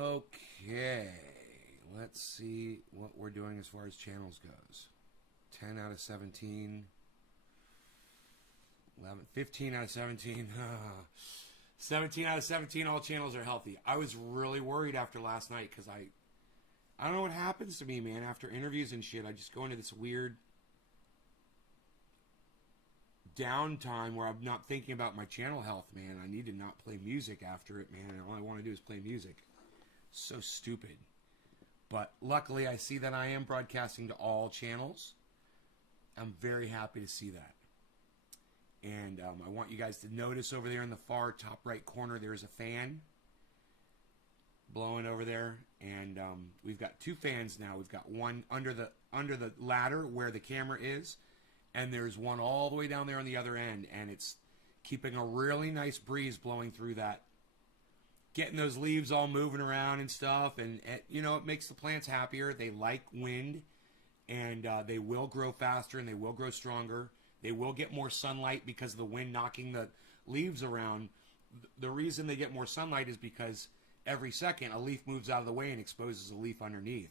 Okay, let's see what we're doing as far as channels goes. 10 out of 17. 15 out of 17. 17 out of 17, all channels are healthy. I was really worried after last night because I don't know what happens to me, man. After interviews and shit, I just go into this weird downtime where I'm not thinking about my channel health, man. I need to not play music after it, man. And all I want to do is play music. So stupid. But luckily, I see that I am broadcasting to all channels. I'm very happy to see that. And I want you guys to notice over there in the far top right corner, there's a fan blowing over there. And we've got two fans now. We've got one under the ladder where the camera is. And there's one all the way down there on the other end. And it's keeping a really nice breeze blowing through that. Getting those leaves all moving around and stuff. And you know, it makes the plants happier. They like wind. And they will grow faster and they will grow stronger. They will get more sunlight because of the wind knocking the leaves around. The reason they get more sunlight is because every second a leaf moves out of the way and exposes a leaf underneath.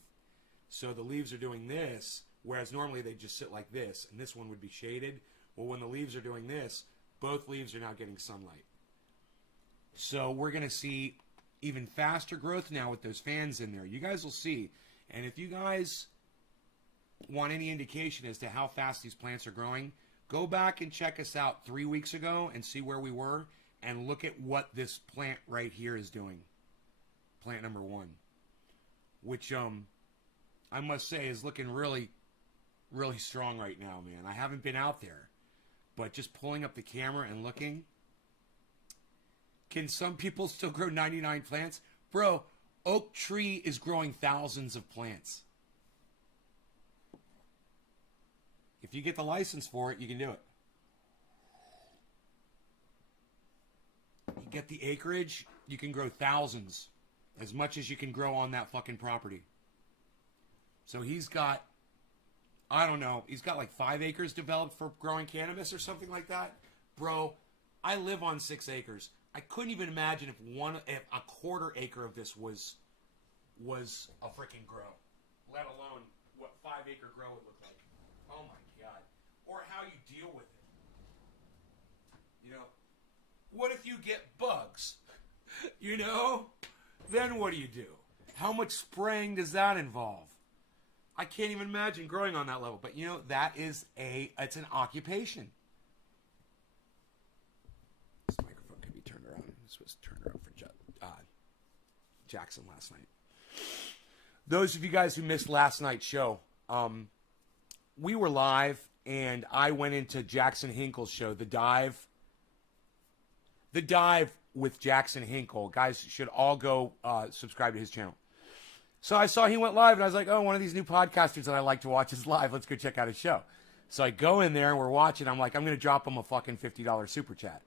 So the leaves are doing this, whereas normally they just sit like this, and this one would be shaded. Well, when the leaves are doing this, both leaves are now getting sunlight. So we're going to see even faster growth now with those fans in there. You guys will see. And if you guys want any indication as to how fast these plants are growing, go back and check us out 3 weeks ago and see where we were and look at what this plant right here is doing. Plant number 1. Which I must say is looking really, really strong right now, man. I haven't been out there, but just pulling up the camera and looking. Can some people still grow 99 plants? Bro, Oak Tree is growing thousands of plants. If you get the license for it, you can do it. You get the acreage, you can grow thousands. As much as you can grow on that fucking property. So he's got, I don't know, he's got like 5 acres developed for growing cannabis or something like that. Bro, I live on 6 acres. I couldn't even imagine if a quarter acre of this was a freaking grow. Let alone what 5 acre grow would look like. Oh my God. Or how you deal with it. You know, what if you get bugs? You know? Then what do you do? How much spraying does that involve? I can't even imagine growing on that level. But you know, that is it's an occupation. This microphone can be turned around. This was turned around for Jackson last night. Those of you guys who missed last night's show, we were live, and I went into Jackson Hinkle's show, The Dive. The Dive with Jackson Hinkle. Guys should all go subscribe to his channel. So I saw he went live, and I was like, oh, one of these new podcasters that I like to watch is live. Let's go check out his show. So I go in there, and we're watching. I'm like, I'm going to drop him a fucking $50 super chat.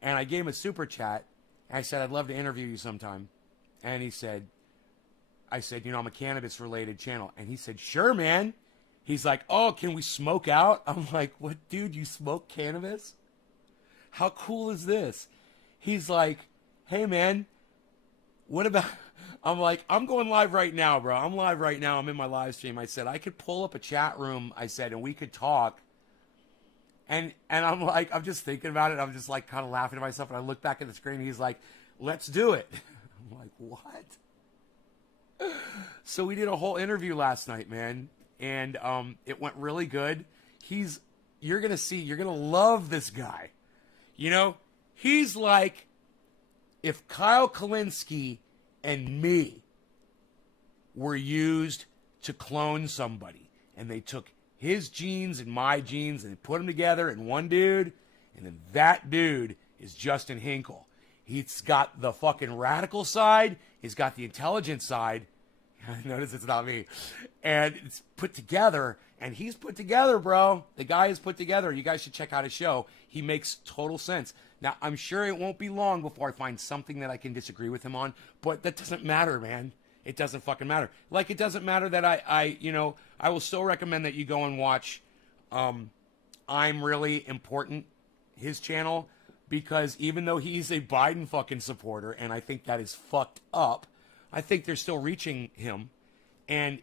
And I gave him a super chat, and I said, I'd love to interview you sometime. And I said, you know, I'm a cannabis-related channel. And he said, sure, man. He's like, oh, can we smoke out? I'm like, what, dude, you smoke cannabis? How cool is this? He's like, hey, man, what about... I'm like, I'm going live right now, bro. I'm live right now. I'm in my live stream. I said, I could pull up a chat room, I said, and we could talk. And I'm like, I'm just thinking about it. I'm just like kind of laughing to myself. And I look back at the screen. And he's like, let's do it. I'm like, what? So we did a whole interview last night, man. And it went really good. You're going to see, you're going to love this guy. You know, he's like if Kyle Kalinske and me were used to clone somebody. And they took his genes and my genes and they put them together in one dude. And then that dude is Justin Hinkle. He's got the fucking radical side. He's got the intelligent side. Notice it's not me. And it's put together. And he's put together, bro. The guy is put together. You guys should check out his show. He makes total sense. Now, I'm sure it won't be long before I find something that I can disagree with him on. But that doesn't matter, man. It doesn't fucking matter. Like, it doesn't matter that I will still recommend that you go and watch I'm Really Important, his channel. Because even though he's a Biden fucking supporter, and I think that is fucked up, I think they're still reaching him. And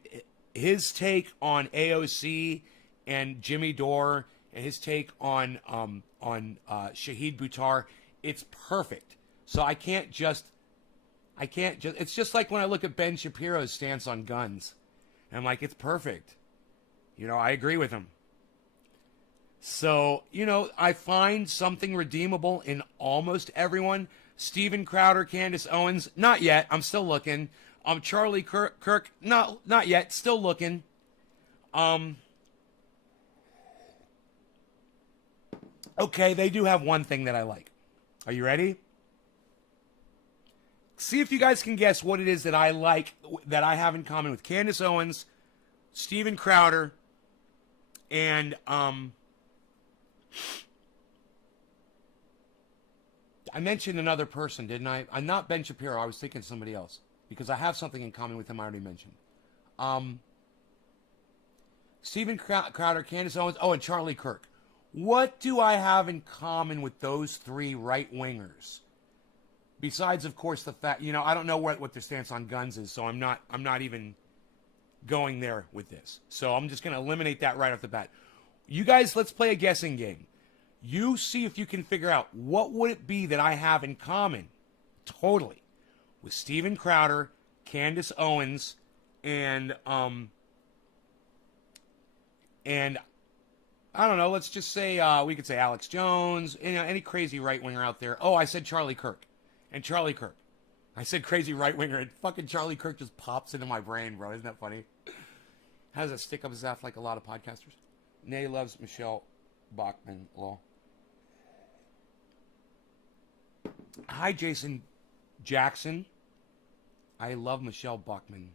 his take on AOC and Jimmy Dore and his take on Shahid Buttar, it's perfect. So I can't just, it's just like when I look at Ben Shapiro's stance on guns. And I'm like, it's perfect. You know, I agree with him. So, you know, I find something redeemable in almost everyone. Steven Crowder, Candace Owens, not yet. I'm still looking. Charlie Kirk, not yet. Still looking. Okay, they do have one thing that I like. Are you ready? See if you guys can guess what it is that I like, that I have in common with Candace Owens, Steven Crowder, and I mentioned another person, didn't I? I'm not Ben Shapiro. I was thinking somebody else because I have something in common with him I already mentioned. Steven Crowder, Candace Owens, and Charlie Kirk. What do I have in common with those three right-wingers? Besides, of course, the fact, you know, I don't know what their stance on guns is, so I'm not even going there with this. So I'm just going to eliminate that right off the bat. You guys, let's play a guessing game. You see if you can figure out what would it be that I have in common, totally, with Steven Crowder, Candace Owens, and I don't know, let's just say, we could say Alex Jones, you know, any crazy right-winger out there. Oh, I said Charlie Kirk. And Charlie Kirk. I said crazy right-winger, and fucking Charlie Kirk just pops into my brain, bro. Isn't that funny? How does that stick up his ass like a lot of podcasters? Nay loves Michelle Bachman. Law. Hi, Jason Jackson. I love Michelle Bachman.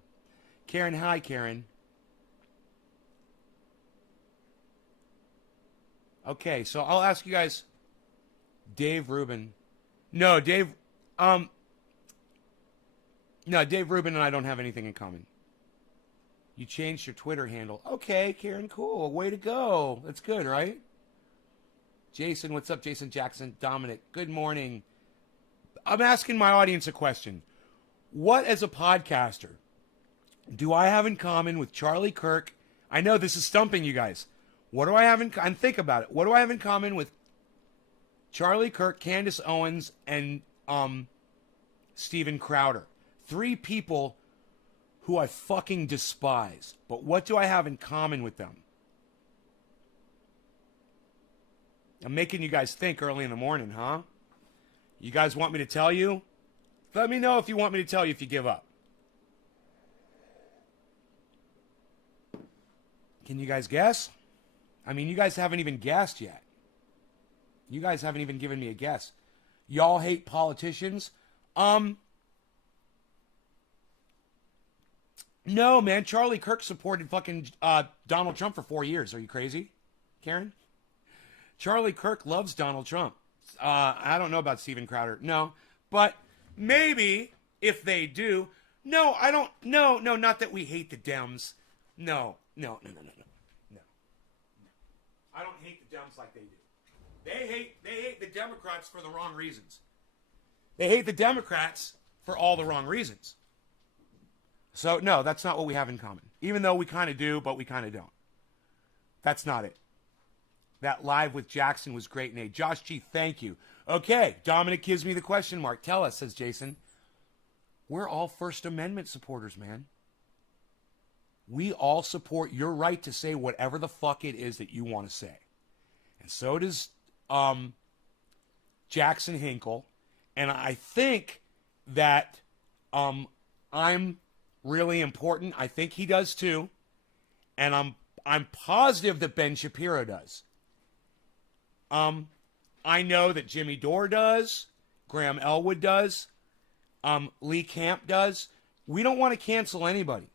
Karen, hi, Karen. Okay, so I'll ask you guys. Dave Rubin. No, Dave Rubin and I don't have anything in common. You changed your Twitter handle. Okay, Karen, cool. Way to go. That's good, right? Jason, what's up, Jason Jackson? Dominic, good morning. I'm asking my audience a question. What, as a podcaster, do I have in common with Charlie Kirk? I know this is stumping you guys. What do I have in common? And think about it. What do I have in common with Charlie Kirk, Candace Owens, and Steven Crowder? Three people who I fucking despise. But what do I have in common with them? I'm making you guys think early in the morning, huh? You guys want me to tell you? Let me know if you want me to tell you if you give up. Can you guys guess? I mean, you guys haven't even guessed yet. You guys haven't even given me a guess. Y'all hate politicians? No, man. Charlie Kirk supported fucking Donald Trump for 4 years. Are you crazy, Karen? Charlie Kirk loves Donald Trump. I don't know about Steven Crowder. No. But maybe if they do. No, I don't. No, not that we hate the Dems. No. I don't hate the Dems like they do. They hate the Democrats for the wrong reasons. They hate the Democrats for all the wrong reasons. So, no, that's not what we have in common. Even though we kind of do, but we kind of don't. That's not it. That live with Jackson was great, Nate. Josh G, thank you. Okay, Dominic gives me the question mark. Tell us, says Jason. We're all First Amendment supporters, man. We all support your right to say whatever the fuck it is that you want to say. And so does Jackson Hinkle. And I think that I'm really important. I think he does too. And I'm positive that Ben Shapiro does. I know that Jimmy Dore does. Graham Elwood does. Lee Camp does. We don't want to cancel anybody.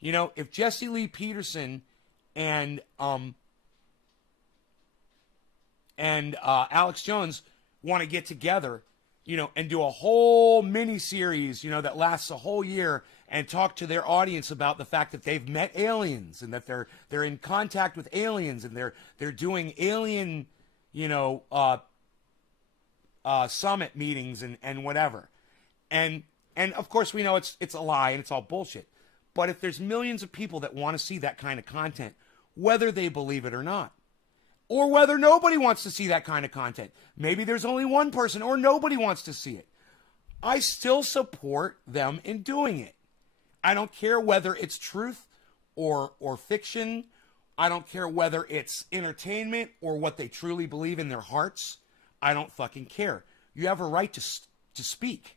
You know, if Jesse Lee Peterson and Alex Jones want to get together, you know, and do a whole mini series, you know, that lasts a whole year and talk to their audience about the fact that they've met aliens and that they're in contact with aliens and they're doing alien, you know, summit meetings and whatever. And And of course, we know it's a lie and it's all bullshit. But if there's millions of people that want to see that kind of content, whether they believe it or not, or whether nobody wants to see that kind of content, maybe there's only one person or nobody wants to see it, I still support them in doing it. I don't care whether it's truth or fiction. I don't care whether it's entertainment or what they truly believe in their hearts. I don't fucking care. You have a right to speak.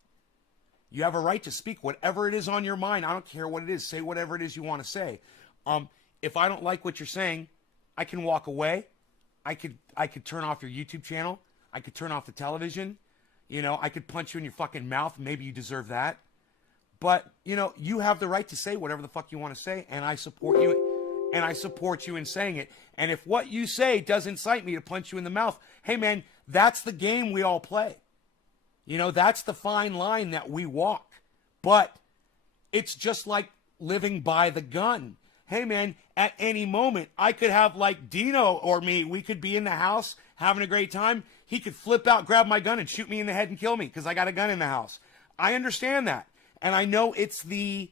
You have a right to speak whatever it is on your mind. I don't care what it is. Say whatever it is you want to say. If I don't like what you're saying, I can walk away. I could turn off your YouTube channel. I could turn off the television. You know, I could punch you in your fucking mouth. Maybe you deserve that. But, you know, you have the right to say whatever the fuck you want to say, and I support you, and I support you in saying it. And if what you say does incite me to punch you in the mouth, hey, man, that's the game we all play. You know, that's the fine line that we walk. But it's just like living by the gun. Hey, man, at any moment, I could have, like, Dino or me, we could be in the house having a great time. He could flip out, grab my gun, and shoot me in the head and kill me because I got a gun in the house. I understand that. And I know it's the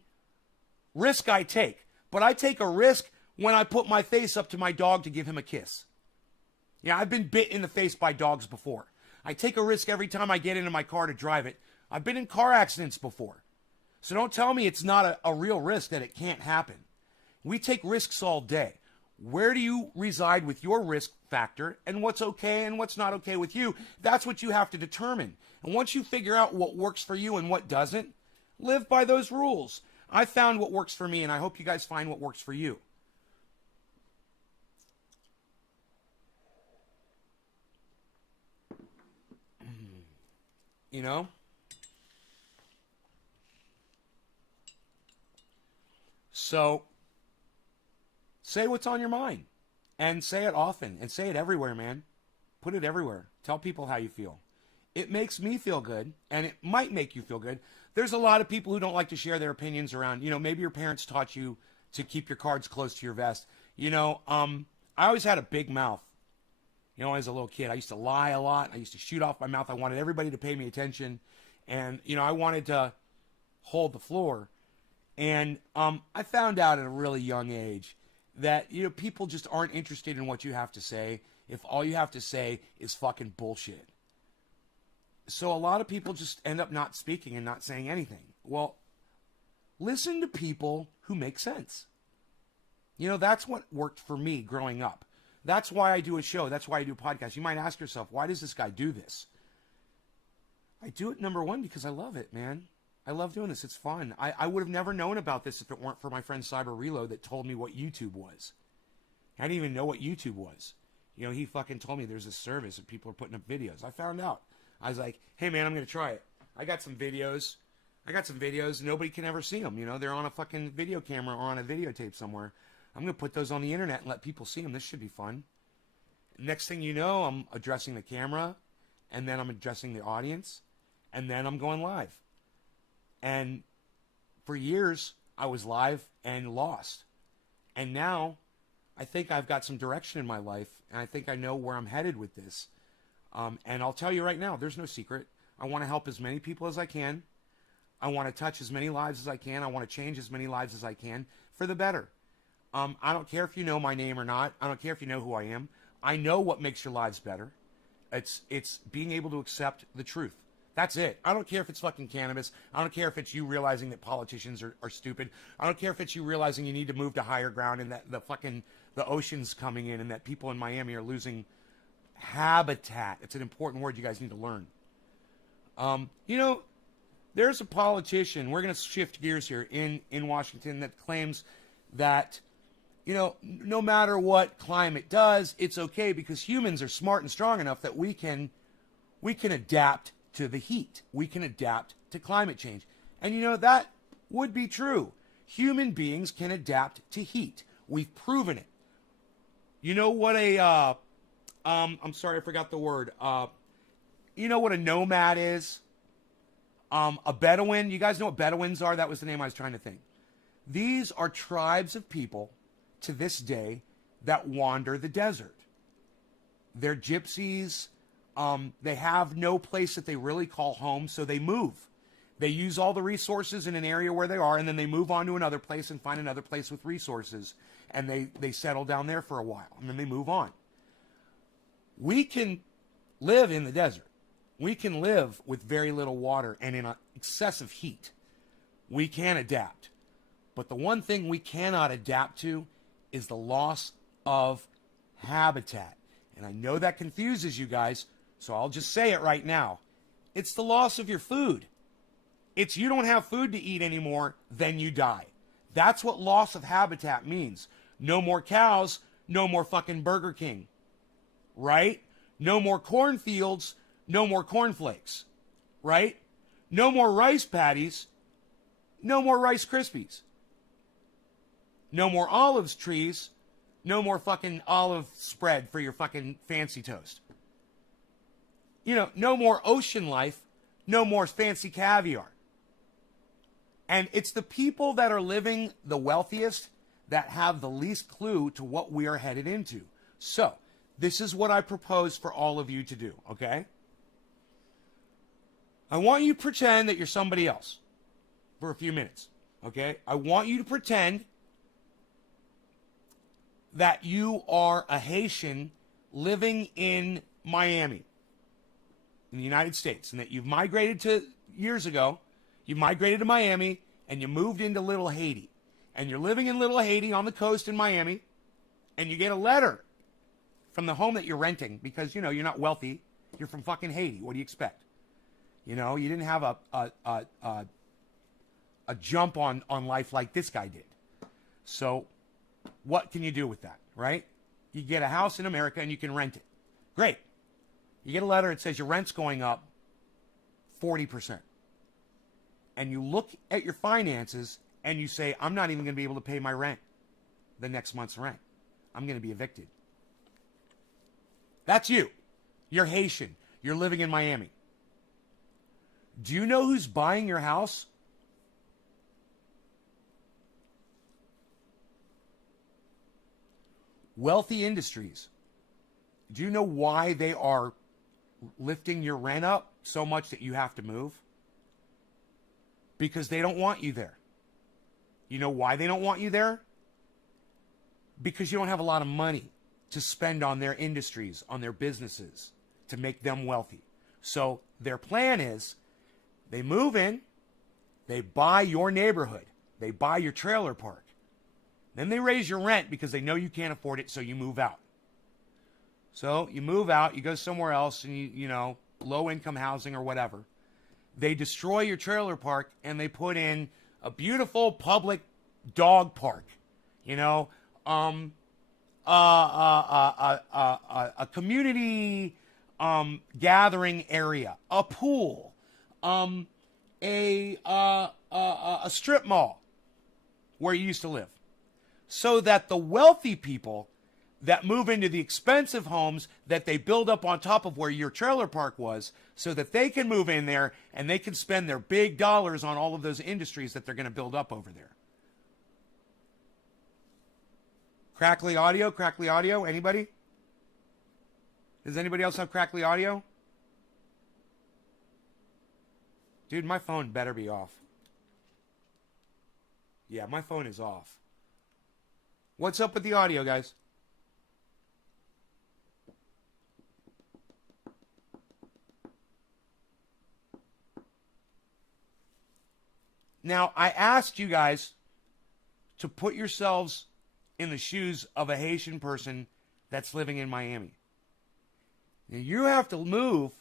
risk I take. But I take a risk when I put my face up to my dog to give him a kiss. Yeah, I've been bit in the face by dogs before. I take a risk every time I get into my car to drive it. I've been in car accidents before. So don't tell me it's not a real risk that it can't happen. We take risks all day. Where do you reside with your risk factor and what's okay and what's not okay with you? That's what you have to determine. And once you figure out what works for you and what doesn't, live by those rules. I found what works for me, and I hope you guys find what works for you. You know? So, say what's on your mind. And say it often. And say it everywhere, man. Put it everywhere. Tell people how you feel. It makes me feel good, and it might make you feel good. There's a lot of people who don't like to share their opinions around. You know, maybe your parents taught you to keep your cards close to your vest. You know, I always had a big mouth. You know, as a little kid, I used to lie a lot. I used to shoot off my mouth. I wanted everybody to pay me attention. And, you know, I wanted to hold the floor. And I found out at a really young age that, you know, people just aren't interested in what you have to say if all you have to say is fucking bullshit. So a lot of people just end up not speaking and not saying anything. Well, listen to people who make sense. You know, that's what worked for me growing up. That's why I do a show. That's why I do a podcast. You might ask yourself, why does this guy do this? I do it, number one, because I love it, man. I love doing this. It's fun. I would have never known about this if it weren't for my friend Cyber Reload that told me what YouTube was. I didn't even know what YouTube was. You know, he fucking told me there's a service and people are putting up videos. I found out. I was like, hey, man, I'm going to try it. I got some videos. Nobody can ever see them. You know, they're on a fucking video camera or on a videotape somewhere. I'm going to put those on the internet and let people see them. This should be fun. Next thing you know, I'm addressing the camera, and then I'm addressing the audience, and then I'm going live. And for years, I was live and lost. And now, I think I've got some direction in my life, and I think I know where I'm headed with this. And I'll tell you right now, there's no secret. I want to help as many people as I can. I want to touch as many lives as I can. I want to change as many lives as I can for the better. I don't care if you know my name or not. I don't care if you know who I am. I know what makes your lives better. It's being able to accept the truth. That's it. I don't care if it's fucking cannabis. I don't care if it's you realizing that politicians are stupid. I don't care if it's you realizing you need to move to higher ground and that the ocean's coming in and that people in Miami are losing habitat. It's an important word you guys need to learn. You know, there's a politician, we're going to shift gears here, in Washington that claims that, you know, no matter what climate does, it's okay because humans are smart and strong enough that we can adapt to the heat. We can adapt to climate change. And, you know, that would be true. Human beings can adapt to heat. We've proven it. You know what I'm sorry, I forgot the word. You know what a nomad is? A Bedouin. You guys know what Bedouins are? That was the name I was trying to think. These are tribes of people to this day that wander the desert. They're gypsies. They have no place that they really call home, so they move. They use all the resources in an area where they are, and then they move on to another place and find another place with resources, and they settle down there for a while, and then they move on. We can live in the desert. We can live with very little water and in excessive heat. We can adapt. But the one thing we cannot adapt to is the loss of habitat. And I know that confuses you guys, so I'll just say it right now. It's the loss of your food. It's you don't have food to eat anymore, then you die. That's what loss of habitat means. No more cows, no more fucking Burger King. Right? No more cornfields, no more cornflakes. Right? No more rice patties, no more Rice Krispies. No more olives trees, no more fucking olive spread for your fucking fancy toast. You know, no more ocean life, no more fancy caviar. And it's the people that are living the wealthiest that have the least clue to what we are headed into. So, this is what I propose for all of you to do, okay? I want you to pretend that you're somebody else for a few minutes, okay? I want you to pretend that you are a Haitian living in Miami, in the United States, and that you've migrated to, years ago, you migrated to Miami, and you moved into Little Haiti. And you're living in Little Haiti on the coast in Miami, and you get a letter from the home that you're renting because, you know, you're not wealthy. You're from fucking Haiti. What do you expect? You know, you didn't have a jump on life like this guy did. So what can you do with that, right? You get a house in America and you can rent it. Great. You get a letter that says your rent's going up 40%. And you look at your finances and you say, I'm not even going to be able to pay my rent, the next month's rent. I'm going to be evicted. That's you. You're Haitian. You're living in Miami. Do you know who's buying your house? Wealthy industries. Do you know why they are lifting your rent up so much that you have to move? Because they don't want you there. You know why they don't want you there? Because you don't have a lot of money to spend on their industries, on their businesses, to make them wealthy. So their plan is they move in, they buy your neighborhood, they buy your trailer park. Then they raise your rent because they know you can't afford it, so you move out. So you move out, you go somewhere else, and you know, low-income housing or whatever. They destroy your trailer park, and they put in a beautiful public dog park. You know, a community gathering area, a pool, a strip mall where you used to live. So that the wealthy people that move into the expensive homes that they build up on top of where your trailer park was, so that they can move in there and they can spend their big dollars on all of those industries that they're going to build up over there. Crackly audio, anybody? Does anybody else have crackly audio? Dude, my phone better be off. Yeah, my phone is off. What's up with the audio, guys? Now, I asked you guys to put yourselves in the shoes of a Haitian person that's living in Miami. Now, you have to move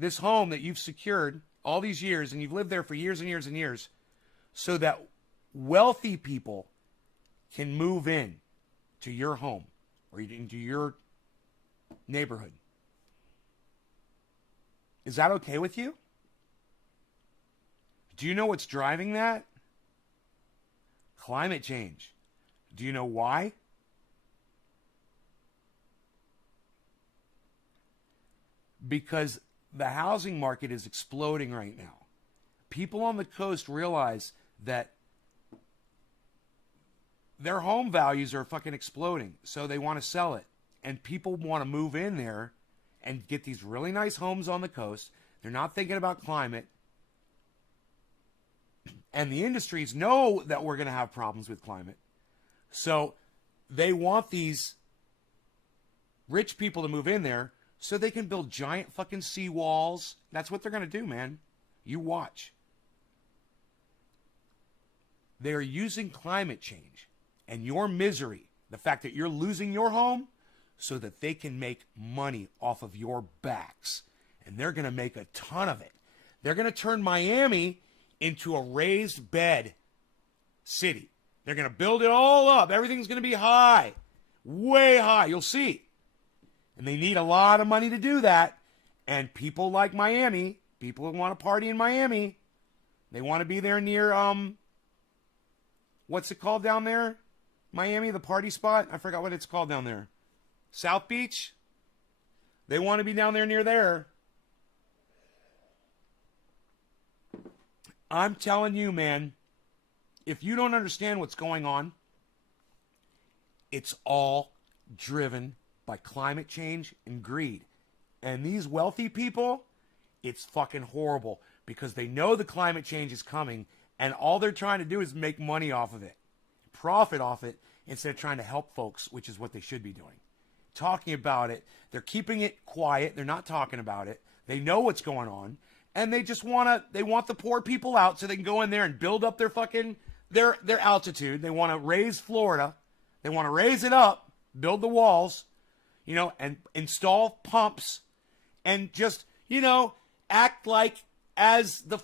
this home that you've secured all these years, and you've lived there for years and years and years, so that wealthy people can move in to your home or into your neighborhood. Is that okay with you? Do you know what's driving that? Climate change. Do you know why? Because the housing market is exploding right now. People on the coast realize that their home values are fucking exploding, so they want to sell it. And people want to move in there and get these really nice homes on the coast. They're not thinking about climate. And the industries know that we're going to have problems with climate. So they want these rich people to move in there so they can build giant fucking seawalls. That's what they're going to do, man. You watch. They are using climate change and your misery, the fact that you're losing your home, so that they can make money off of your backs. And they're going to make a ton of it. They're going to turn Miami into a raised bed city. They're going to build it all up. Everything's going to be high, way high. You'll see. And they need a lot of money to do that. And people like Miami, people who want to party in Miami, they want to be there near, what's it called down there? Miami, the party spot? I forgot what it's called down there. South Beach? They want to be down there near there. I'm telling you, man, if you don't understand what's going on, it's all driven by climate change and greed. And these wealthy people, it's fucking horrible because they know the climate change is coming and all they're trying to do is make money off of it, profit off it, instead of trying to help folks, which is what they should be doing. Talking about it, they're keeping it quiet, they're not talking about it, they know what's going on, and they just want the poor people out so they can go in there and build up their fucking, their altitude. They want to raise Florida, they want to raise it up, build the walls, you know, and install pumps, and just, you know, act like as the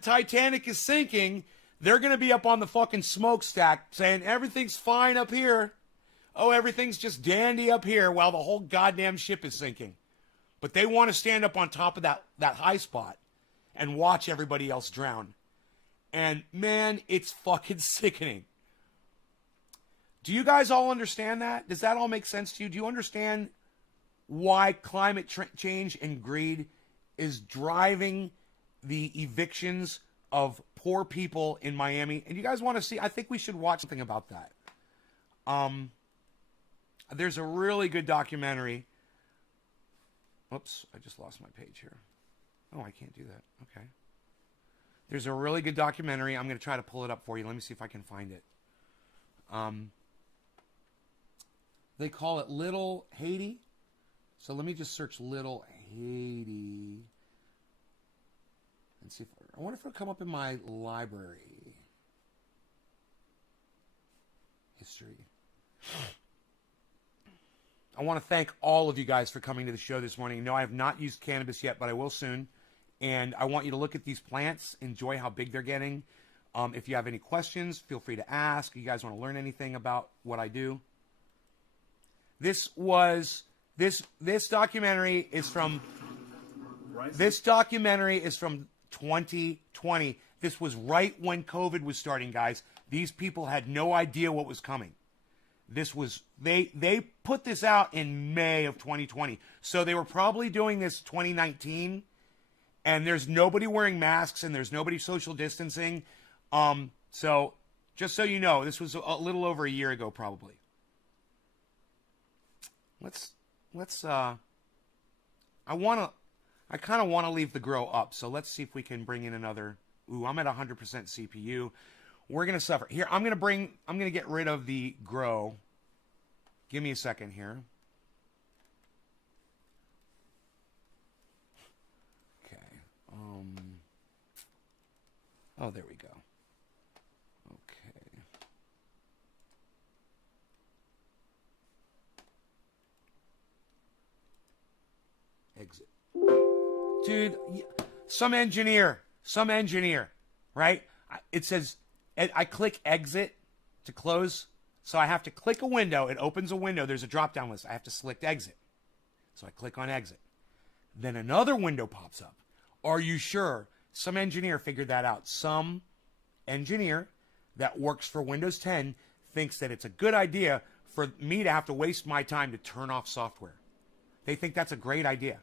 Titanic is sinking, they're going to be up on the fucking smokestack saying everything's fine up here. Oh, everything's just dandy up here while the whole goddamn ship is sinking. But they want to stand up on top of that high spot and watch everybody else drown. And man, it's fucking sickening. Do you guys all understand that? Does that all make sense to you? Do you understand why climate change and greed is driving the evictions of poor people in Miami? And you guys want to see, I think we should watch something about that. There's a really good documentary. Oops, I just lost my page here. Oh, I can't do that. Okay. There's a really good documentary. I'm going to try to pull it up for you. Let me see if I can find it. They call it Little Haiti. So let me just search Little Haiti and see if I wonder if it'll come up in my library history. I want to thank all of you guys for coming to the show this morning. No, I have not used cannabis yet, but I will soon. And I want you to look at these plants, enjoy how big they're getting. If you have any questions, feel free to ask. You guys want to learn anything about what I do? This documentary is from 2020. This was right when COVID was starting, guys. These people had no idea what was coming. This was they put this out in May of 2020. So they were probably doing this 2019, and there's nobody wearing masks and there's nobody social distancing. So just so you know, this was a little over a year ago probably. Let's I kind of want to leave the grow up. So let's see if we can bring in another. Ooh, I'm at 100% CPU. We're going to suffer. Here, I'm going to get rid of the grow. Give me a second here. Okay. Oh, there we go. Okay. Exit. Dude, some engineer, right? It says, I click exit to close. So I have to click a window. It opens a window. There's a drop-down list. I have to select exit. So I click on exit. Then another window pops up. Are you sure? Some engineer figured that out. Some engineer that works for Windows 10 thinks that it's a good idea for me to have to waste my time to turn off software. They think that's a great idea.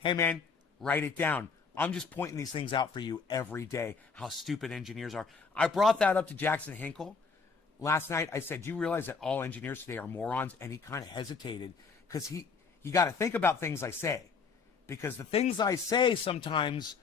Hey, man, write it down. I'm just pointing these things out for you every day, how stupid engineers are. I brought that up to Jackson Hinkle last night. I said, do you realize that all engineers today are morons? And he kind of hesitated because you got to think about things I say. Because the things I say sometimes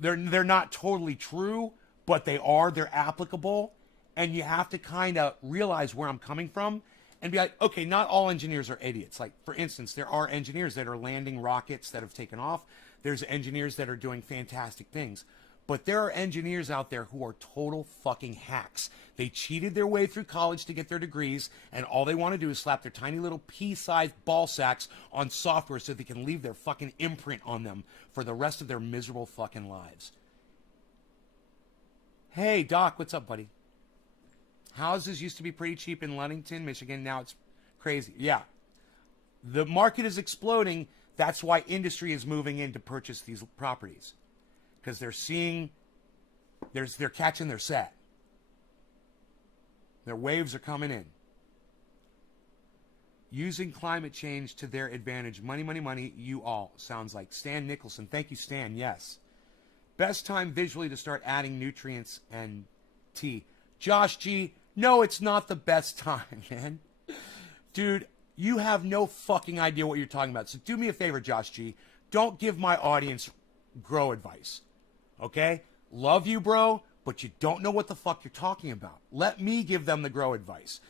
they're not totally true, but they're applicable, and you have to kind of realize where I'm coming from and be like, okay, not all engineers are idiots. Like, for instance, there are engineers that are landing rockets that have taken off. There's engineers that are doing fantastic things. But there are engineers out there who are total fucking hacks. They cheated their way through college to get their degrees, and all they want to do is slap their tiny little pea-sized ball sacks on software so they can leave their fucking imprint on them for the rest of their miserable fucking lives. Hey, Doc, what's up, buddy? Houses used to be pretty cheap in Ludington, Michigan. Now it's crazy. Yeah. The market is exploding. That's why industry is moving in to purchase these properties. Because they're seeing, they're catching their set. Their waves are coming in. Using climate change to their advantage. Money, money, money, you all. Sounds like Stan Nicholson. Thank you, Stan. Yes. Best time visually to start adding nutrients and tea. Josh G, no, it's not the best time, man. Dude, you have no fucking idea what you're talking about. So do me a favor, Josh G. Don't give my audience grow advice. Okay? Love you, bro, but you don't know what the fuck you're talking about. Let me give them the grow advice.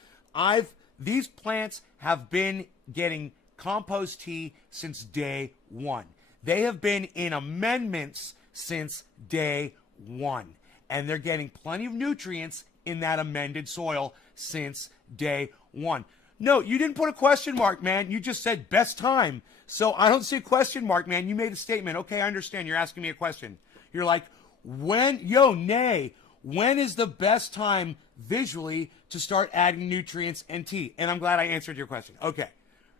These plants have been getting compost tea since day one. They have been in amendments since day one. And they're getting plenty of nutrients in that amended soil since day one. No, you didn't put a question mark, man. You just said best time. So I don't see a question mark, man. You made a statement. Okay, I understand. You're asking me a question. You're like, when is the best time visually to start adding nutrients and tea? And I'm glad I answered your question. Okay.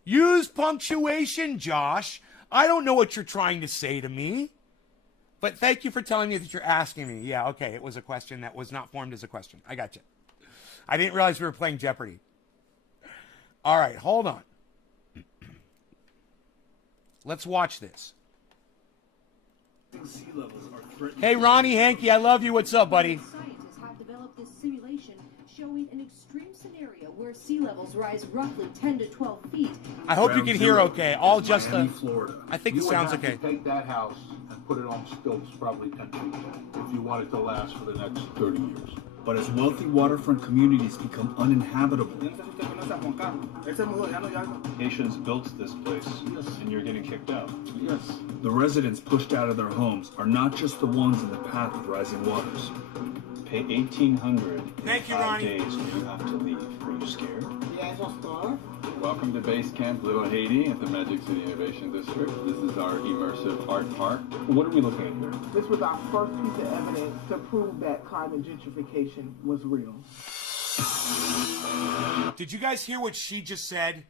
Use punctuation, Josh. I don't know what you're trying to say to me. But thank you for telling me that you're asking me. Yeah, okay. It was a question that was not formed as a question. I got you. I didn't realize we were playing Jeopardy. All right, hold on. Let's watch this. Sea levels are threatening. Hey, Ronnie Hankey, I love you. What's up, buddy? Scientists have developed this simulation showing an extreme scenario where sea levels rise roughly 10 to 12 feet. I hope you can hear okay. All just Miami, Florida. I think it sounds okay. You would have to take that house and put it on stilts probably 10 feet if you want it to last for the next 30 years. But as wealthy waterfront communities become uninhabitable, Haitians built this place, and you're getting kicked out. Yes. the residents pushed out of their homes are not just the ones in the path of rising waters. Pay $1,800 Thank you, in 5 Ronnie. days, and you have to leave. Are you scared? Yes, of course. Welcome to Base Camp Little Haiti at the Magic City Innovation District. This is our immersive art park. What are we looking at here? This was our first piece of evidence to prove that climate gentrification was real. Did you guys hear what she just said?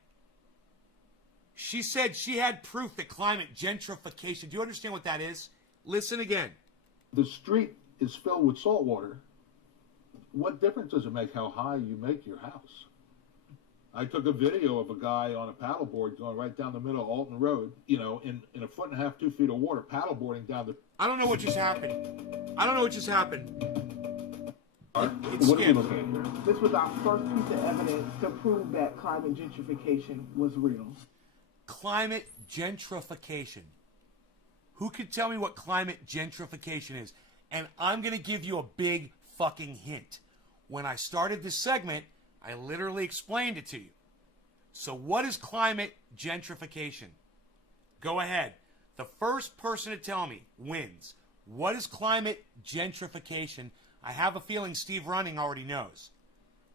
She said she had proof that climate gentrification. Do you understand what that is? Listen again. The street is filled with salt water. What difference does it make how high you make your house? I took a video of a guy on a paddleboard going right down the middle of Alton Road, in a foot and a half, 2 feet of water, paddleboarding down the... I don't know what just happened. It's What are we scary. looking at here? This was our first piece of evidence to prove that climate gentrification was real. Climate gentrification. Who could tell me what climate gentrification is? And I'm going to give you a big fucking hint. When I started this segment, I literally explained it to you. So what is climate gentrification? Go ahead. The first person to tell me wins. What is climate gentrification? I have a feeling Steve Running already knows.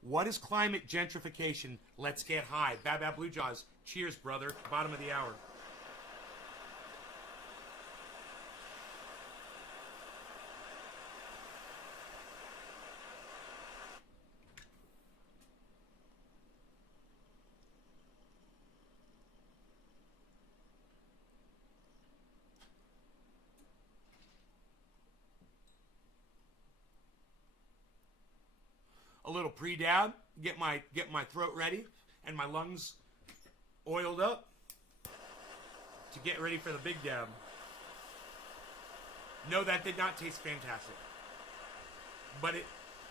What is climate gentrification? Let's get high. Bab Bab Blue Jaws. Cheers, brother. Bottom of the hour. A little pre-dab, get my throat ready and my lungs oiled up to get ready for the big dab. No, that did not taste fantastic. But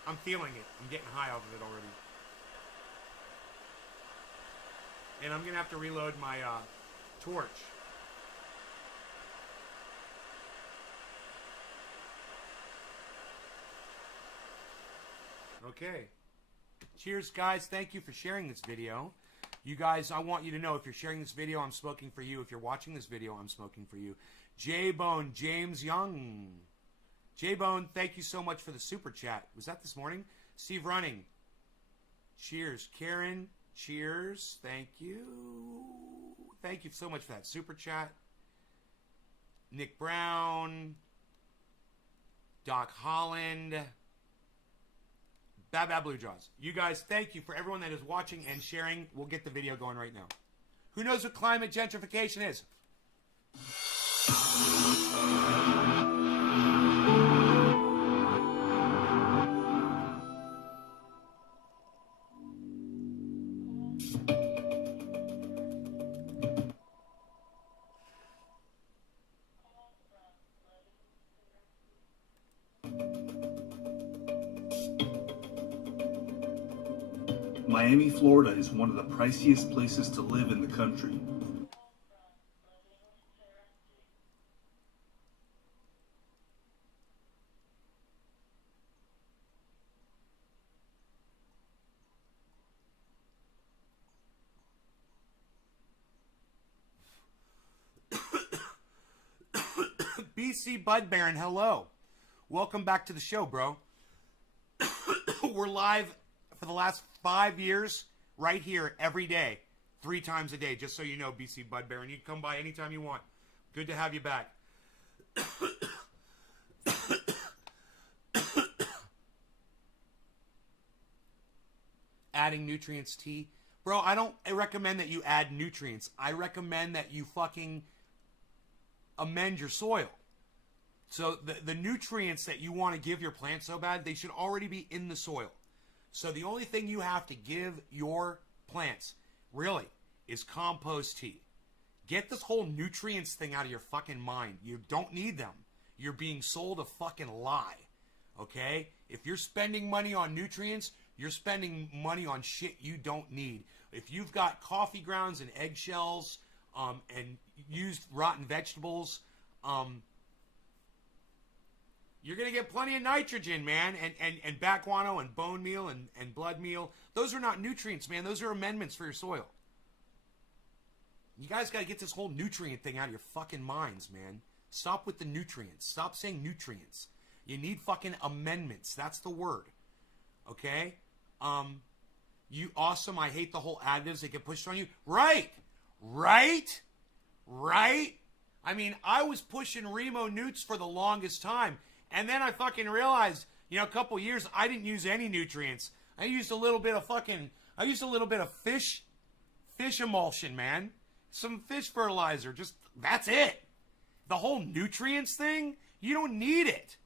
I'm feeling it. I'm getting high off of it already. And I'm going to have to reload my torch. Okay. Cheers, guys. Thank you for sharing this video. You guys, I want you to know, if you're sharing this video, I'm smoking for you. If you're watching this video, I'm smoking for you. J-Bone, James Young. J-Bone, thank you so much for the super chat. Was that this morning? Steve Running. Cheers. Karen, cheers. Thank you. Thank you so much for that super chat. Nick Brown. Doc Holland. Bad Blue Jaws. You guys, thank you for everyone that is watching and sharing. We'll get the video going right now. Who knows what climate gentrification is? Miami, Florida is one of the priciest places to live in the country. BC Bud Baron, hello. Welcome back to the show, bro. We're live for the last 5 years right here every day, 3 times a day, just so you know, BC Bud Baron. You can come by anytime you want. Good to have you back. Adding nutrients tea. Bro, I don't recommend that you add nutrients. I recommend that you fucking amend your soil. So the nutrients that you want to give your plant so bad, they should already be in the soil. So the only thing you have to give your plants, really, is compost tea. Get this whole nutrients thing out of your fucking mind. You don't need them. You're being sold a fucking lie. Okay? If you're spending money on nutrients, you're spending money on shit you don't need. If you've got coffee grounds and eggshells, and used rotten vegetables, you're going to get plenty of nitrogen, man, and back guano and bone meal and blood meal. Those are not nutrients, man. Those are amendments for your soil. You guys got to get this whole nutrient thing out of your fucking minds, man. Stop with the nutrients. Stop saying nutrients. You need fucking amendments. That's the word. Okay? You awesome. I hate the whole additives that get pushed on you. Right. I mean, I was pushing Remo Newts for the longest time. And then I fucking realized, a couple years, I didn't use any nutrients. I used a little bit of fish emulsion, man. Some fish fertilizer. Just, that's it. The whole nutrients thing, you don't need it.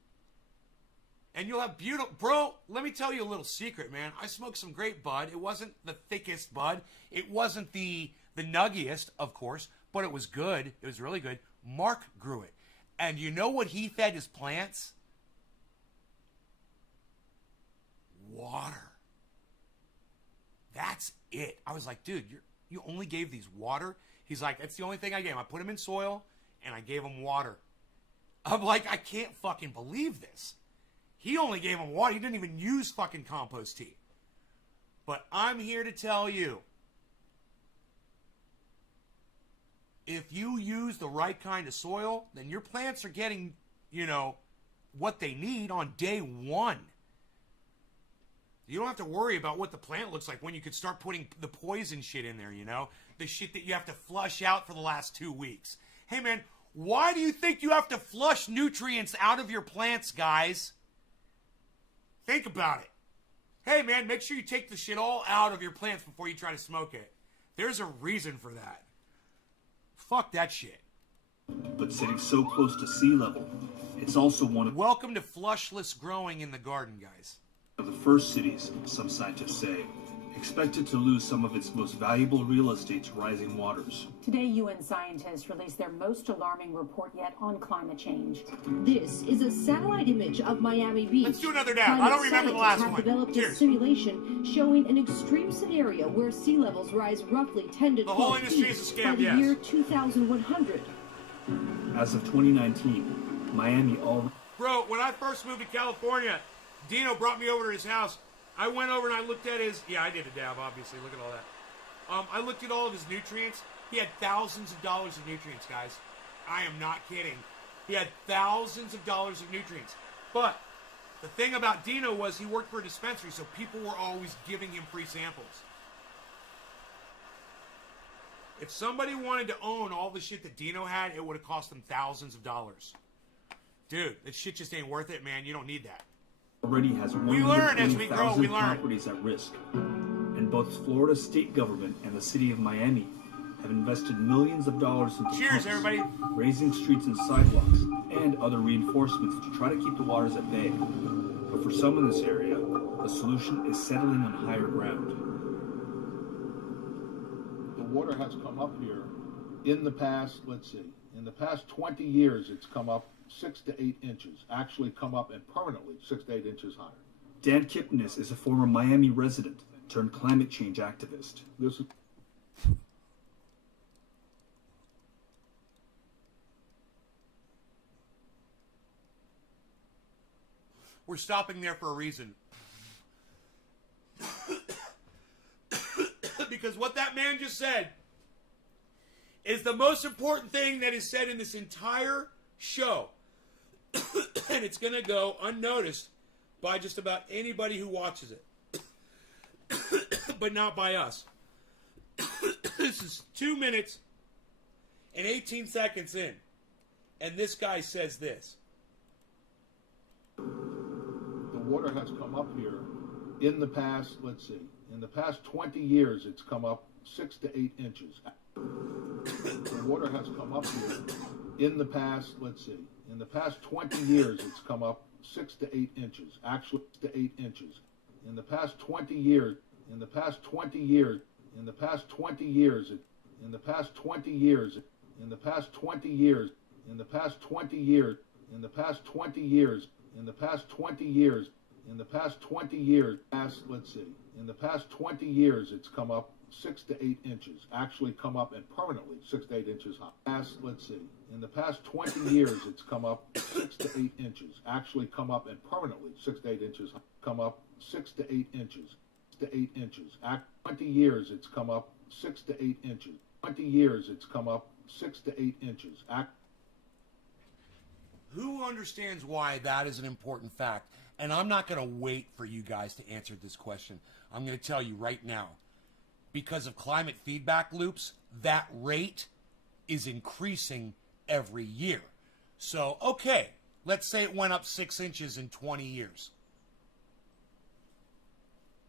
And you'll have beautiful... Bro, let me tell you a little secret, man. I smoked some great bud. It wasn't the thickest bud. It wasn't the nuggiest, of course, but it was good. It was really good. Mark grew it. And you know what he fed his plants? Water. That's it. I was like, dude, you only gave these water? He's like, that's the only thing I gave him. I put them in soil, and I gave them water. I'm like, I can't fucking believe this. He only gave them water. He didn't even use fucking compost tea. But I'm here to tell you, if you use the right kind of soil, then your plants are getting, what they need on day one. You don't have to worry about what the plant looks like when you could start putting the poison shit in there, the shit that you have to flush out for the last 2 weeks. Hey, man, why do you think you have to flush nutrients out of your plants, guys? Think about it. Hey, man, make sure you take the shit all out of your plants before you try to smoke it. There's a reason for that. Fuck that shit. But sitting so close to sea level, it's also one of Welcome to flushless growing in the garden, guys. the first cities, some scientists say, expected to lose some of its most valuable real estate to rising waters. Today, UN scientists released their most alarming report yet on climate change. This is a satellite image of Miami Beach. Let's do another dab. I don't remember the last have one. Developed Cheers. a simulation showing an extreme scenario where sea levels rise roughly 10 to 12 whole industry feet is a scam, by the yes. year 2100. As of 2019, Miami already... Bro, when I first moved to California, Dino brought me over to his house. I went over and I looked at his. Yeah, I did a dab, obviously. Look at all that. I looked at all of his nutrients. He had thousands of dollars of nutrients, guys. I am not kidding. He had thousands of dollars of nutrients. But the thing about Dino was he worked for a dispensary, so people were always giving him free samples. If somebody wanted to own all the shit that Dino had, it would have cost them thousands of dollars. Dude, that shit just ain't worth it, man. You don't need that. Already has We learn as we grow, we 120,000 learn. properties at risk. And both Florida state government and the city of Miami have invested millions of dollars into Cheers, pumps, everybody. raising streets and sidewalks, and other reinforcements to try to keep the waters at bay. But for some in this area, the solution is settling on higher ground. The water has come up here in the past, let's see, in the past 20 years, it's come up 6 to 8 inches. Actually come up and permanently 6 to 8 inches higher. Dan Kipnis is a former Miami resident turned climate change activist. This is We're stopping there for a reason. Because what that man just said is the most important thing that is said in this entire show. And it's going to go unnoticed by just about anybody who watches it. But not by us. This is 2 minutes and 18 seconds in. And this guy says this. the water has come up here in the past, let's see, in the past 20 years, it's come up 6 to 8 inches. The water has come up here in the past, let's see, in the past 20 years, it's come up 6 to 8 inches, actually 6 to 8 inches. In the past 20 years, in the past 20 years, in the past 20 years, in the past 20 years, in the past 20 years, in the past 20 years, in the past 20 years, in the past 20 years, in the past 20 years, past, let's see, in the past 20 years, it's come up 6 to 8 inches, actually come up and permanently 6 to 8 inches high. Past, let's see, in the past 20 years, it's come up 6 to 8 inches, actually come up and permanently 6 to 8 inches high. Come up 6 to 8 inches, 6 to 8 inches. 20 years, it's come up 6 to 8 inches. 20 years, it's come up 6 to 8 inches. Who understands why that is an important fact? And I'm not going to wait for you guys to answer this question. I'm going to tell you right now. Because of climate feedback loops, that rate is increasing every year. So, okay, let's say it went up 6 inches in 20 years.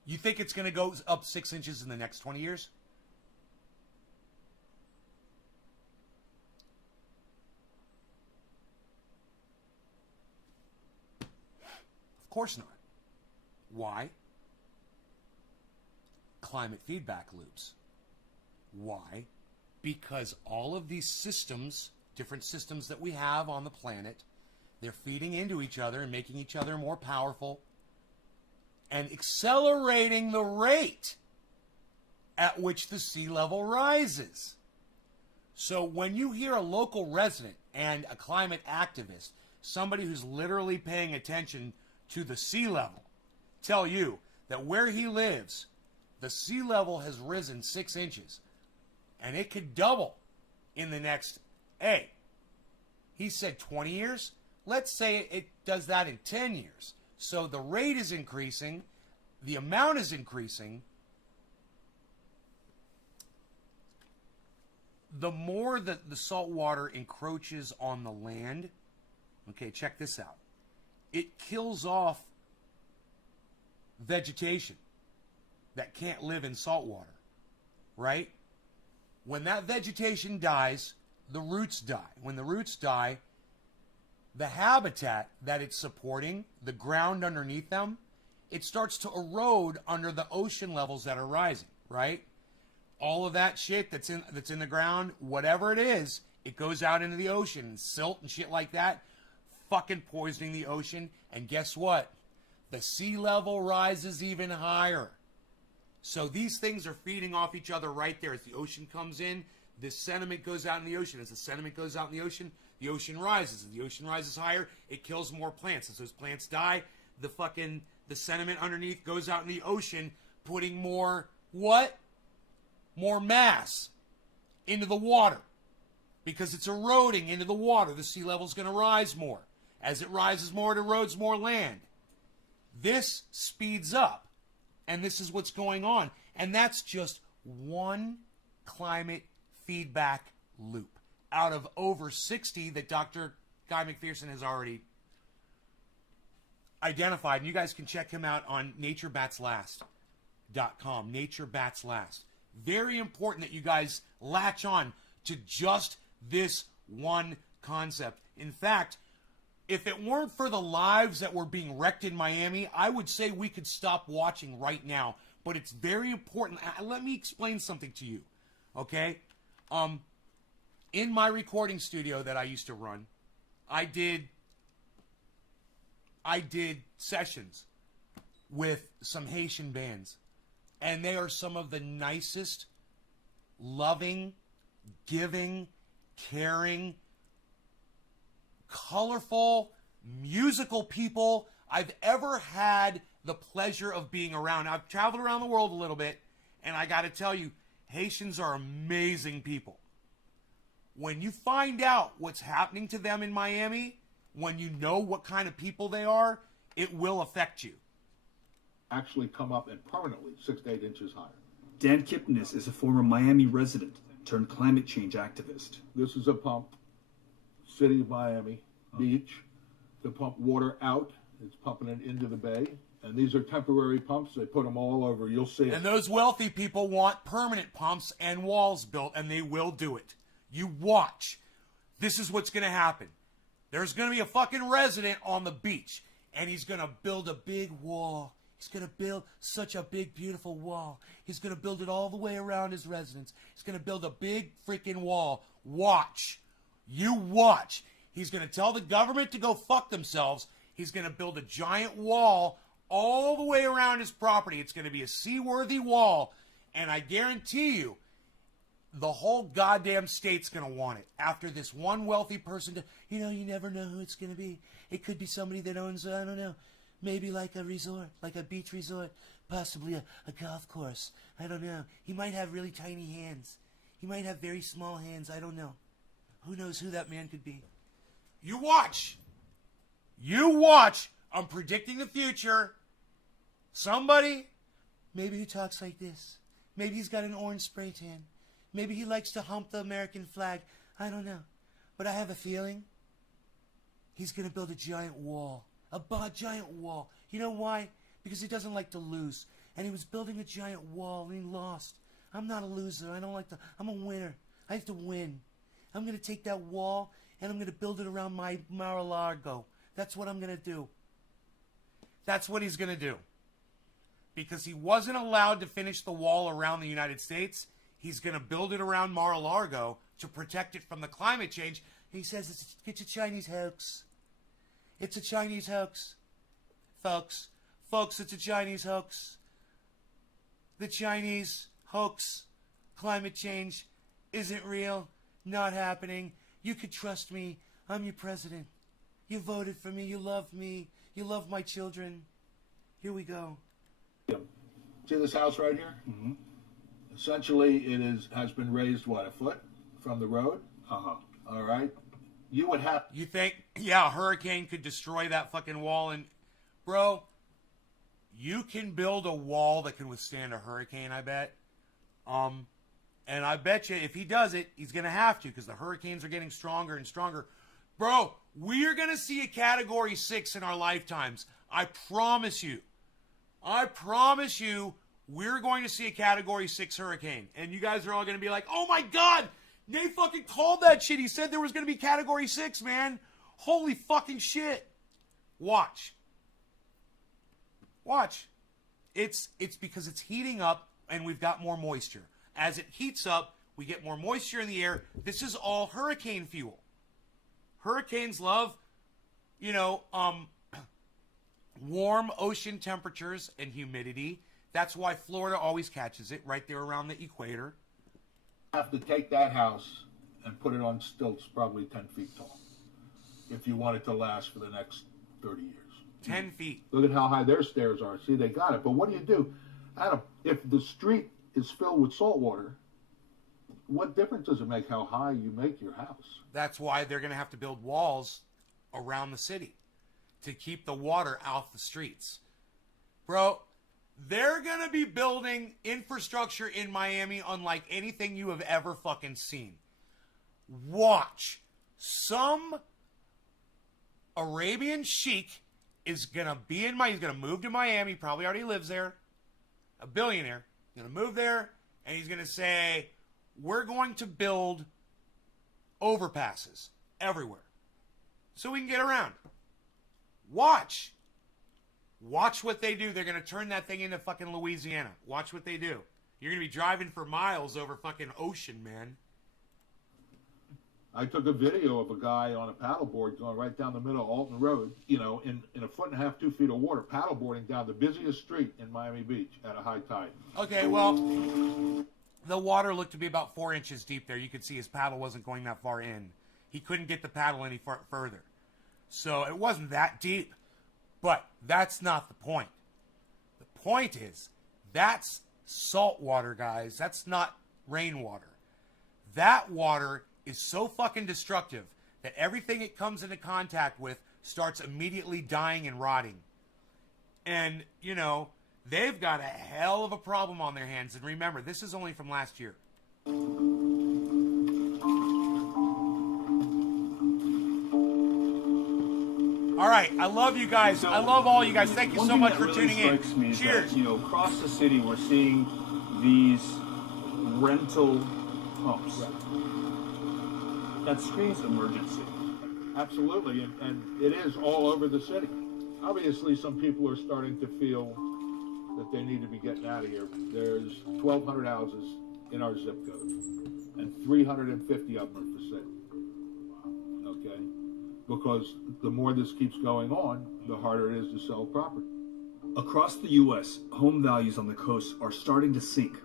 You think it's going to go up 6 inches in the next 20 years? Of course not. Why? Climate feedback loops. Why? Because all of these systems, different systems that we have on the planet, they're feeding into each other and making each other more powerful and accelerating the rate at which the sea level rises. So when you hear a local resident and a climate activist, somebody who's literally paying attention to the sea level, tell you that where he lives, the sea level has risen 6 inches, and it could double in the next, he said 20 years? Let's say it does that in 10 years. So the rate is increasing, the amount is increasing. The more that the salt water encroaches on the land, okay, check this out. It kills off vegetation that can't live in salt water, right? When that vegetation dies, the roots die. When the roots die, the habitat that it's supporting, the ground underneath them, it starts to erode under the ocean levels that are rising, right? All of that shit that's in the ground, whatever it is, it goes out into the ocean, and silt and shit like that, fucking poisoning the ocean. And guess what? The sea level rises even higher. So these things are feeding off each other right there. As the ocean comes in, this sediment goes out in the ocean. As the sediment goes out in the ocean rises. As the ocean rises higher, it kills more plants. As those plants die, the sediment underneath goes out in the ocean, putting more what? More mass into the water. Because it's eroding into the water. The sea level's going to rise more. As it rises more, it erodes more land. This speeds up. And this is what's going on. And that's just one climate feedback loop out of over 60 that Dr. Guy McPherson has already identified. And you guys can check him out on naturebatslast.com. Naturebatslast. Very important that you guys latch on to just this one concept. In fact, if it weren't for the lives that were being wrecked in Miami, I would say we could stop watching right now. But it's very important. Let me explain something to you, okay? In my recording studio that I used to run, I did sessions with some Haitian bands. And they are some of the nicest, loving, giving, caring, colorful, musical people I've ever had the pleasure of being around. I've traveled around the world a little bit, and I got to tell you, Haitians are amazing people. When you find out what's happening to them in Miami, when you know what kind of people they are, it will affect you. Actually come up and permanently 6 to 8 inches higher. Dan Kipnis is a former Miami resident turned climate change activist. This is a pump, city of Miami beach, to pump water out. It's pumping it into the bay. And these are temporary pumps. They put them all over. You'll see it. And those wealthy people want permanent pumps and walls built, and they will do it. You watch. This is what's going to happen. There's going to be a fucking resident on the beach, and he's going to build a big wall. He's going to build such a big, beautiful wall. He's going to build it all the way around his residence. He's going to build a big freaking wall. Watch. You watch. He's going to tell the government to go fuck themselves. He's going to build a giant wall all the way around his property. It's going to be a seaworthy wall. And I guarantee you, the whole goddamn state's going to want it. After this one wealthy person, you never know who it's going to be. It could be somebody that owns, I don't know, maybe like a resort, like a beach resort, possibly a golf course. I don't know. He might have really tiny hands. He might have very small hands. I don't know. Who knows who that man could be? You watch. You watch. I'm predicting the future. Somebody, maybe who talks like this. Maybe he's got an orange spray tan. Maybe he likes to hump the American flag. I don't know. But I have a feeling he's going to build a giant wall. A giant wall. You know why? Because he doesn't like to lose. And he was building a giant wall and he lost. I'm not a loser. I don't like to. I'm a winner. I have to win. I'm going to take that wall and I'm going to build it around my Mar-a-Lago. That's what I'm going to do. That's what he's going to do. Because he wasn't allowed to finish the wall around the United States, he's going to build it around Mar-a-Lago to protect it from the climate change. He says it's a Chinese hoax. It's a Chinese hoax. Folks, it's a Chinese hoax. The Chinese hoax, climate change, isn't real, not happening. You could trust me. I'm your president. You voted for me. You love me. You love my children. Here we go. See this house right here? Mm-hmm. Essentially, it has been raised, what, a foot from the road? Uh-huh. All right. You would have... You think, yeah, a hurricane could destroy that fucking wall? And, bro, you can build a wall that can withstand a hurricane, I bet. And I bet you if he does it, he's going to have to because the hurricanes are getting stronger and stronger. Bro, we are going to see a Category 6 in our lifetimes. I promise you. I promise you we're going to see a Category 6 hurricane. And you guys are all going to be like, oh my God, Nate fucking called that shit. He said there was going to be Category 6, man. Holy fucking shit. Watch. Watch. It's because it's heating up and we've got more moisture. As it heats up, we get more moisture in the air. This is all hurricane fuel. Hurricanes love, warm ocean temperatures and humidity. That's why Florida always catches it right there around the equator. Have to take that house and put it on stilts probably 10 feet tall if you want it to last for the next 30 years. 10 feet. Look at how high their stairs are. See, they got it. But what do? Adam, if the street is filled with salt water, what difference does it make how high you make your house? That's why they're going to have to build walls around the city to keep the water out the streets. Bro, they're going to be building infrastructure in Miami unlike anything you have ever fucking seen. Watch. Some Arabian sheik is going to be in Miami. He's going to move to Miami. Probably already lives there. A billionaire. He's going to move there and he's going to say, we're going to build overpasses everywhere so we can get around. Watch. Watch what they do. They're going to turn that thing into fucking Louisiana. Watch what they do. You're going to be driving for miles over fucking ocean, man. I took a video of a guy on a paddleboard going right down the middle of Alton Road, you know, in 1.5 to 2 feet of water, paddleboarding down the busiest street in Miami Beach at a high tide. Okay, well, the water looked to be about 4 inches deep there. You could see his paddle wasn't going that far in. He couldn't get the paddle any further. So it wasn't that deep. But that's not the point. The point is, that's salt water, guys. That's not rainwater. That water is so fucking destructive that everything it comes into contact with starts immediately dying and rotting. And, you know, they've got a hell of a problem on their hands. And remember, this is only from last year. All right, I love you guys. I love all you guys. Thank you so much for tuning in. Cheers. That, you know, across the city, we're seeing these rental pumps. That screams emergency. Absolutely, and it is all over the city. Obviously, some people are starting to feel that they need to be getting out of here. There's 1,200 houses in our zip code, and 350 of them are for sale. Okay? Because the more this keeps going on, the harder it is to sell property. Across the U.S., home values on the coast are starting to sink,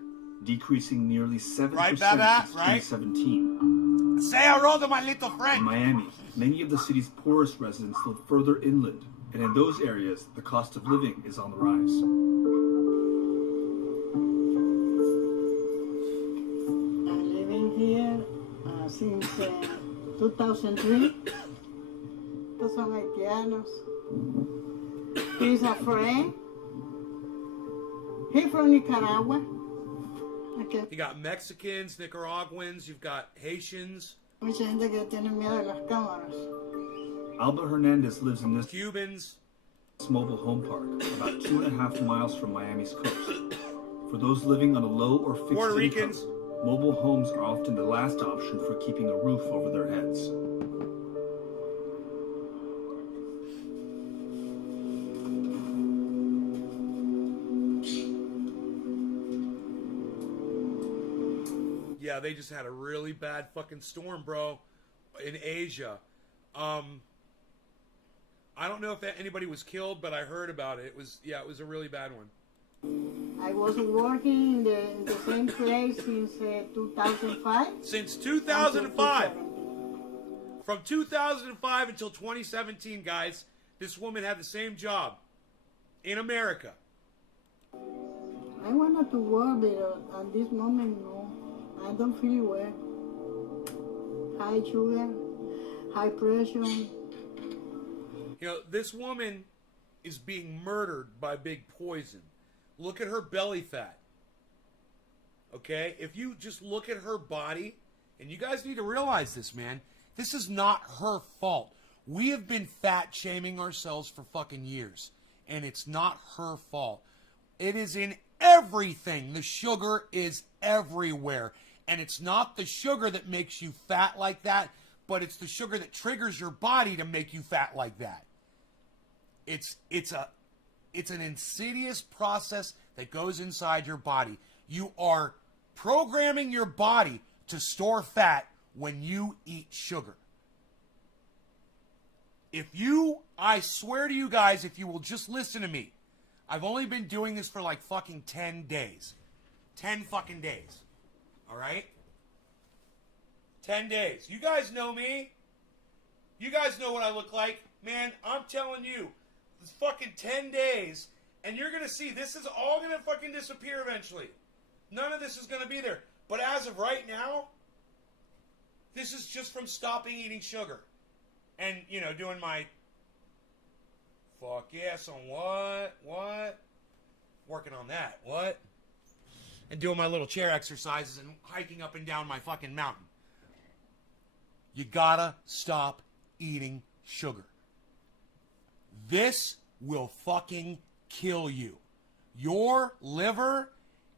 decreasing nearly 7% Right, Baba? since Right? 2017. Say hello to my little In friend. Miami, many of the city's poorest residents live further inland, and in those areas, the cost of living is on the rise. I'm living here since 2003. Estos son haitianos. He's a friend. He's from Nicaragua. Okay. You got Mexicans, Nicaraguans, you've got Haitians, Mucha gente que tiene miedo de las cámaras. Alba Hernandez lives in this Cubans. mobile home park, about 2.5 miles from Miami's coast. For those living on a low or fixed Puerto income, Ricans. mobile homes are often the last option for keeping a roof over their heads. Yeah, they just had a really bad fucking storm, bro, in Asia. I don't know if anybody was killed, but I heard about it. It was a really bad one. I was working in the same place since 2005. Since 2005. From 2005 until 2017, guys, this woman had the same job in America. I wanted to work, but at this moment, no. I don't feel well. High sugar, high pressure. You know, this woman is being murdered by big poison. Look at her belly fat. Okay? If you just look at her body, and you guys need to realize this, man, this is not her fault. We have been fat shaming ourselves for fucking years, and it's not her fault. It is in everything. The sugar is everywhere. And it's not the sugar that makes you fat like that, but it's the sugar that triggers your body to make you fat like that. It's an insidious process that goes inside your body. You are programming your body to store fat when you eat sugar. I swear to you guys, if you will just listen to me, I've only been doing this for like fucking 10 days. 10 fucking days. All right? 10 days. You guys know me. You guys know what I look like. Man, I'm telling you, fucking 10 days, and you're going to see this is all going to fucking disappear eventually. None of this is going to be there. But as of right now, this is just from stopping eating sugar. And, you know, doing my fuck yes on what? Working on that, what? And doing my little chair exercises and hiking up and down my fucking mountain. You gotta stop eating sugar. This will fucking kill you. Your liver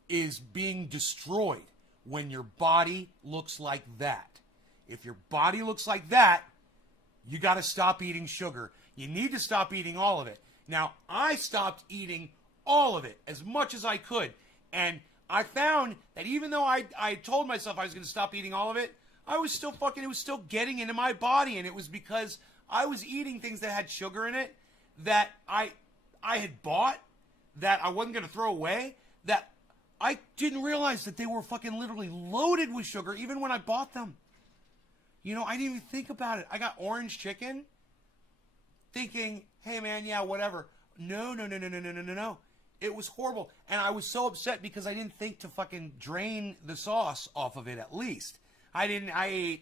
is being destroyed when your body looks like that. If your body looks like that, you got to stop eating sugar. You need to stop eating all of it. Now, I stopped eating all of it as much as I could. And I found that even though I told myself I was going to stop eating all of it, I was still fucking, it was still getting into my body. And it was because I was eating things that had sugar in it that I had bought, that I wasn't going to throw away, that I didn't realize that they were fucking literally loaded with sugar even when I bought them. You know, I didn't even think about it. I got orange chicken thinking, hey man, yeah, whatever. No. It was horrible. And I was so upset because I didn't think to fucking drain the sauce off of it at least. I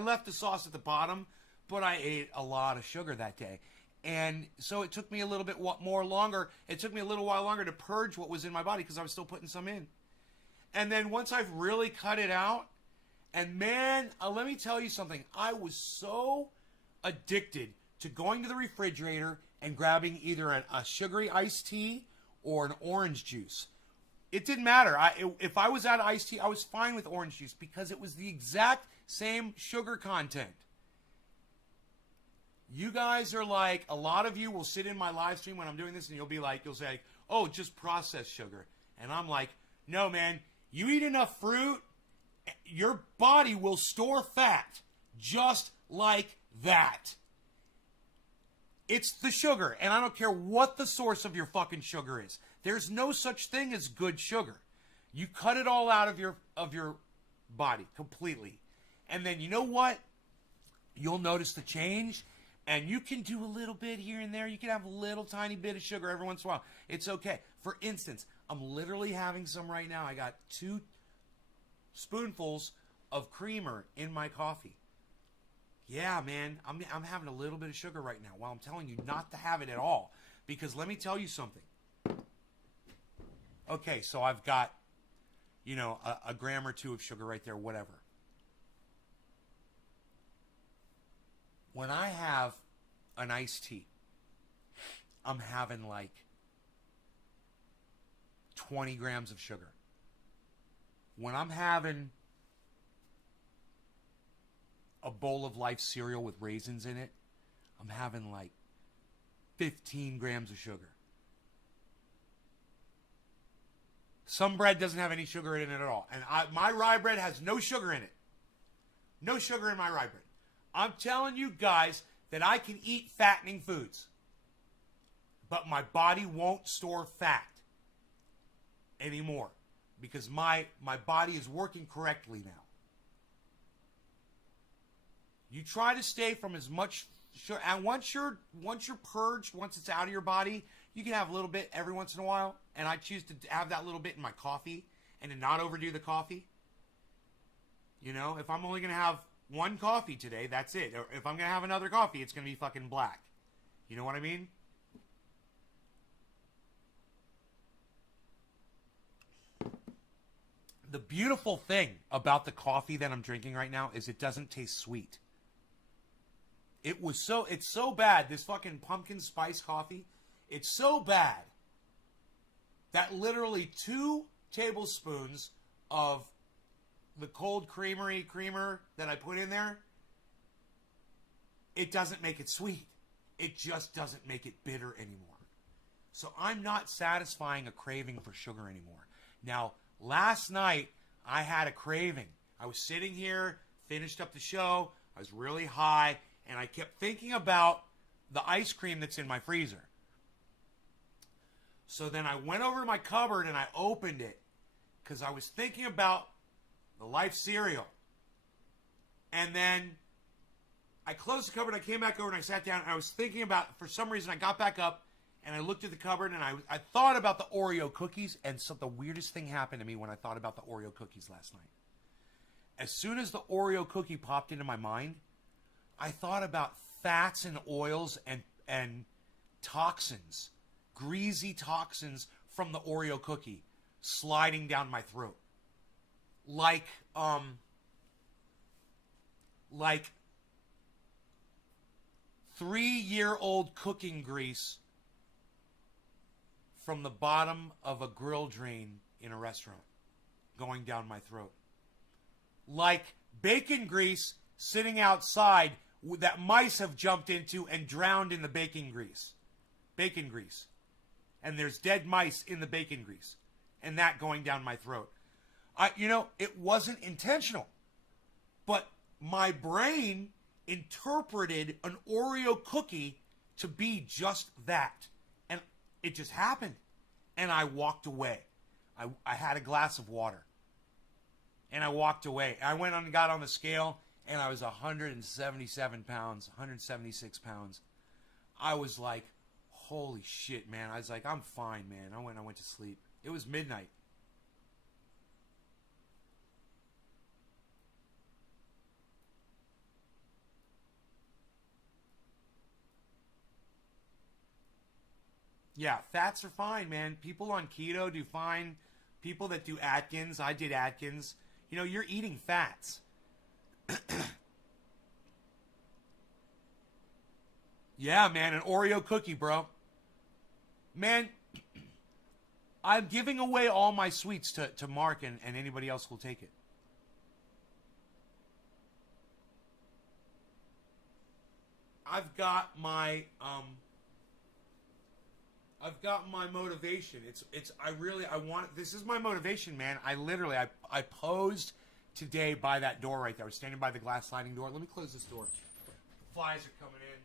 left the sauce at the bottom, but I ate a lot of sugar that day. And so it took me a little bit more longer. It took me a little while longer to purge what was in my body because I was still putting some in. And then once I've really cut it out, and man, let me tell you something. I was so addicted to going to the refrigerator and grabbing either a sugary iced tea or an orange juice. It didn't matter. If I was out of iced tea, I was fine with orange juice because it was the exact same sugar content. You guys are like, a lot of you will sit in my live stream when I'm doing this and you'll say, oh, just processed sugar. And I'm like, no, man, you eat enough fruit, your body will store fat just like that. It's the sugar, and I don't care what the source of your fucking sugar is. There's no such thing as good sugar. You cut it all out of your body completely. And then you know what? You'll notice the change. And you can do a little bit here and there. You can have a little tiny bit of sugar every once in a while. It's okay. For instance, I'm literally having some right now. I got 2 spoonfuls of creamer in my coffee. Yeah, man, I'm having a little bit of sugar right now while I'm telling you not to have it at all. Because let me tell you something. Okay, so I've got, you know, a gram or 2 of sugar right there, whatever. When I have an iced tea, I'm having like 20 grams of sugar. When I'm having a bowl of Life cereal with raisins in it, I'm having like 15 grams of sugar. Some bread doesn't have any sugar in it at all. And my rye bread has no sugar in it. No sugar in my rye bread. I'm telling you guys that I can eat fattening foods, but my body won't store fat anymore because my body is working correctly now. You try to stay from as much sugar, and once you're purged, once it's out of your body, you can have a little bit every once in a while, and I choose to have that little bit in my coffee and to not overdo the coffee. You know, if I'm only going to have 1 coffee today, that's it. Or if I'm going to have another coffee, it's going to be fucking black. You know what I mean? The beautiful thing about the coffee that I'm drinking right now is it doesn't taste sweet. It's so bad, this fucking pumpkin spice coffee, it's so bad that literally 2 tablespoons of the cold creamer that I put in there, it doesn't make it sweet. It just doesn't make it bitter anymore. So I'm not satisfying a craving for sugar anymore. Now, last night, I had a craving. I was sitting here, finished up the show, I was really high, and I kept thinking about the ice cream that's in my freezer. So then I went over to my cupboard and I opened it because I was thinking about the Life cereal. And then I closed the cupboard. I came back over and I sat down. And I was thinking about, for some reason, I got back up and I looked at the cupboard and I thought about the Oreo cookies. And so the weirdest thing happened to me when I thought about the Oreo cookies last night. As soon as the Oreo cookie popped into my mind, I thought about fats and oils and toxins, greasy toxins from the Oreo cookie sliding down my throat. Like 3-year-old cooking grease from the bottom of a grill drain in a restaurant going down my throat. Like bacon grease sitting outside that mice have jumped into and drowned in the bacon grease. Bacon grease. And there's dead mice in the bacon grease. And that going down my throat. It wasn't intentional. But my brain interpreted an Oreo cookie to be just that. And it just happened. And I walked away. I had a glass of water. And I walked away. I went on and got on the scale, and I was 177 pounds, 176 pounds. I was like, holy shit, man. I was like, I'm fine, man. I went to sleep. It was midnight. Yeah, fats are fine, man. People on keto do fine. People that do Atkins, I did Atkins. You're eating fats. Yeah, man, an Oreo cookie, bro. Man, I'm giving away all my sweets to Mark and anybody else who will take it. I've got my motivation. This is my motivation, man. I posed today by that door right there. I was standing by the glass sliding door. Let me close this door. Flies are coming in.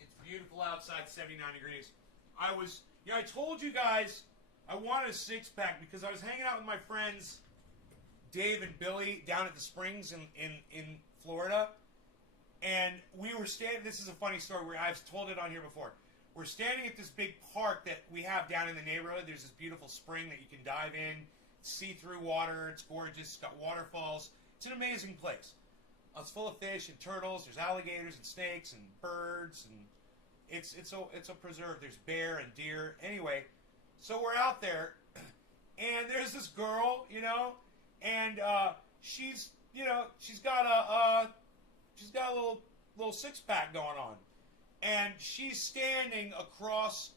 It's beautiful outside, 79 degrees. I told you guys I wanted a six-pack because I was hanging out with my friends Dave and Billy down at the Springs in Florida. And we were standing, this is a funny story where I've told it on here before. We're standing at this big park that we have down in the neighborhood. There's this beautiful spring that you can dive in, see-through water. It's gorgeous. It's got waterfalls. It's an amazing place. It's full of fish and turtles. There's alligators and snakes and birds, and it's a preserve. There's bear and deer. Anyway, so we're out there, and there's this girl, and she's got a little six-pack going on. And she's standing across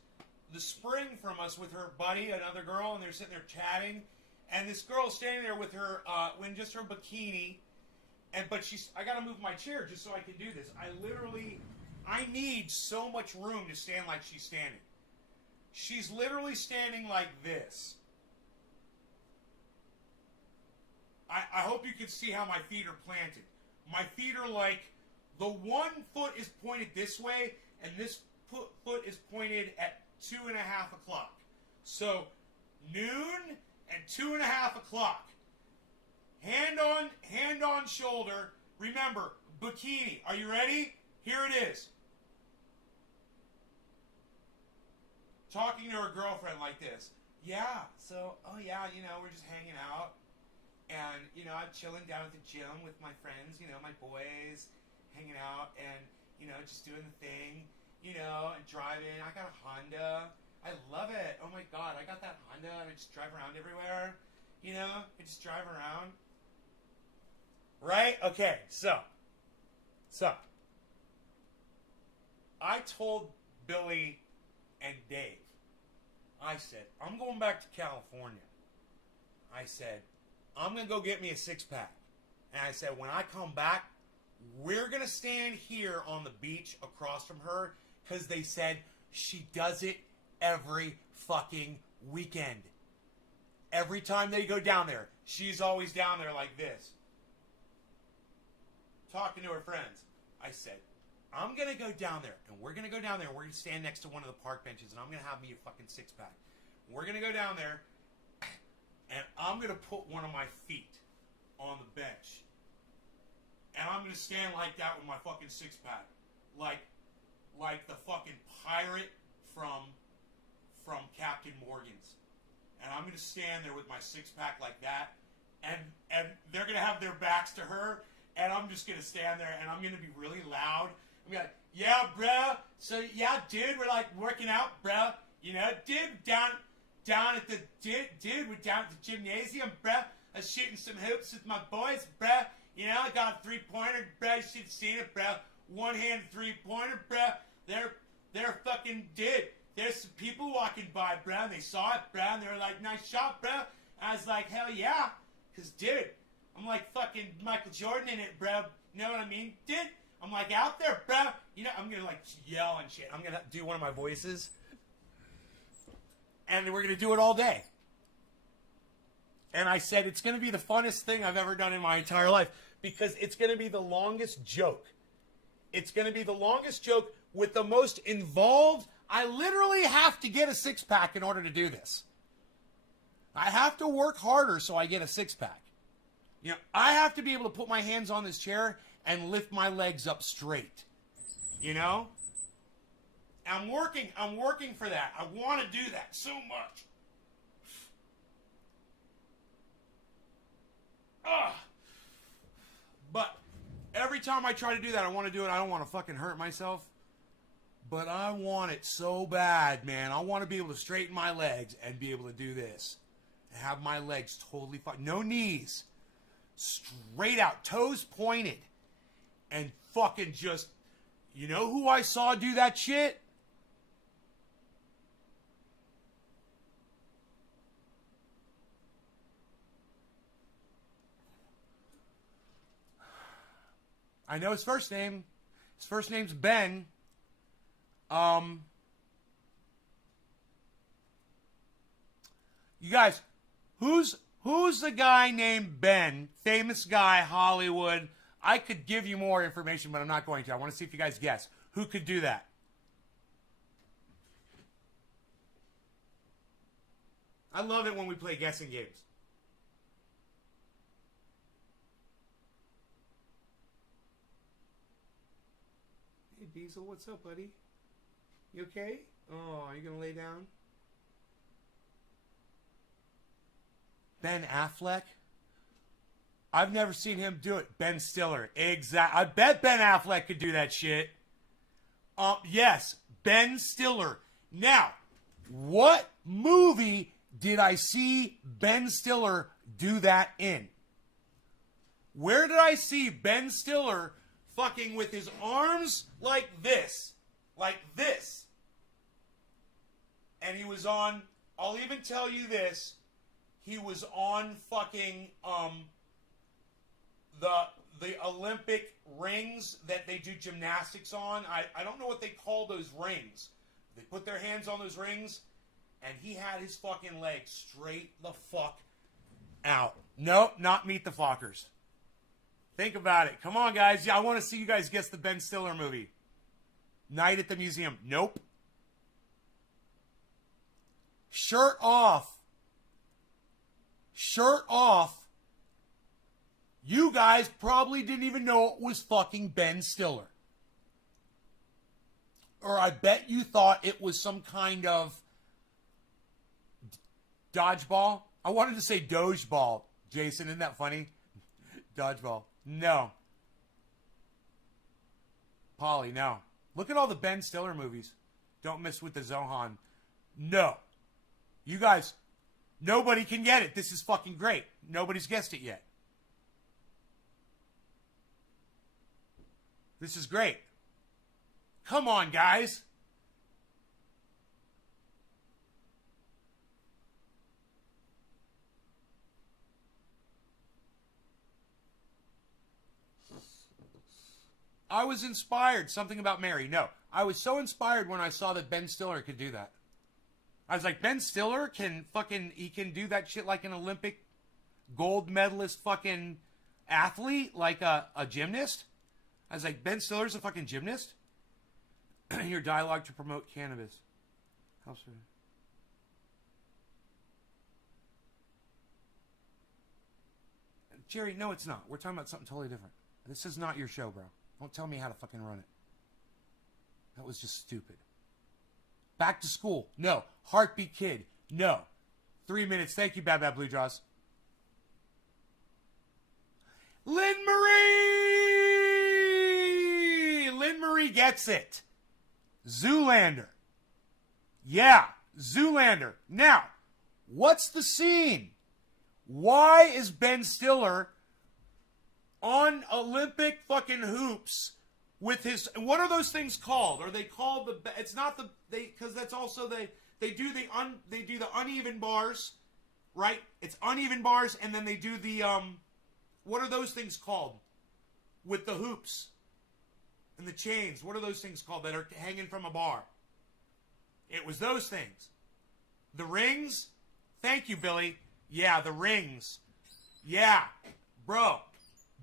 the spring from us with her buddy, another girl, and they're sitting there chatting. And this girl's standing there with her, in just her bikini. But I gotta move my chair just so I can do this. I need so much room to stand like she's standing. She's literally standing like this. I hope you can see how my feet are planted. My feet are like, the one foot is pointed this way, and this foot is pointed at 2:30 o'clock. So, noon and 2:30 o'clock. Hand on shoulder. Remember, bikini. Are you ready? Here it is. Talking to her girlfriend like this. Yeah, so, we're just hanging out. And, I'm chilling down at the gym with my friends, my boys, hanging out and, just doing the thing, and driving. I got a Honda. I love it. Oh, my God. I got that Honda, and I just drive around everywhere. I just drive around. Right? Okay, so. I told Billy and Dave, I said, I'm going back to California. I said, I'm going to go get me a six-pack. And I said, when I come back, we're going to stand here on the beach across from her because they said she does it every fucking weekend. Every time they go down there, she's always down there like this. Talking to her friends. I said, I'm going to go down there, and we're going to go down there, and we're going to stand next to one of the park benches, and I'm going to have me a fucking six-pack. We're going to go down there, and I'm going to put one of my feet on the bench. And I'm gonna stand like that with my fucking six pack, like the fucking pirate from Captain Morgan's. And I'm gonna stand there with my six pack like that, and they're gonna have their backs to her, and I'm just gonna stand there, and I'm gonna be really loud. I'm gonna, yeah, bro. So yeah, dude, we're like working out, bro. You know, dude, down at the we're down at the gymnasium, bro. I was shooting some hoops with my boys, bro. You know, I got a 3-pointer, bro. You should have seen it, bro. One-hand 3-pointer, bro. They're fucking dude. There's some people walking by, bro, and they saw it, bro, and they were like, nice shot, bro. I was like, hell yeah. Because, dude, I'm like fucking Michael Jordan in it, bro. You know what I mean? Dude, I'm like out there, bro. You know, I'm going to like yell and shit. I'm going to do one of my voices. And we're going to do it all day. And I said, it's going to be the funnest thing I've ever done in my entire life. Because it's going to be the longest joke. It's going to be the longest joke with the most involved. I literally have to get a six-pack in order to do this. I have to work harder so I get a six-pack. You know, I have to be able to put my hands on this chair and lift my legs up straight. You know? I'm working for that. I want to do that so much. Ugh. But every time I try to do that, I want to do it. I don't want to fucking hurt myself. But I want it so bad, man. I want to be able to straighten my legs and be able to do this. And have my legs totally fine. No knees. Straight out. Toes pointed. And fucking just... You know who I saw do that shit? I know his first name. His first name's Ben. You guys, who's the guy named Ben? Famous guy, Hollywood. I could give you more information, but I'm not going to. I want to see if you guys guess. Who could do that? I love it when we play guessing games. Hey, Diesel, what's up, buddy? You okay? Oh, are you going to lay down? Ben Affleck? I've never seen him do it. Ben Stiller. Exactly. I bet Ben Affleck could do that shit. Yes, Ben Stiller. Now, what movie did I see Ben Stiller do that in? Where did I see Ben Stiller fucking with his arms like this? Like this. And he was on, I'll even tell you this, he was on fucking, the Olympic rings that they do gymnastics on. I don't know what they call those rings. They put their hands on those rings, and he had his fucking legs straight the fuck out. Nope, not Meet the Fockers. Think about it. Come on, guys. Yeah, I want to see you guys guess the Ben Stiller movie. Night at the Museum. Nope. Shirt off. Shirt off. You guys probably didn't even know it was fucking Ben Stiller. Or I bet you thought it was some kind of dodgeball. I wanted to say Dogeball. Jason, isn't that funny? Dodgeball. No. Polly, no. Look at all the Ben Stiller movies. Don't miss with the Zohan. No. You guys, nobody can get it. This is fucking great. Nobody's guessed it yet. This is great. Come on, guys. I was inspired. Something about Mary. No. I was so inspired when I saw that Ben Stiller could do that. I was like, Ben Stiller can he can do that shit like an Olympic gold medalist fucking athlete, like a gymnast. I was like, Ben Stiller's a fucking gymnast? Your dialogue to promote cannabis. How soon? Jerry, no, it's not. We're talking about something totally different. This is not your show, bro. Don't tell me how to fucking run it. That was just stupid. Back to school. No. Heartbeat Kid. No. 3 minutes. Thank you, Bad Bad Blue Jaws. Lynn Marie! Lynn Marie gets it. Zoolander. Yeah, Zoolander. Now, what's the scene? Why is Ben Stiller on Olympic fucking hoops with his, what are those things called? Are they called the, it's not the, because that's also, they do the uneven bars, right? It's uneven bars, and then they do the, what are those things called? With the hoops and the chains. What are those things called that are hanging from a bar? It was those things. The rings? Thank you, Billy. Yeah, the rings. Yeah. Bro,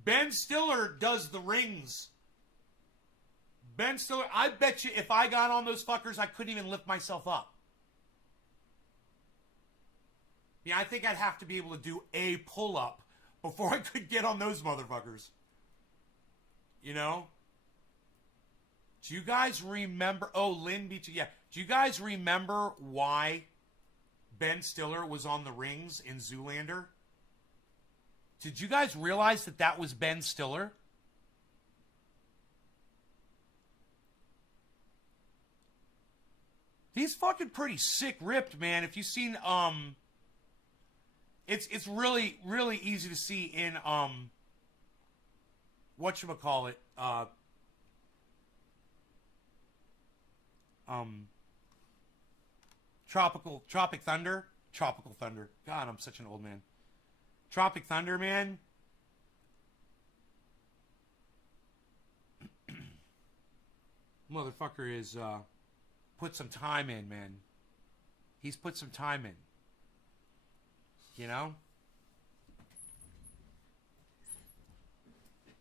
Ben Stiller does the rings. Ben Stiller, I bet you if I got on those fuckers, I couldn't even lift myself up. Yeah, I think I'd have to be able to do a pull-up before I could get on those motherfuckers. You know? Do you guys remember... Oh, Lynn Beach... Yeah. Do you guys remember why Ben Stiller was on the rings in Zoolander? Did you guys realize that that was Ben Stiller? He's fucking pretty sick ripped, man. If you've seen... It's really, really easy to see in... whatchamacallit? Tropic Thunder. Tropical Thunder. God, I'm such an old man. Tropic Thunder, man. Motherfucker is put some time in, man. He's put some time in. You know?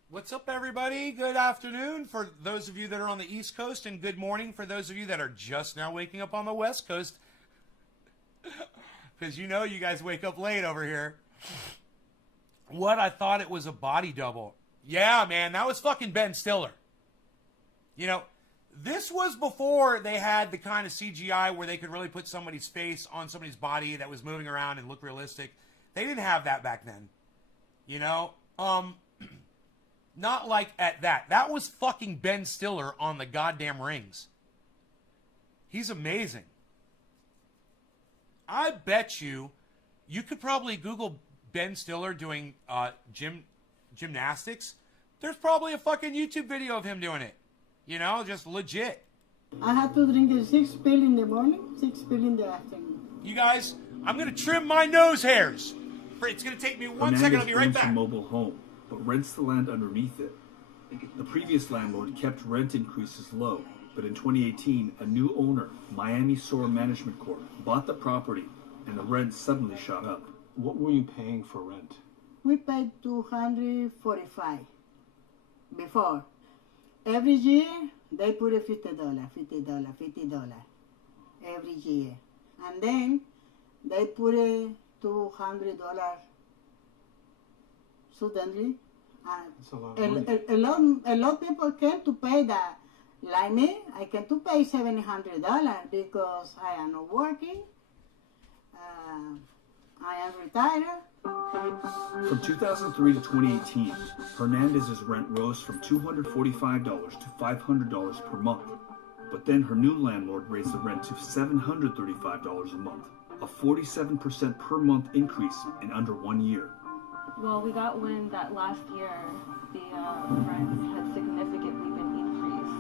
What's up, everybody? Good afternoon for those of you that are on the East Coast, and good morning for those of you that are just now waking up on the West Coast. Because you know you guys wake up late over here. What? I thought it was a body double. Yeah, man, that was fucking Ben Stiller. You know, this was before they had the kind of CGI where they could really put somebody's face on somebody's body that was moving around and look realistic. They didn't have that back then. You know? Not like at that. That was fucking Ben Stiller on the goddamn rings. He's amazing. I bet you could probably Google Ben Stiller doing gymnastics. There's probably a fucking YouTube video of him doing it. You know, just legit. I had to drink a 6 pill in the morning, 6 pill in the afternoon. You guys, I'm going to trim my nose hairs. It's going to take me 1 second. I'll be right back. A mobile home, but rents the land underneath it. The previous landlord kept rent increases low, but in 2018, a new owner, Miami Soar Management Corp., bought the property, and the rent suddenly shot up. What were you paying for rent? We paid $245 before. Every year, they put a $50 every year. And then they put a $200 suddenly. That's a lot of money. A lot of people came to pay that. Like me, I came to pay $700 because I am not working. I am retired. From 2003 to 2018, Hernandez's rent rose from $245 to $500 per month. But then her new landlord raised the rent to $735 a month, a 47% per month increase in under 1 year. Well, we got wind that last year the rents had significantly been increased.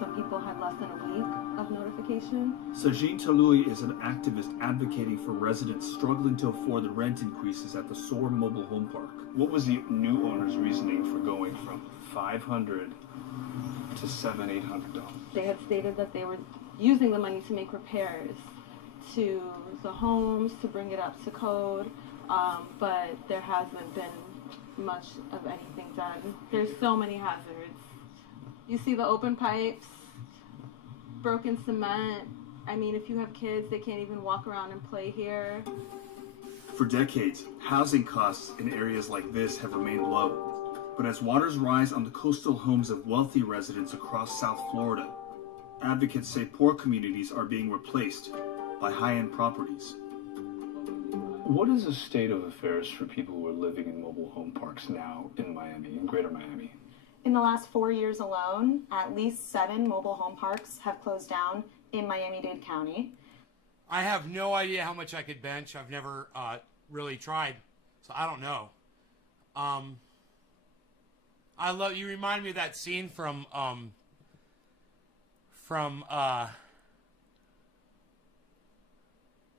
Some people had less than a week of notification. Sajin Talui is an activist advocating for residents struggling to afford the rent increases at the Soar Mobile Home Park. What was the new owner's reasoning for going from $500 to $700-800? They had stated that they were using the money to make repairs to the homes, to bring it up to code, but there hasn't been much of anything done. There's so many hazards. You see the open pipes, broken cement. I mean, if you have kids, they can't even walk around and play here. For decades, housing costs in areas like this have remained low. But as waters rise on the coastal homes of wealthy residents across South Florida, advocates say poor communities are being replaced by high-end properties. What is the state of affairs for people who are living in mobile home parks now in Miami, in Greater Miami? In the last 4 years alone, at least 7 mobile home parks have closed down in Miami-Dade County. I have no idea how much I could bench. I've never really tried, so I don't know. I love you. Remind me of that scene from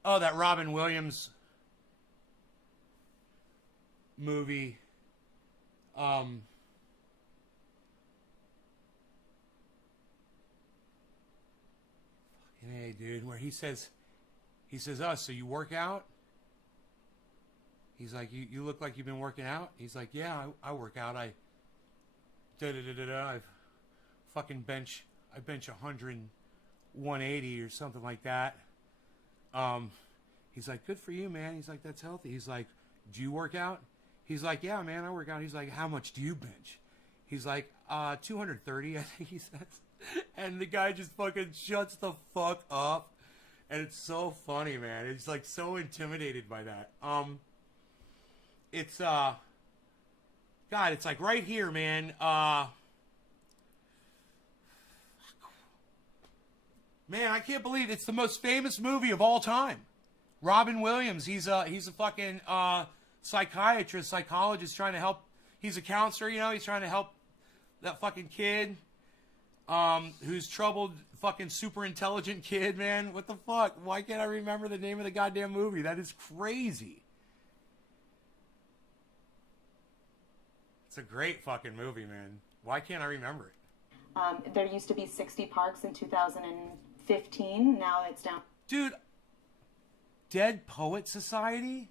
that Robin Williams movie. Hey, dude, where he says, oh, so you work out? He's like, you look like you've been working out? He's like, yeah, I work out. I fucking bench 100, 180 or something like that. He's like, good for you, man. He's like, that's healthy. He's like, do you work out? He's like, yeah, man, I work out. He's like, how much do you bench? He's like, 230, I think he says. And the guy just fucking shuts the fuck up. And it's so funny, man. It's like so intimidated by that. It's God, it's like right here, man. Man, I can't believe it's the most famous movie of all time. Robin Williams, he's a fucking psychiatrist, psychologist trying to help. He's a counselor, you know, he's trying to help that fucking kid who's troubled, fucking super intelligent kid, man. What the fuck? Why can't I remember the name of the goddamn movie? That is crazy. It's a great fucking movie, man. Why can't I remember it? There used to be 60 parks in 2015. Now it's down. Dude, Dead Poet Society?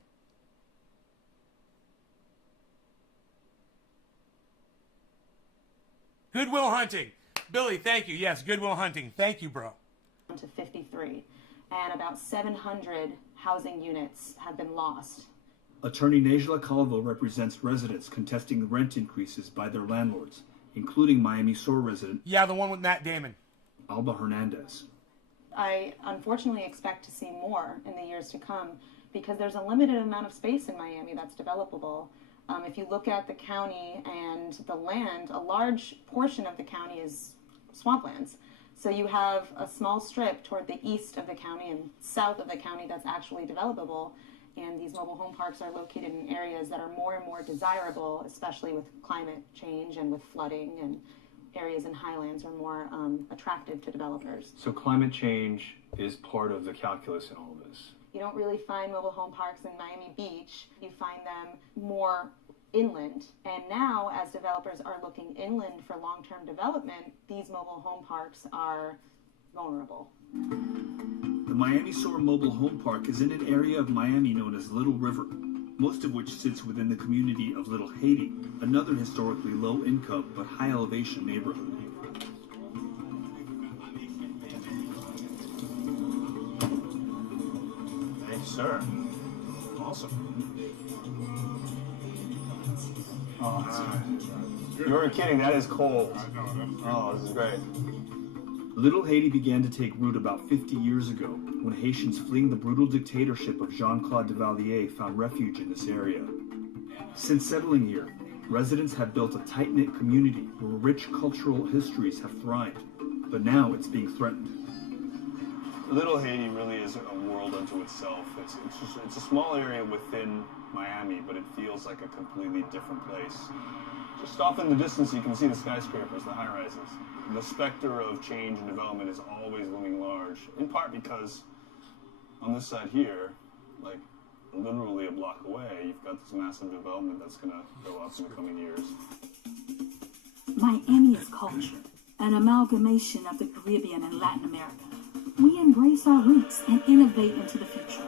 Good Will Hunting. Billy, thank you. Yes, Good Will Hunting. Thank you, bro. To 53, and about 700 housing units have been lost. Attorney Najla Calvo represents residents contesting rent increases by their landlords, including Miami Sur resident. Yeah, the one with Matt Damon. Alba Hernandez. I unfortunately expect to see more in the years to come because there's a limited amount of space in Miami that's developable. If you look at the county and the land, a large portion of the county is swamplands. So you have a small strip toward the east of the county and south of the county that's actually developable. And these mobile home parks are located in areas that are more and more desirable, especially with climate change and with flooding, and areas in highlands are more attractive to developers. So climate change is part of the calculus in all of this. You don't really find mobile home parks in Miami Beach. You find them more inland. And now, as developers are looking inland for long-term development, these mobile home parks are vulnerable. The Miami Sur Mobile Home Park is in an area of Miami known as Little River, most of which sits within the community of Little Haiti, another historically low-income but high-elevation neighborhood. Thank you, sir. Awesome. Oh, you weren't kidding. That is cold. Oh, this is great. Little Haiti began to take root about 50 years ago, when Haitians fleeing the brutal dictatorship of Jean-Claude Duvalier found refuge in this area. Since settling here, residents have built a tight-knit community where rich cultural histories have thrived, but now it's being threatened. Little Haiti really is a world unto itself. It's a small area within Miami, but it feels like a completely different place. Just off in the distance, you can see the skyscrapers, the high-rises. The specter of change and development is always looming large, in part because on this side here, like literally a block away, you've got this massive development that's going to go up in the coming years. Miami is culture, an amalgamation of the Caribbean and Latin America. We embrace our roots and innovate into the future.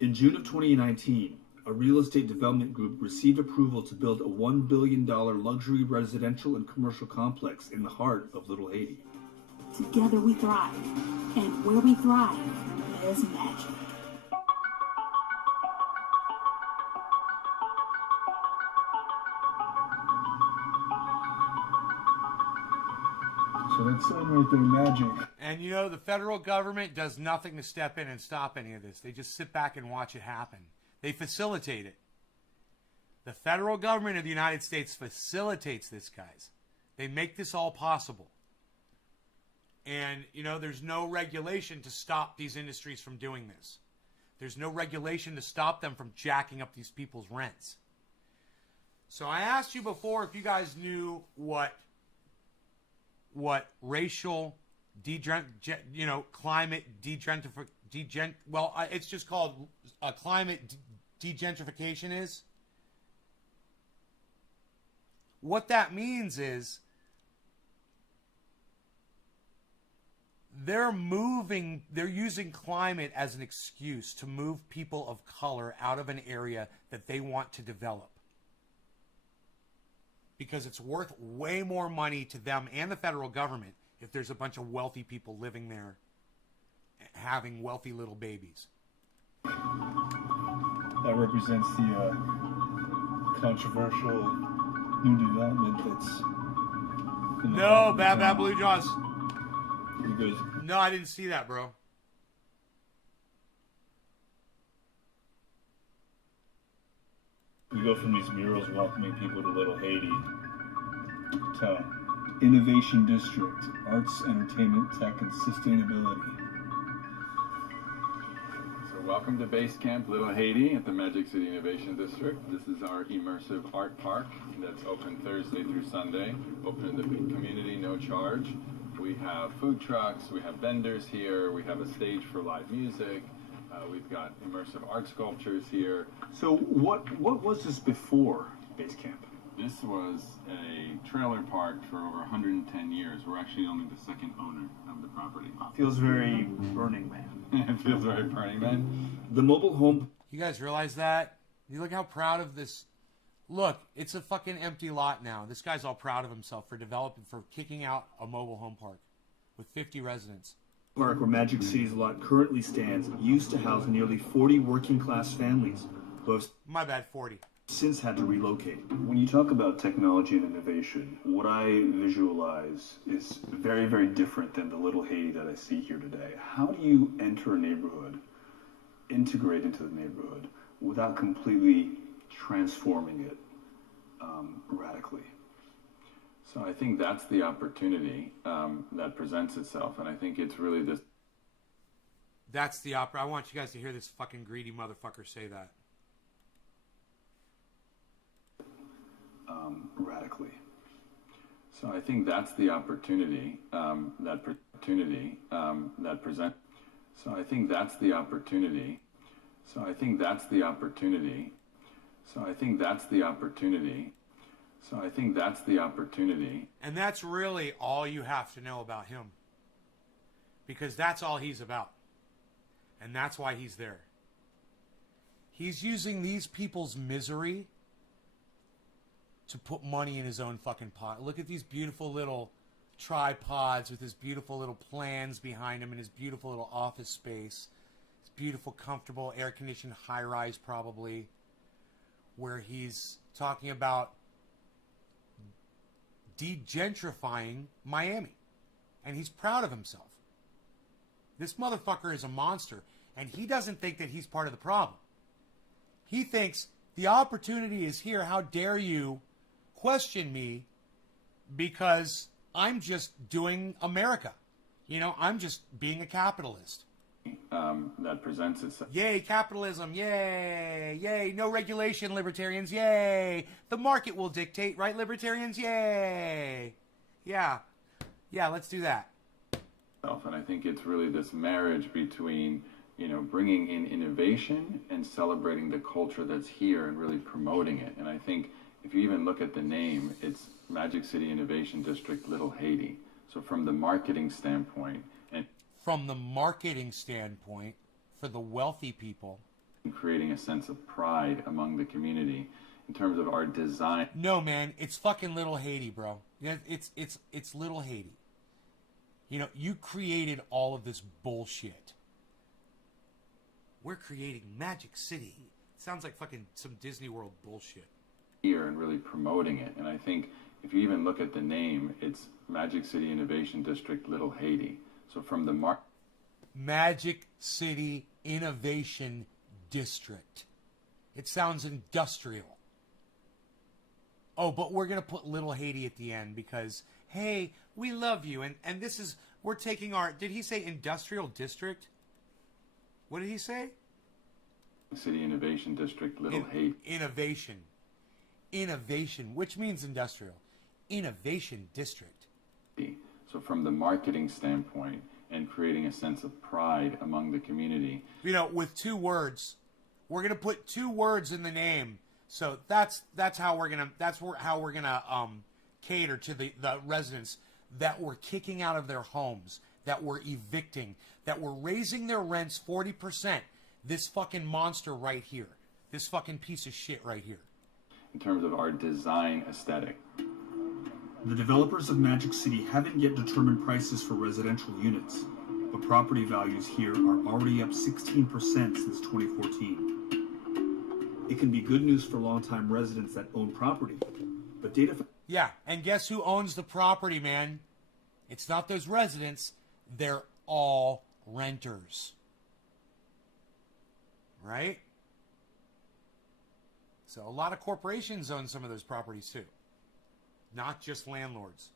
In June of 2019, a real estate development group received approval to build a $1 billion luxury residential and commercial complex in the heart of Little Haiti. Together we thrive, and where we thrive, there's magic. So that sign right there, magic. And you know, the federal government does nothing to step in and stop any of this. They just sit back and watch it happen. They facilitate it. The federal government of the United States facilitates this, guys. They make this all possible. And, you know, there's no regulation to stop these industries from doing this. There's no regulation to stop them from jacking up these people's rents. So I asked you before if you guys knew what racial climate it's just called climate degentrification is. What that means is they're using climate as an excuse to move people of color out of an area that they want to develop. Because it's worth way more money to them and the federal government if there's a bunch of wealthy people living there having wealthy little babies. That represents the controversial new development that's... No, Bad Blue Jaws. Because No, I didn't see that, bro. we go from these murals welcoming people to Little Haiti to Innovation District, Arts, Entertainment, Tech, and Sustainability. So welcome to Base Camp Little Haiti at the Magic City Innovation District. This is our immersive art park that's open Thursday through Sunday. Open to the community, no charge. We have food trucks, we have vendors here, we have a stage for live music. We've got immersive art sculptures here. So what was this before Base Camp? This was a trailer park for over 110 years. We're actually only the second owner of the property. Feels very Burning Man. It feels very Burning Man. The mobile home. You guys realize that? You look how proud of this. Look, it's a fucking empty lot now. This guy's all proud of himself for kicking out a mobile home park with 50 residents. Park where Magic City's lot currently stands used to house nearly 40 working class families who have My bad, 40. since had to relocate. When you talk about technology and innovation, what I visualize is very, very different than the Little Haiti that I see here today. How do you enter a neighborhood, integrate into the neighborhood, without completely transforming it radically? So I think that's the opportunity that presents itself, and I think it's really this. That's the opera. I want you guys to hear this fucking greedy motherfucker say that. Radically. So I think that's the opportunity that present. So I think that's the opportunity. So I think that's the opportunity. So I think that's the opportunity. So I think that's the opportunity. And that's really all you have to know about him. Because that's all he's about. And that's why he's there. He's using these people's misery to put money in his own fucking pot. Look at these beautiful little tripods with his beautiful little plans behind him and his beautiful little office space. His beautiful, comfortable, air-conditioned high-rise probably. Where he's talking about degentrifying Miami. And he's proud of himself. This motherfucker is a monster. And he doesn't think that he's part of the problem. He thinks the opportunity is here. How dare you question me because I'm just doing America. You know, I'm just being a capitalist. That presents itself. Yay, capitalism. Yay. Yay. No regulation, libertarians. Yay. The market will dictate, right, libertarians? Yay. Yeah. Yeah, let's do that. And I think it's really this marriage between, you know, bringing in innovation and celebrating the culture that's here and really promoting it. And I think if you even look at the name, it's Magic City Innovation District Little Haiti. So from the marketing standpoint, and from the marketing standpoint, for the wealthy people, creating a sense of pride among the community in terms of our design. No, man, it's fucking Little Haiti, bro. It's Little Haiti. You know, you created all of this bullshit. We're creating Magic City. It sounds like fucking some Disney World bullshit. Here and really promoting it. And I think If you even look at the name, it's Magic City Innovation District Little Haiti. So from the Magic City Innovation District. It sounds industrial. Oh, but we're going to put Little Haiti at the end because, hey, we love you. And this is, we're taking our, did he say industrial district? What did he say? City Innovation District Little Haiti. Innovation. Innovation, which means industrial. Innovation District. So from the marketing standpoint and creating a sense of pride among the community. You know, with 2 words, we're going to put 2 words in the name. So that's how we're gonna cater to the residents that we're kicking out of their homes, that we're evicting, that we're raising their rents 40%. This fucking monster right here, this fucking piece of shit right here. In terms of our design aesthetic. The developers of Magic City haven't yet determined prices for residential units, but property values here are already up 16% since 2014. It can be good news for longtime residents that own property, but data... Yeah, and guess who owns the property, man? It's not those residents. They're all renters. Right? So a lot of corporations own some of those properties too. Not just landlords.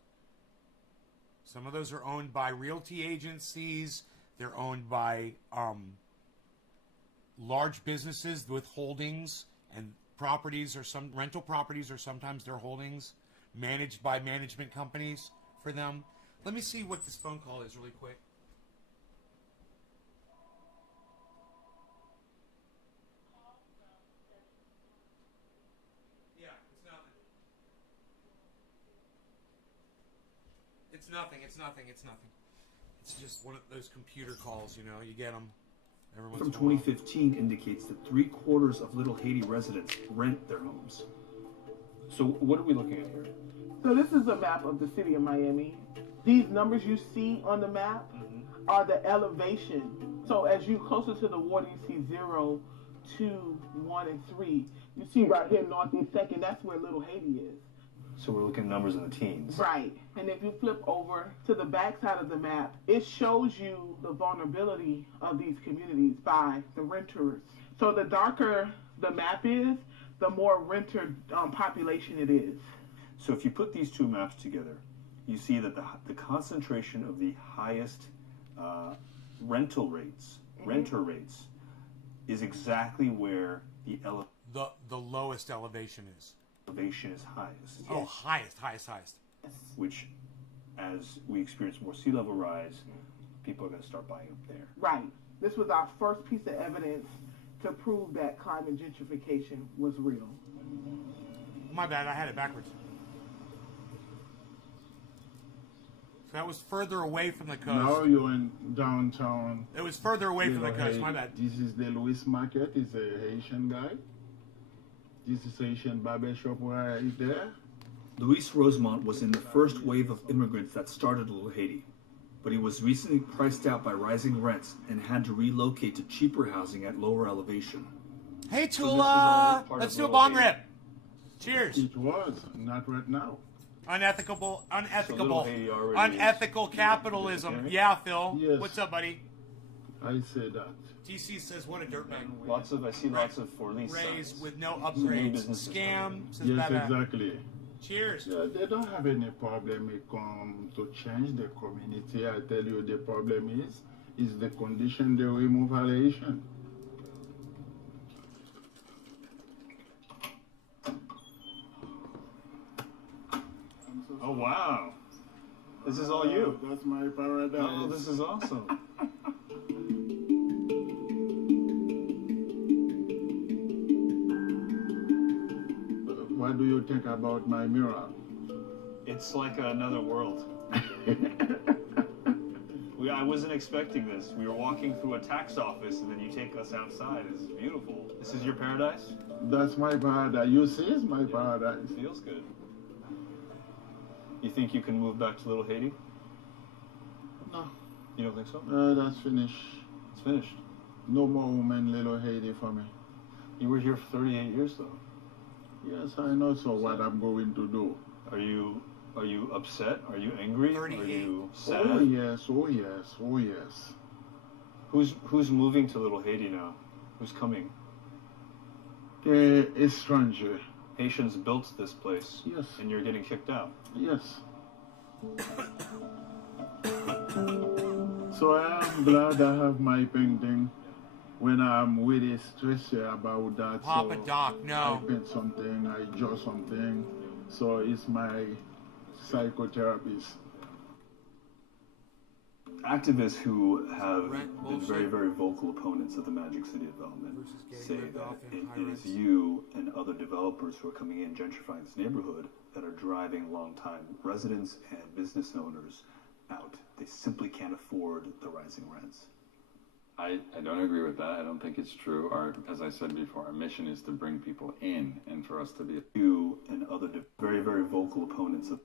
Some of those are owned by realty agencies. They're owned by large businesses with holdings, and properties or some rental properties are sometimes their holdings, managed by management companies for them. Let me see what this phone call is really quick. Yeah, it's nothing. It's nothing. It's just one of those computer calls, you know, you get them. From 2015 indicates that 3/4 of Little Haiti residents rent their homes. So what are we looking at here? So this is a map of the city of Miami. These numbers you see on the map are the elevation. So as you closer to the water, you see 0, 2, 1, and 3. You see right here, Northeast 2nd, that's where Little Haiti is. So we're looking at numbers in the teens. Right. And if you flip over to the back side of the map, it shows you the vulnerability of these communities by the renters. So the darker the map is, the more renter population it is. So if you put these 2 maps together, you see that the concentration of the highest renter rates, is exactly where the lowest elevation is. Elevation is highest. Oh, highest. Which, as we experience more sea level rise, people are going to start buying up there. Right. This was our first piece of evidence to prove that climate gentrification was real. My bad, I had it backwards. So that was further away from the coast. Now you're in downtown. It was further away from the coast, my bad. This is the Louis Market. He's a Haitian guy. This is Haitian barber shop right there. Luis Rosemont was in the first wave of immigrants that started Little Haiti, but he was recently priced out by rising rents and had to relocate to cheaper housing at lower elevation. Hey Tula, let's do a bong rip. Cheers. It was, not right now. Unethical So capitalism. Yeah, Phil. Yes. What's up, buddy? I say that. TC says, what a dirtbag. I see lots of for lease raise signs. with no upgrades. Scam. Says Yes, bye-bye. exactly. Cheers. Yeah, they don't have any problem to change the community. I tell you, the problem is the condition they remove Haitian. Oh wow, this is all you. That's my paradise. Oh, this is awesome. What do you think about my mural? It's like another world. I wasn't expecting this. We were walking through a tax office, and then you take us outside. It's beautiful. This is your paradise? That's my paradise. You see, it's my paradise. It feels good. You think you can move back to Little Haiti? No. You don't think so? That's finished. It's finished. No more women, Little Haiti for me. You were here for 38 years, though. Yes, I know. So what I'm going to do? Are you upset? Are you angry? Are you sad? Oh yes, oh yes, oh yes. Who's moving to Little Haiti now? Who's coming? A stranger. Haitians built this place. Yes. And you're getting kicked out. Yes. So I am glad I have my painting when I'm really stressed about that. Papa so Doc, no. I paint something, I draw something. So it's my psychotherapist. Activists who have been very, very vocal opponents of the Magic City development say that it is you and other developers who are coming in gentrifying this neighborhood that are driving longtime residents and business owners out. They simply can't afford the rising rents. I don't agree with that. I don't think it's true. As I said before, our mission is to bring people in and for us to be... You and other very, very vocal opponents of...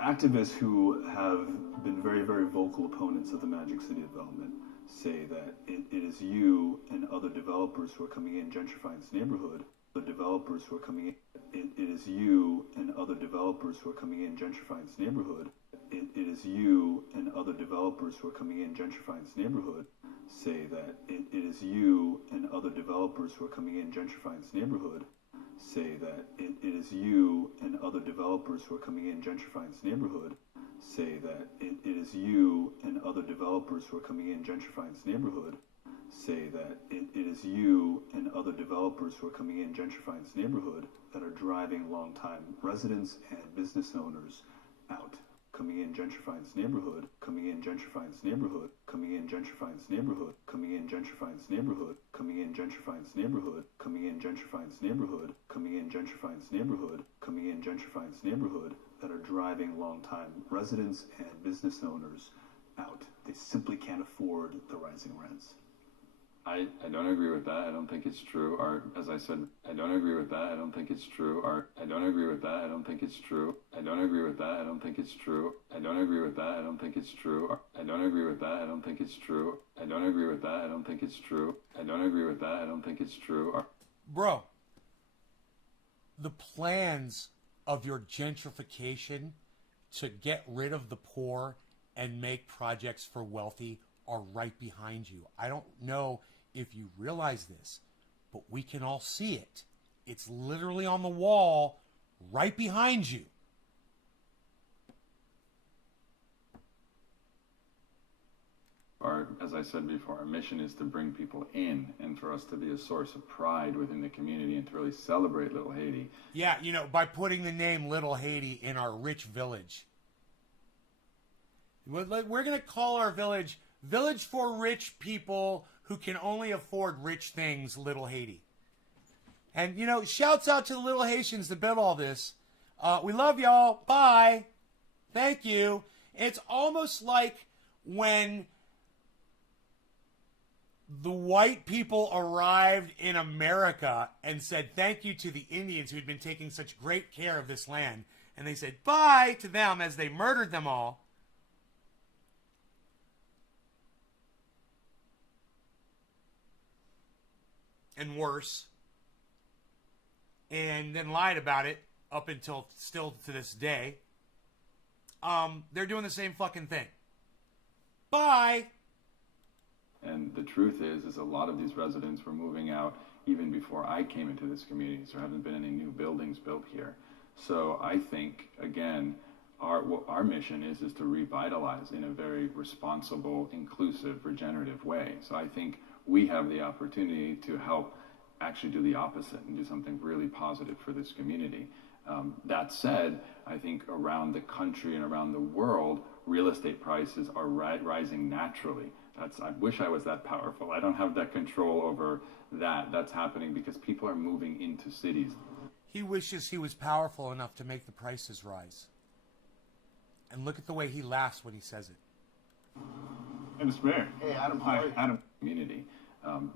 Activists who have been very, very vocal opponents of the Magic City development say that it is you and other developers who are coming in gentrifying this neighborhood. The developers who are coming in... It is you and other developers who are coming in gentrifying this neighborhood. It is you and other developers who are coming in gentrifying this neighborhood say that it is you and other developers who are coming in gentrifying this neighborhood say that it is you and other developers who are coming in gentrifying this neighborhood say that it is you and other developers who are coming in gentrifying this neighborhood say that it is you and other developers who are coming in gentrifying this neighborhood that are driving longtime residents and business owners out. Coming in gentrifying this neighborhood, coming in gentrifying this neighborhood, coming in gentrifying this neighborhood, coming in gentrifying this neighborhood, coming in gentrifying this neighborhood, coming in gentrifying this neighborhood, coming in gentrifying this neighborhood, coming in gentrifying this neighborhood that are driving longtime residents and business owners out. They simply can't afford the rising rents. I don't agree with that. I don't think it's true. As I said, I don't agree with that. I don't think it's true. I don't agree with that. I don't think it's true. I don't agree with that. I don't think it's true. I don't agree with that. I don't think it's true. I don't agree with that. I don't think it's true. I don't agree with that. I don't think it's true. I don't agree with that. I don't think it's true. Bro, the plans of your gentrification to get rid of the poor and make projects for wealthy are right behind you. I don't know if you realize this, but we can all see it. It's literally on the wall right behind you. As I said before, our mission is to bring people in and for us to be a source of pride within the community and to really celebrate Little Haiti. Yeah, by putting the name Little Haiti in our rich village. We're going to call our village Village for Rich People Who Can Only Afford Rich Things, Little Haiti. And, shouts out to the little Haitians that built all this. We love y'all. Bye. Thank you. It's almost like when the white people arrived in America and said thank you to the Indians who had been taking such great care of this land. And they said bye to them as they murdered them all. And worse, and then lied about it up until still to this day. They're doing the same fucking thing. Bye. And the truth is a lot of these residents were moving out even before I came into this community. So there haven't been any new buildings built here. So I think, again, our mission is to revitalize in a very responsible, inclusive, regenerative way. So I think we have the opportunity to help actually do the opposite and do something really positive for this community. That said, I think around the country and around the world, real estate prices are rising naturally. I wish I was that powerful. I don't have that control over that. That's happening because people are moving into cities. He wishes he was powerful enough to make the prices rise. And look at the way he laughs when he says it. Hey, Mr. Mayor. Hey, Adam. Hi, Adam. Community.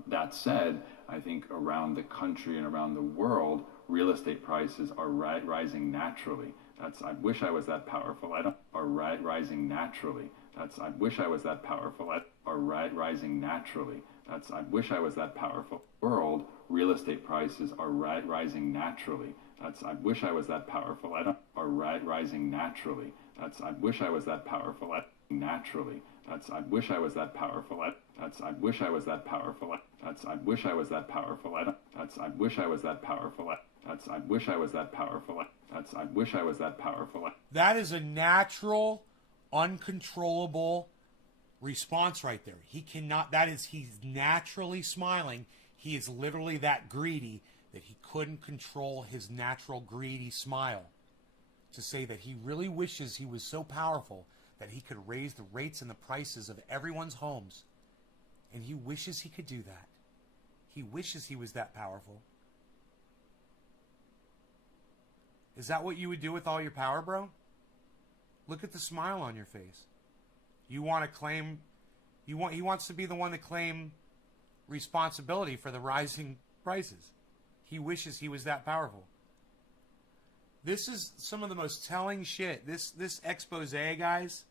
That said, I think around the country and around the world, real estate prices are rising naturally. I wish I was that powerful. Are rising naturally. I wish I was that powerful. Are rising naturally. I wish I was that powerful. World, real estate prices are rising naturally. I wish I was that powerful. I don't are rising naturally. I wish I was that powerful. Naturally. I wish I was that powerful. I wish I was that powerful. I wish I was that powerful. I wish I was that powerful. I wish I was that powerful. I wish I was that powerful. That is a natural, uncontrollable response right there. He cannot, he's naturally smiling. He is literally that greedy that he couldn't control his natural greedy smile. To say that he really wishes he was so powerful that he could raise the rates and the prices of everyone's homes. And he wishes he could do that. He wishes he was that powerful. Is that what you would do with all your power, bro? Look at the smile on your face. You want to claim, he wants to be the one to claim responsibility for the rising prices. He wishes he was that powerful. This is some of the most telling shit. This expose, guys.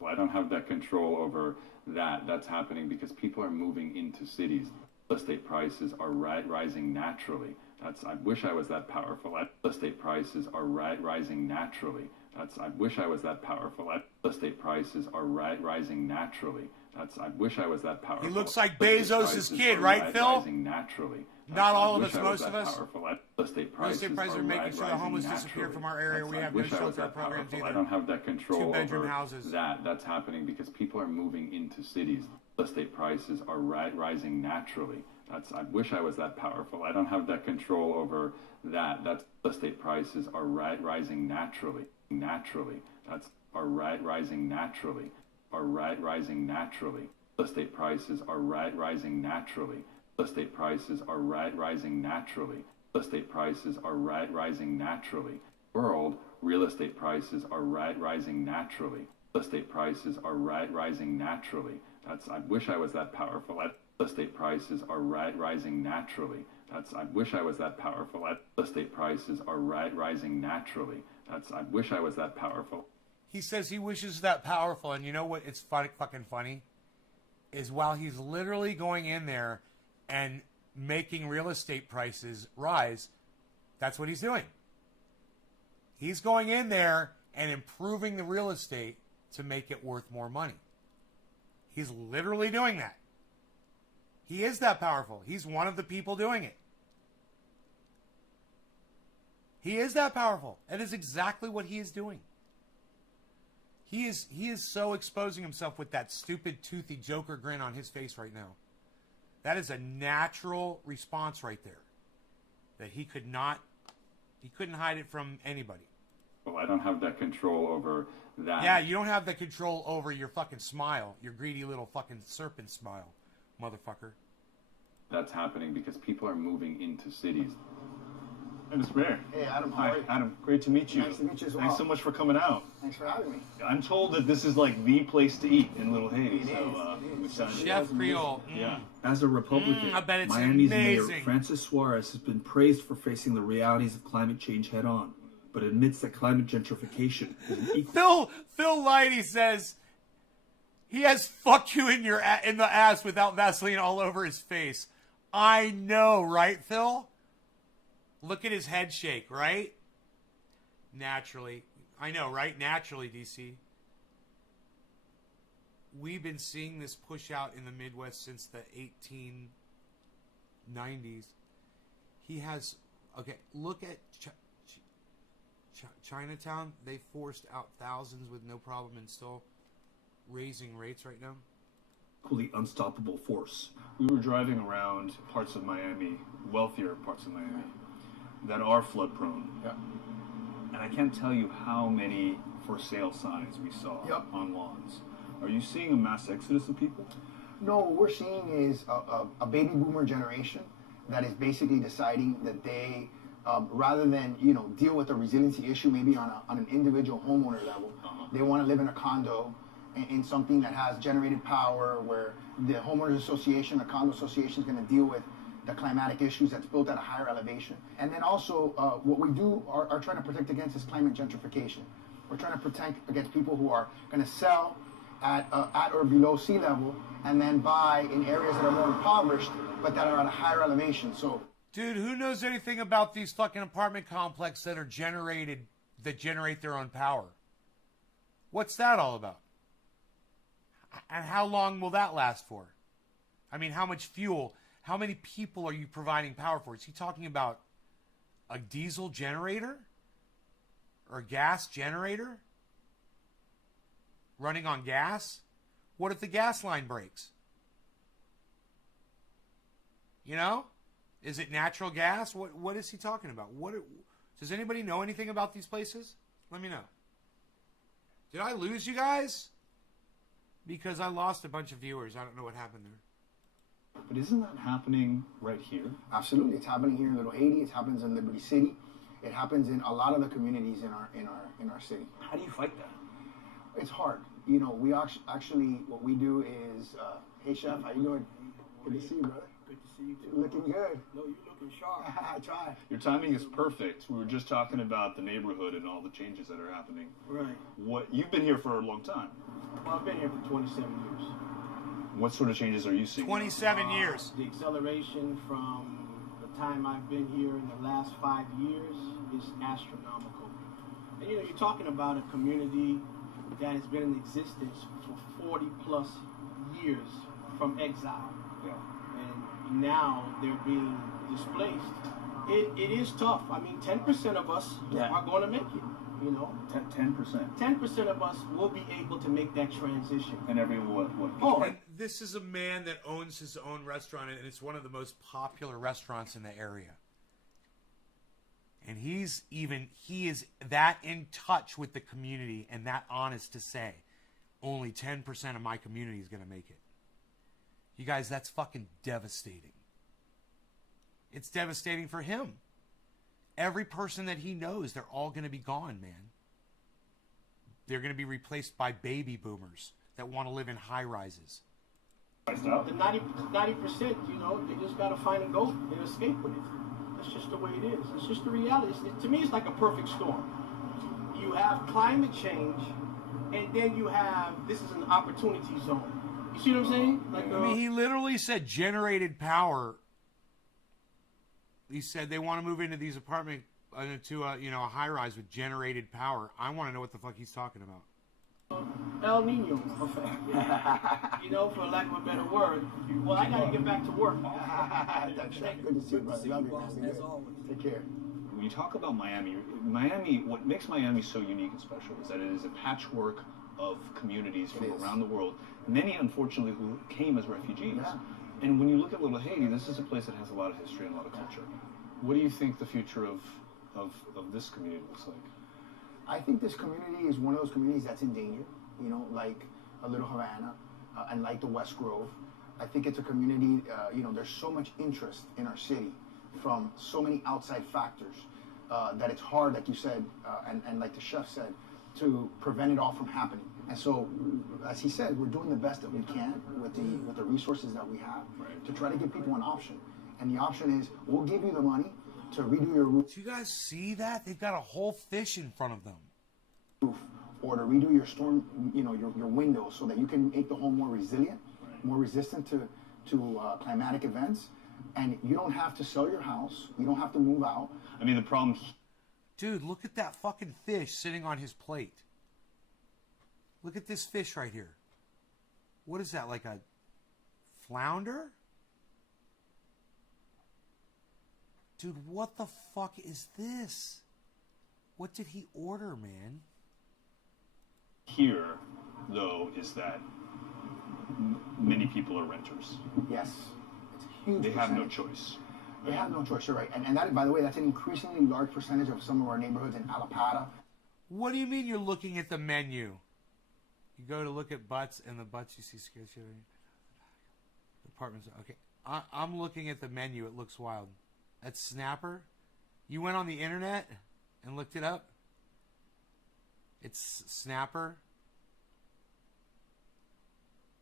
Well, I don't have that control over that. That's happening because people are moving into cities. Real estate prices are rising naturally. I wish I was that powerful. Real estate prices are rising naturally. I wish I was that powerful. Real estate prices are rising naturally. I wish I was that powerful. He looks like Bezos' kid, right, Phil? Rising naturally. Not all of us, most of us. Real estate prices are making sure the homeless disappear from our area. We have no shelter programs either. I don't have that control 2-bedroom over houses. That's happening because people are moving into cities. Real estate prices are rising naturally. I wish I was that powerful. I don't have that control over that. Real estate prices are rising naturally. Naturally. Rising naturally. Rising naturally. Real estate prices are rising naturally. Real estate prices are rising naturally. Real estate prices are rising naturally. World, real estate prices are rising naturally. Real estate prices are rising naturally. I wish I was that powerful. Real estate prices are rising naturally. I wish I was that powerful. Real estate prices are rising naturally. I wish I was that powerful. He says he wishes that powerful, and you know what? It's fucking funny. Is while he's literally going in there and making real estate prices rise, that's what he's doing. He's going in there and improving the real estate to make it worth more money. He's literally doing that. He is that powerful. He's one of the people doing it. He is that powerful. That is exactly what he is doing. He is so exposing himself with that stupid toothy Joker grin on his face right now. That is a natural response right there. That he couldn't hide it from anybody. Well, I don't have that control over that. Yeah, you don't have the control over your fucking smile. Your greedy little fucking serpent smile, motherfucker. That's happening because people are moving into cities. Hey, Mr. Mayor. Hey, Adam. Hi, Adam. Great to meet you. Nice to meet you as well. Thanks so much for coming out. Thanks for having me. I'm told that this is like the place to eat in Little Haiti. Chef Creole. Yeah. As a Republican, I bet it's Miami's amazing. mayor Francis Suarez has been praised for facing the realities of climate change head on, but admits that climate gentrification is an equal. Phil Lighty says he has "fuck you" in the ass without Vaseline all over his face. I know, right, Phil? Look at his head shake, right? Naturally. I know, right? Naturally, DC. We've been seeing this push out in the Midwest since the 1890s. He has... Okay, look at Chinatown. They forced out thousands with no problem and still raising rates right now. Equally unstoppable force. We were driving around parts of Miami, wealthier parts of Miami, that are flood prone. Yeah. And I can't tell you how many for sale signs we saw on lawns. Are you seeing a mass exodus of people? No, what we're seeing is a baby boomer generation that is basically deciding that they, rather than deal with a resiliency issue maybe on an individual homeowner level, they want to live in a condo in something that has generated power, where the homeowners association, the condo association is going to deal with the climatic issues that's built at a higher elevation. And then also what we do are trying to protect against is climate gentrification. We're trying to protect against people who are going to sell at or below sea level and then buy in areas that are more impoverished but that are at a higher elevation. So Dude, who knows anything about these fucking apartment complexes that generate their own power? What's that all about? And how long will that last for? I mean, how much fuel, how many people are you providing power for? Is he talking about a diesel generator? Or a gas generator? Running on gas? What if the gas line breaks? You know? Is it natural gas? What is he talking about? Does anybody know anything about these places? Let me know. Did I lose you guys? Because I lost a bunch of viewers. I don't know what happened there. But isn't that happening right here? Absolutely, it's happening here in Little Haiti. It happens in Liberty City. It happens in a lot of the communities in our city. How do you fight that? It's hard. You know, we actually what we do is, hey chef, how you doing? Good to see you, brother. Good to see you too. Looking good. No, you're looking sharp. I try. Your timing is perfect. We were just talking about the neighborhood and all the changes that are happening. Right. You've been here for a long time. Well, I've been here for 27 years. What sort of changes are you seeing? 27 years. The acceleration from the time I've been here in the last 5 years is astronomical. And you know, you're talking about a community that has been in existence for 40 plus years from exile. Yeah. And now they're being displaced. It is tough. I mean, 10% of us are going to make it. You know, 10%. 10% of us will be able to make that transition. And everyone, what? Oh, and this is a man that owns his own restaurant, and it's one of the most popular restaurants in the area. And he is that in touch with the community and that honest to say, only 10% of my community is going to make it. You guys, that's fucking devastating. It's devastating for him. Every person that he knows, they're all going to be gone, man. They're going to be replaced by baby boomers that want to live in high rises. The 90%, you know, they just got to find and go and escape with it. That's just the way it is. It's just the reality. To me, it's like a perfect storm. You have climate change, and then you have, this is an opportunity zone. You see what I'm saying? Like, I mean, he literally said generated power. He said they want to move into these apartment, into a high rise with generated power. I want to know what the fuck he's talking about. El Nino effect. You know, for lack of a better word. Well, I got to get back to work. Good to see you, brother. Love you, man. Take care. When you talk about Miami, what makes Miami so unique and special is that it is a patchwork of communities from around the world. Many, unfortunately, who came as refugees. Yeah. And when you look at Little Haiti, this is a place that has a lot of history and a lot of culture. What do you think the future of this community looks like? I think this community is one of those communities that's in danger, you know, like a Little Havana and like the West Grove. I think it's a community, you know, there's so much interest in our city from so many outside factors that it's hard, like you said, and like the chef said, to prevent it all from happening. And so, as he said, we're doing the best that we can with the resources that we have to try to give people an option. And the option is, we'll give you the money to redo your roof. Do you guys see that? They've got a whole fish in front of them. Or to redo your storm, you know, your windows so that you can make the home more resilient, more resistant to climatic events. And you don't have to sell your house. You don't have to move out. I mean, the problem... Dude, look at that fucking fish sitting on his plate. Look at this fish right here. What is that, like a flounder? Dude, what the fuck is this? What did he order, man? Here, though, is that many people are renters. Yes. It's a huge They have no choice. They have no choice, you're right. And that, by the way, that's an increasingly large percentage of some of our neighborhoods in Alapata. What do you mean you're looking at the menu? You go to look at butts, and the butts you see scare shit. Apartments. Okay. I'm looking at the menu. It looks wild. That's Snapper? You went on the internet and looked it up? It's Snapper?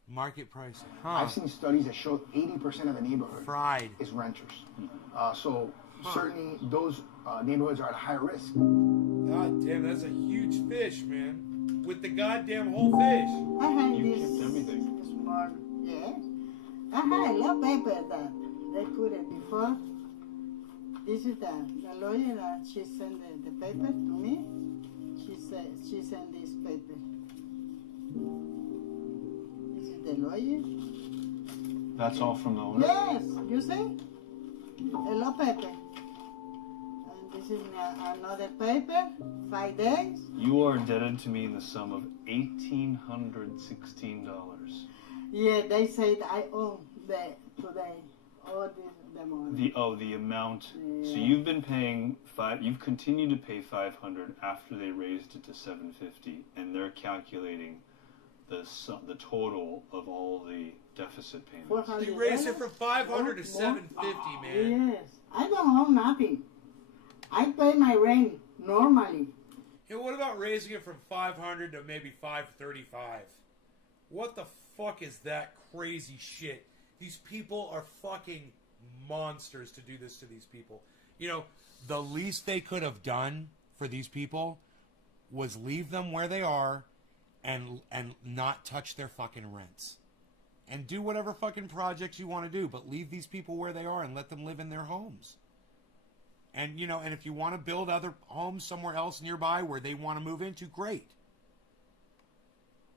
Market price. Huh. I've seen studies that show 80% of the neighborhood is renters. So certainly those neighborhoods are at higher risk. God damn, that's a huge fish, man. With the goddamn whole fish. I had You this kept everything. small, yeah. I had a lot of paper that they put it before. This is the lawyer that she sent the paper to me. She said she sent this paper. This is the lawyer. That's all from the owner? Yes, you see? A law paper. And this is another paper, 5 days. You are indebted to me in the sum of $1,816. Yeah, they said I owe today all the money. The amount. Yeah. So you've been paying you've continued to pay $500 after they raised it to $750, and they're calculating the total of all the deficit payments. They raised it from $500 to $750, man. Yes, I don't owe nothing. I pay my rent normally. Hey, what about raising it from $500 to maybe $535? What the fuck is that crazy shit? These people are fucking monsters to do this to these people. You know, the least they could have done for these people was leave them where they are and not touch their fucking rents. And do whatever fucking projects you want to do, but leave these people where they are and let them live in their homes. And, you know, and if you want to build other homes somewhere else nearby where they want to move into, great.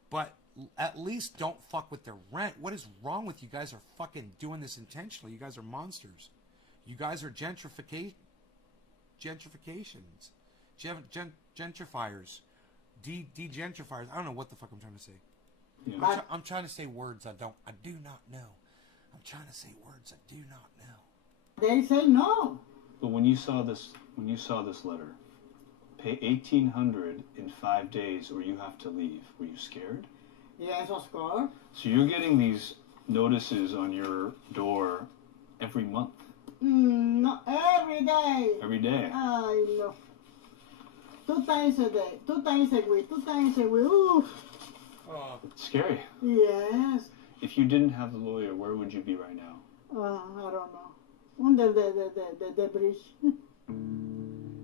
But at least don't fuck with their rent. What is wrong with you guys? Are fucking doing this intentionally? You guys are monsters. You guys are gentrifications. Gentrifiers. De-gentrifiers. I don't know what the fuck I'm trying to say. Yeah. I'm trying to say words I do not know. I'm trying to say words I do not know. They say no. But when you saw this letter, pay $1,800 in 5 days or you have to leave. Were you scared? Yes, of course. So you're getting these notices on your door every month. No, every day. Every day. I know. 2 times a day, 2 times a week, 2 times a week. Ooh. It's scary. Yes. If you didn't have the lawyer, where would you be right now? I don't know. Under the bridge.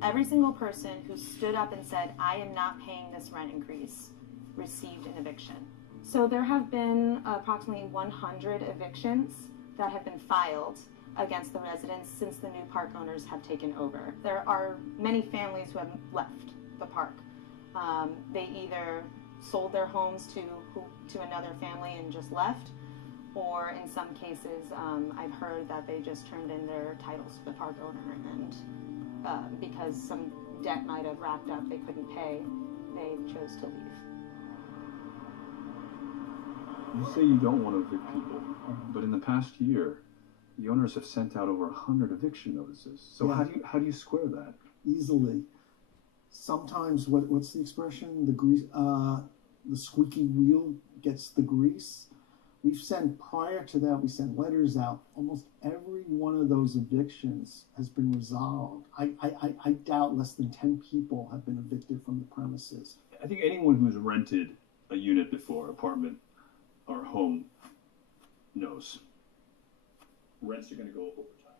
Every single person who stood up and said, I am not paying this rent increase, received an eviction. So there have been approximately 100 evictions that have been filed against the residents since the new park owners have taken over. There are many families who have left the park. They either sold their homes to another family and just left, or in some cases, I've heard that they just turned in their titles to the park owner, and because some debt might have racked up they couldn't pay, they chose to leave. You say you don't want to evict people, but in the past year, the owners have sent out over 100 eviction notices. So Yeah. how do you square that? Easily. Sometimes, what's the expression? The grease, the squeaky wheel gets the grease. We've sent, prior to that, we sent letters out. Almost every one of those evictions has been resolved. I doubt less than 10 people have been evicted from the premises. I think anyone who's rented a unit before, apartment or home, knows rents are going to go up over time.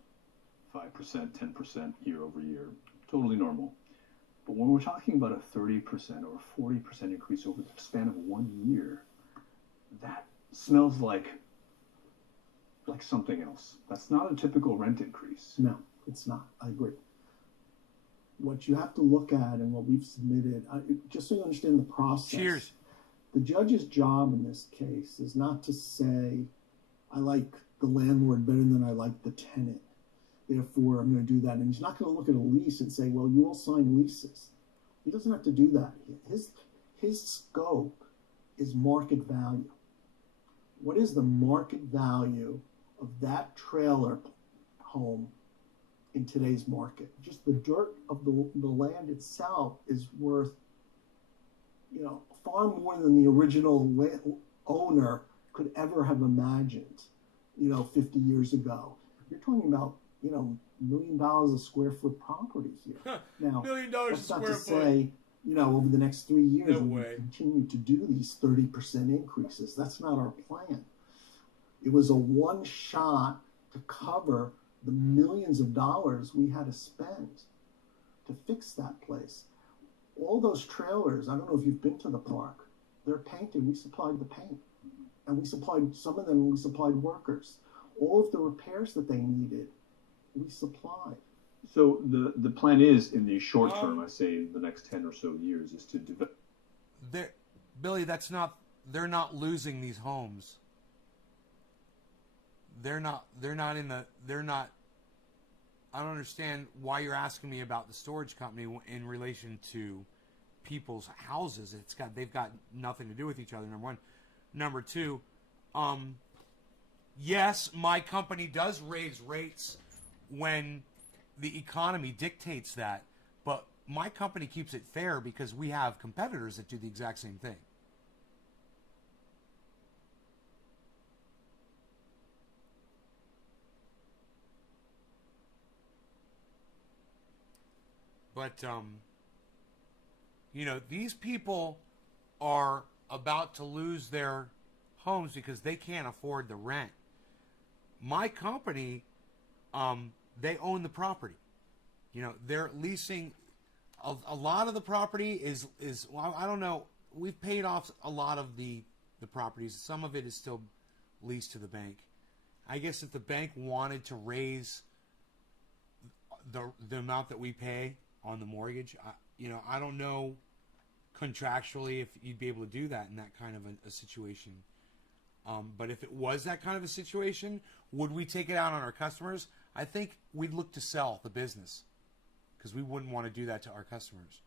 5%, 10% year over year. Totally normal. But when we're talking about a 30% or 40% increase over the span of 1 year, that smells like something else. That's not a typical rent increase. No, it's not. I agree. What you have to look at and what we've submitted, just so you understand the process. Cheers. The judge's job in this case is not to say, I like the landlord better than I like the tenant. Therefore, I'm going to do that. And he's not going to look at a lease and say, well, you all sign leases. He doesn't have to do that. His scope is market value. What is the market value of that trailer home in today's market? Just the dirt of the land itself is worth, far more than the original owner could ever have imagined, 50 years ago. You're talking about, $1 million a square foot property here. Now, $1 million a that's not square to foot. say, over the next 3 years, No we way. continue to do these 30% increases. That's not our plan. It was a one shot to cover the millions of dollars we had to spend to fix that place. All those trailers, I don't know if you've been to the park, they're painted. We supplied the paint. And we supplied, some of them, we supplied workers. All of the repairs that they needed, we supplied. So the plan is in the short term, I say in the next 10 or so years, is to develop. Billy, that's not. They're not losing these homes. They're not in the. They're not. I don't understand why you're asking me about the storage company in relation to people's houses. They've got nothing to do with each other. Number one. Number two. Yes, my company does raise rates when the economy dictates that, but my company keeps it fair because we have competitors that do the exact same thing. But, these people are about to lose their homes because they can't afford the rent. My company, they own the property. They're leasing. A lot of the property is well, I don't know. We've paid off a lot of the properties. Some of it is still leased to the bank. I guess if the bank wanted to raise the amount that we pay on the mortgage, I don't know contractually if you'd be able to do that in that kind of a situation. But if it was that kind of a situation, would we take it out on our customers? I think we'd look to sell the business because we wouldn't want to do that to our customers.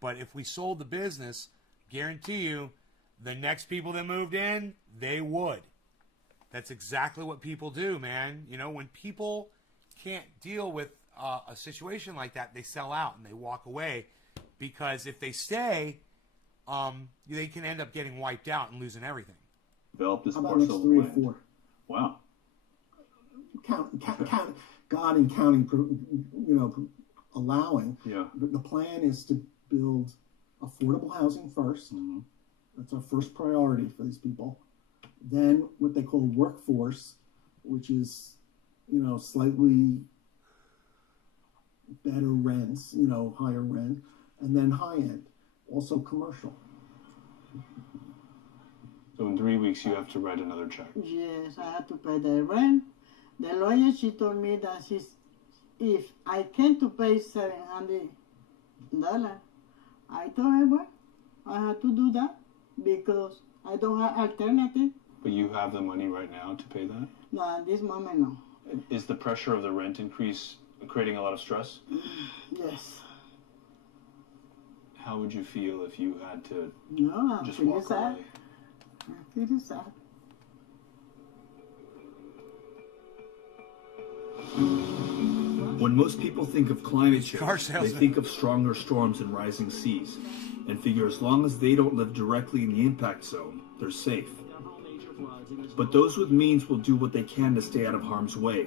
But if we sold the business, guarantee you, the next people that moved in, they would. That's exactly what people do, man. When people can't deal with a situation like that, they sell out and they walk away because if they stay, they can end up getting wiped out and losing everything. Develop this How about next 3 or 4? Wow. Count, God and counting, allowing. Yeah. But the plan is to build affordable housing first. Mm-hmm. That's our first priority for these people. Then what they call workforce, which is, slightly better rents, higher rent, and then high end, also commercial. So in 3 weeks, you have to write another check. Yes, I have to pay the rent. The lawyer, she told me that if I came to pay $700, I told her, well, I have to do that because I don't have alternative. But you have the money right now to pay that? No, at this moment, no. Is the pressure of the rent increase creating a lot of stress? Yes. How would you feel if you had to No, just I'm walk sad. away? I'm pretty sad. When most people think of climate change, Car they salesman. think of stronger storms and rising seas, and figure as long as they don't live directly in the impact zone, they're safe. But those with means will do what they can to stay out of harm's way.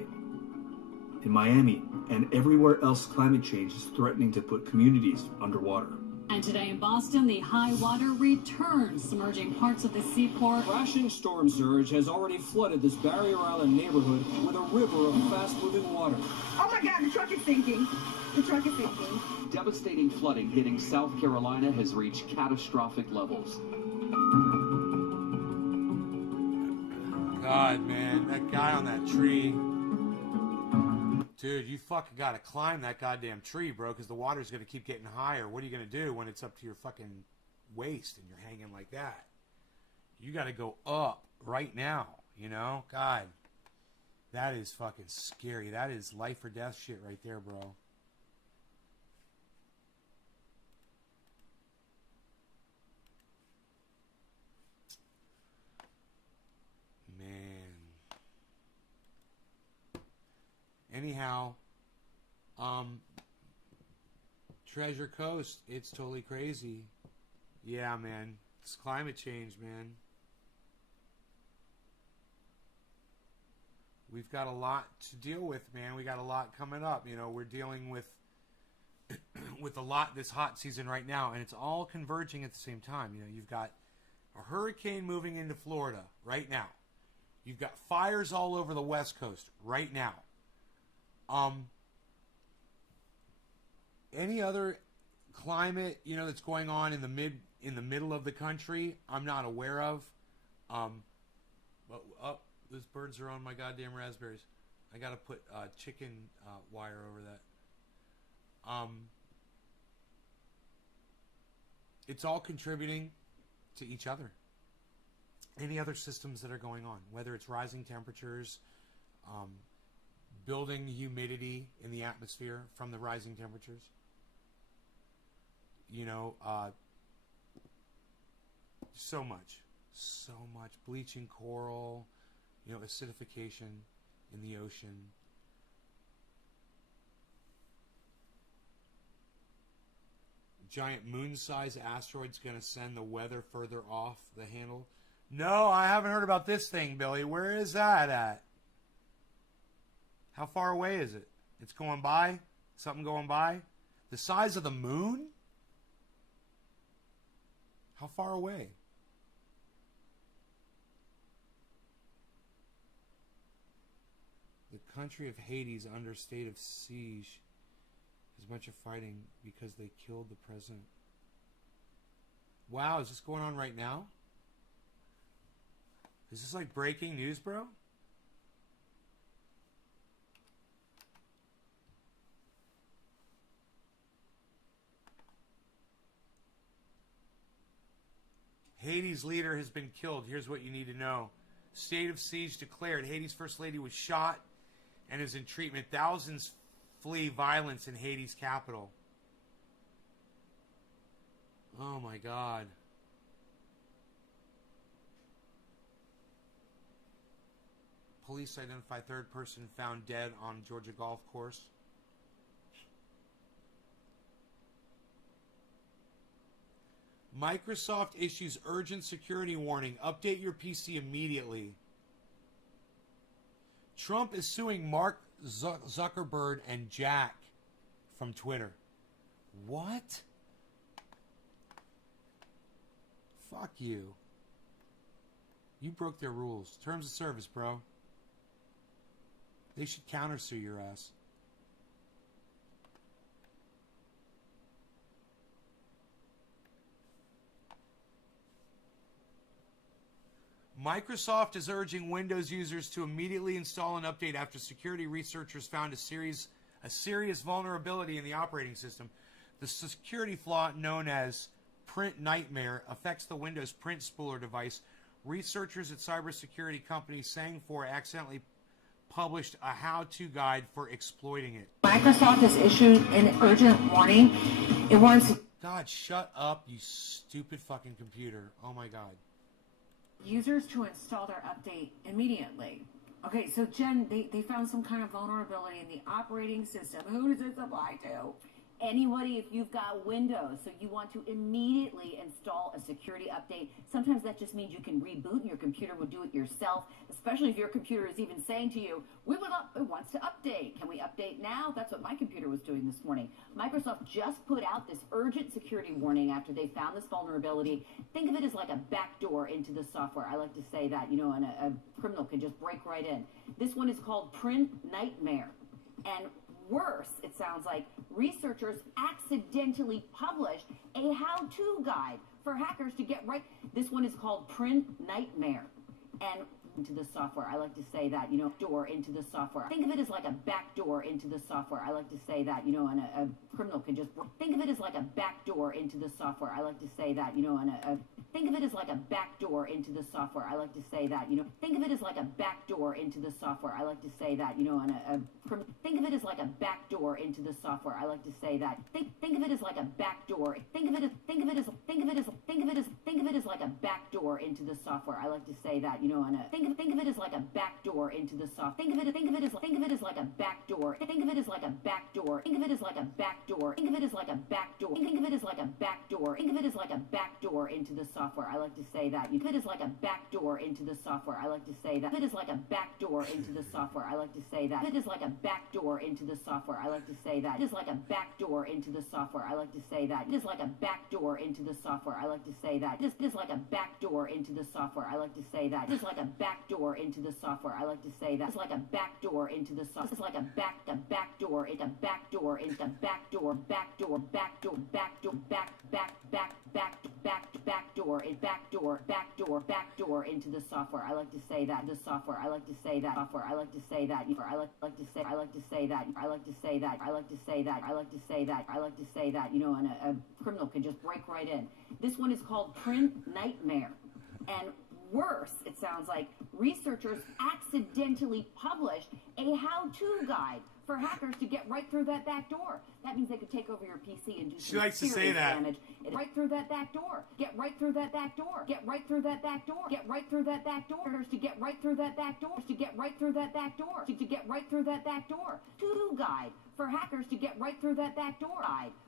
In Miami and everywhere else, climate change is threatening to put communities underwater. And today in Boston, the high water returns, submerging parts of the seaport. Crashing storm surge has already flooded this Barrier Island neighborhood with a river of fast-moving water. Oh my God, the truck is sinking. The truck is sinking. Devastating flooding hitting South Carolina has reached catastrophic levels. God, man, that guy on that tree. Dude, you fucking gotta climb that goddamn tree, bro, because the water's gonna keep getting higher. What are you gonna do when it's up to your fucking waist and you're hanging like that? You gotta go up right now, God, that is fucking scary. That is life or death shit right there, bro. Man. Anyhow, Treasure Coast, it's totally crazy. Yeah, man. It's climate change, man. We've got a lot to deal with, man. We got a lot coming up. We're dealing with with a lot this hot season right now, and it's all converging at the same time. You've got a hurricane moving into Florida right now. You've got fires all over the West Coast right now. Any other climate, that's going on in the middle of the country, I'm not aware of. But those birds are on my goddamn raspberries. I gotta put chicken wire over that. It's all contributing to each other. Any other systems that are going on, whether it's rising temperatures, building humidity in the atmosphere from the rising temperatures, so much bleaching coral, acidification in the ocean. Giant moon-sized asteroid's going to send the weather further off the handle. No, I haven't heard about this thing, Billy. Where is that at? How far away is it? It's going by? Something going by? The size of the moon? How far away? The country of Haiti is under state of siege. There's a bunch of fighting because they killed the president. Wow, is this going on right now? Is this like breaking news, bro? Haiti's leader has been killed. Here's what you need to know. State of siege declared. Haiti's first lady was shot and is in treatment. Thousands flee violence in Haiti's capital. Oh my God. Police identify third person found dead on Georgia golf course. Microsoft issues urgent security warning. Update your PC immediately. Trump is suing Mark Zuckerberg and Jack from Twitter. What? Fuck you. You broke their rules. Terms of service, bro. They should countersue your ass. Microsoft is urging Windows users to immediately install an update after security researchers found a serious vulnerability in the operating system. The security flaw, known as Print Nightmare, affects the Windows Print Spooler device. Researchers at cybersecurity company Sang4 accidentally published a how-to guide for exploiting it. Microsoft has issued an urgent warning. It wants... God, shut up, you stupid fucking computer. Oh my God. Users to install their update immediately. Okay, so Jen, they found some kind of vulnerability in the operating system. Who does this apply to? Anybody, if you've got Windows, so you want to immediately install a security update. Sometimes that just means you can reboot and your computer will do it yourself, especially if your computer is even saying to you, it wants to update. Can we update now? That's what my computer was doing this morning. Microsoft just put out this urgent security warning after they found this vulnerability. Think of it as like a backdoor into the software. I like to say that, and a criminal can just break right in. This one is called Print Nightmare. And worse, it sounds like, researchers accidentally published a how-to guide for hackers to get right. This one is called Print Nightmare. And into the software, I like to say that, door into the software. Think of it as like a backdoor into the software. I like to say that, and a criminal can just think of it as like a backdoor into the software. I like to say that, think of it as like a backdoor into the software. I like to say that, think of it as like a backdoor into the software. I like to say that, think of it as like a backdoor into the software. I like to say that. Think of it as like a backdoor. Think of it as like a backdoor into the software. I like to say that, think of it as like a backdoor into the software. Think of it as like a backdoor. Think of it as like a backdoor. Think of it as like a backdoor. Think of it as like a backdoor. Think of it as like a backdoor. Think of it as like a backdoor into the software. I like to say that. Think of it as like a backdoor into the software. I like to say that. It is like a backdoor into the software. I like to say that. It is like a backdoor into the software. I like to say that. It is like a backdoor into the software. I like to say that. It is like a backdoor into the software. I like to say that. It is like a backdoor into the software. I like to say that. It is like a backdoor backdoor into the software. I like to say that it's like a backdoor into the software. It's like a backdoor into backdoor into backdoor backdoor into the software. I like to say that the software. I like to say that software. I like to say that. I like to say that. I like to say that. I like to say that. I like to say that. I like to say that. I like to say that. You know, and a criminal can just break right in. This one is called Print Nightmare. And worse, it sounds like, researchers accidentally published a how-to guide for hackers to get right through that back door. That means they could take over your PC and do She some likes to say serious that. damage. Right through that back door. Get right through that back door. Get right through that back door. Get right through that back door. To get right through that back door. To get right through that back door. To get right through that back door. To guide for hackers to get right through that back door.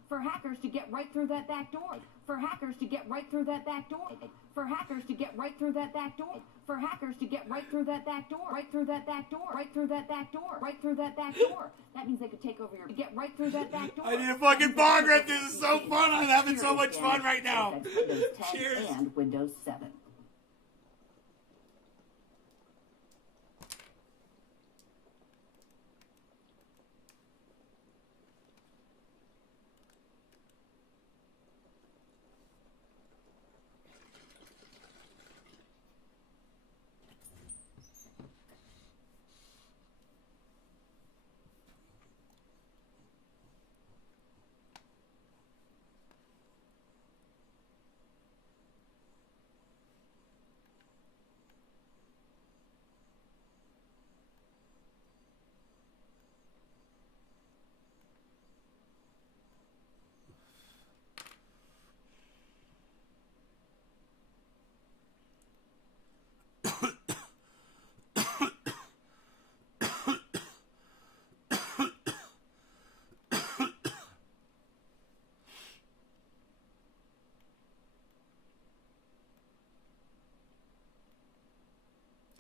For hackers to get right through that back door. For hackers to get right through that back door. For hackers to get right through that back door. For hackers to get right through that back door. Right through that back door. Right through that back door. Right through that back door. That means they could take over your. Get right through that back door. I need a fucking bong rip. This is so fun. I'm having so much fun right now. Windows 10 Cheers. and Windows 7.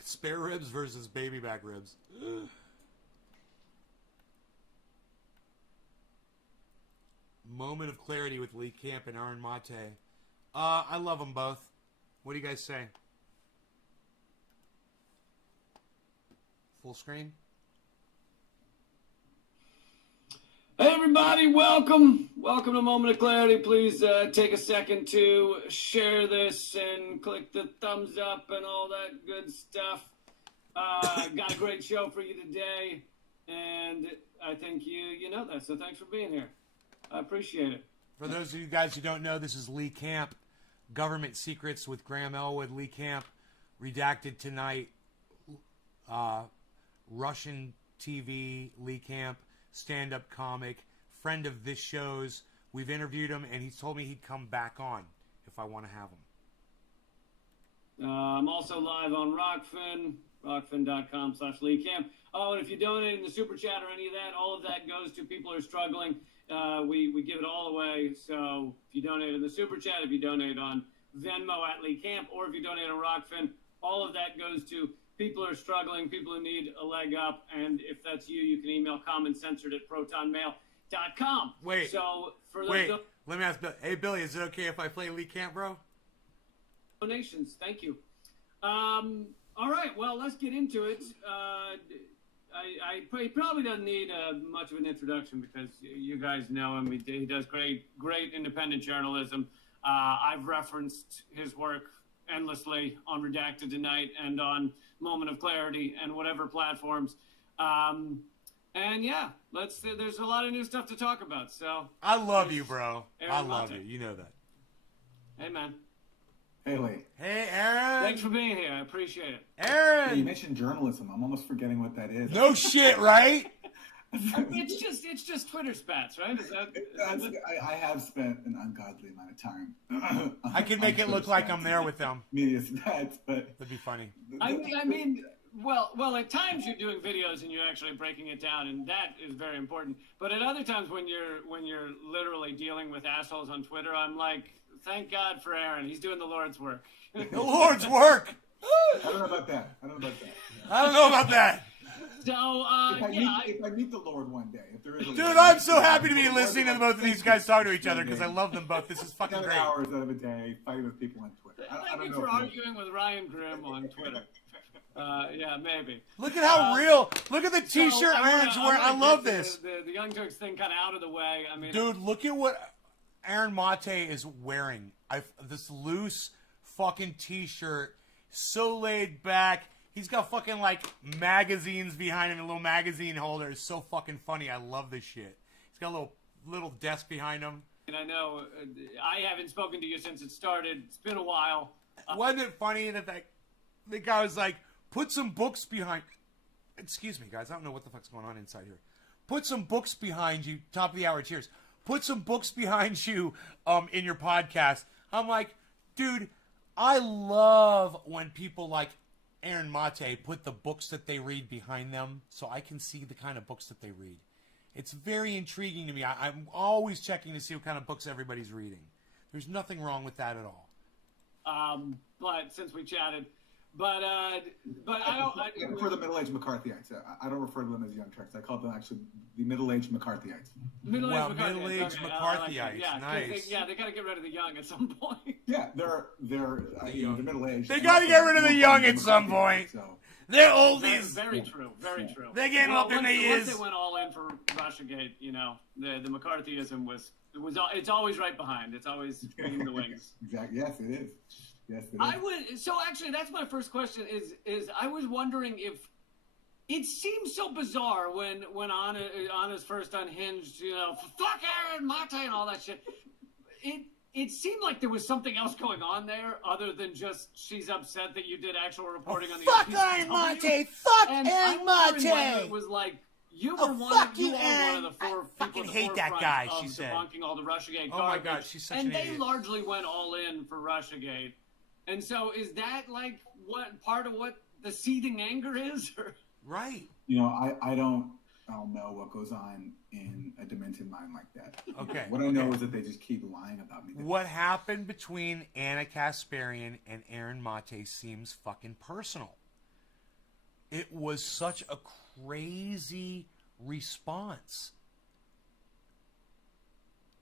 Spare ribs versus baby back ribs. Moment of clarity with Lee Camp and Aaron Mate. I love them both. What do you guys say? Full screen? Hey everybody, welcome. Welcome to Moment of Clarity. Please take a second to share this and click the thumbs up and all that good stuff. Got a great show for you today, and I think you know that, so thanks for being here. I appreciate it. For those of you guys who don't know, this is Lee Camp, Government Secrets with Graham Elwood. Lee Camp, redacted tonight. Russian TV, Lee Camp, stand-up comic, friend of this show's. We've interviewed him, and he's told me he'd come back on if I want to have him. I'm also live on Rockfin, rockfin.com/LeeCamp. Oh, and if you donate in the Super Chat or any of that, all of that goes to people who are struggling. We give it all away. So if you donate in the Super Chat, if you donate on Venmo @LeeCamp, or if you donate on Rockfin, all of that goes to people who are struggling, people who need a leg up. And if that's you, you can email commentcensored@protonmail.com. Wait. So for those Wait. Let me ask Billy. Hey, Billy, is it okay if I play Lee Camp, bro? donations, thank you. All right, well, let's get into it. He probably doesn't need much of an introduction because you guys know him. He does great independent journalism. I've referenced his work endlessly on Redacted Tonight and on Moment of Clarity and whatever platforms. And yeah, there's a lot of new stuff to talk about. So I love you, bro. Aaron I love Mate. you. You know that. Hey, man. Hey, Lee. Hey, Aaron. Thanks for being here. I appreciate it. Aaron. Hey, you mentioned journalism. I'm almost forgetting what that is. No shit, right? It's just Twitter spats, right? I have spent an ungodly amount of time. I can make it look like I'm there with them. Media spats, but that'd be funny. I mean, well, at times you're doing videos and you're actually breaking it down, and that is very important. But at other times when you're literally dealing with assholes on Twitter, I'm like, thank God for Aaron. He's doing the Lord's work. The Lord's work. I don't know about that. I don't know about that. So, if I meet the Lord one day, if there is a Dude, Lord, I'm so happy to be listening to both of these guys talk to each other because I love them both. This is fucking 7 great. hours out of a day fighting with people on Twitter. I Thank don't you know for if arguing with Ryan Grimm on Twitter. Yeah, maybe. Look at how real. Look at the T-shirt Aaron's wearing. I love this. The Young Turks thing kind of out of the way. I mean, Dude, look at what Aaron Mate is wearing. This loose fucking T-shirt, so laid back. He's got fucking like magazines behind him, a little magazine holder. It's so fucking funny. I love this shit. He's got a little desk behind him. And I know I haven't spoken to you since it started. It's been a while. Wasn't it funny that the guy was like, put some books behind... Excuse me, guys. I don't know what the fuck's going on inside here. Put some books behind you. Top of the hour. Cheers. Put some books behind you in your podcast. I'm like, dude, I love when people like Aaron Mate put the books that they read behind them so I can see the kind of books that they read. It's very intriguing to me. I'm always checking to see what kind of books everybody's reading. There's nothing wrong with that at all. But since we chatted, but I don't. For the middle-aged McCarthyites, I don't refer to them as Young Turks. I call them actually the middle-aged McCarthyites. Middle-aged McCarthyites. Yeah, Nice. they got to get rid of the young at some point. Yeah, they're middle-aged. They got to get rid of the young at some point. They're oldies. Very true. Very true. They're getting up in the years. Once they went all in for Russiagate, you know, the McCarthyism it's always right behind. It's always in the wings. Exactly. Yes, it is. Yes, it is. I would. So actually, that's my first question. Is I was wondering if it seems so bizarre when Anna's first unhinged, you know, fuck Aaron Mate and all that shit. It seemed like there was something else going on there other than just she's upset that you did actual reporting on the fuck Aaron Mate! Fuck Aaron Mate! It was like you were one of the four people I hate that guy, she of said. Debunking all the Russiagate garbage. Oh my God, she's such and an they idiot. largely went all in for Russiagate. And so is that like what part of what the seething anger is? Or? Right. You know, I don't know what goes on in a demented mind like that. Okay. What I know is that they just keep lying about me. What happened between Anna Kasparian and Aaron Mate seems fucking personal. It was such a crazy response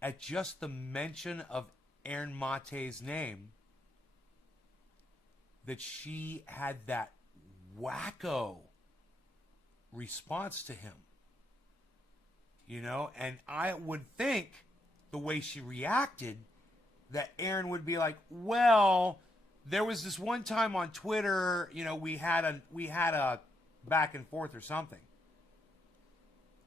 at just the mention of Aaron Mate's name that she had that wacko response to him. You know, and I would think the way she reacted that Aaron would be like, well, there was this one time on Twitter, you know, we had a back and forth or something.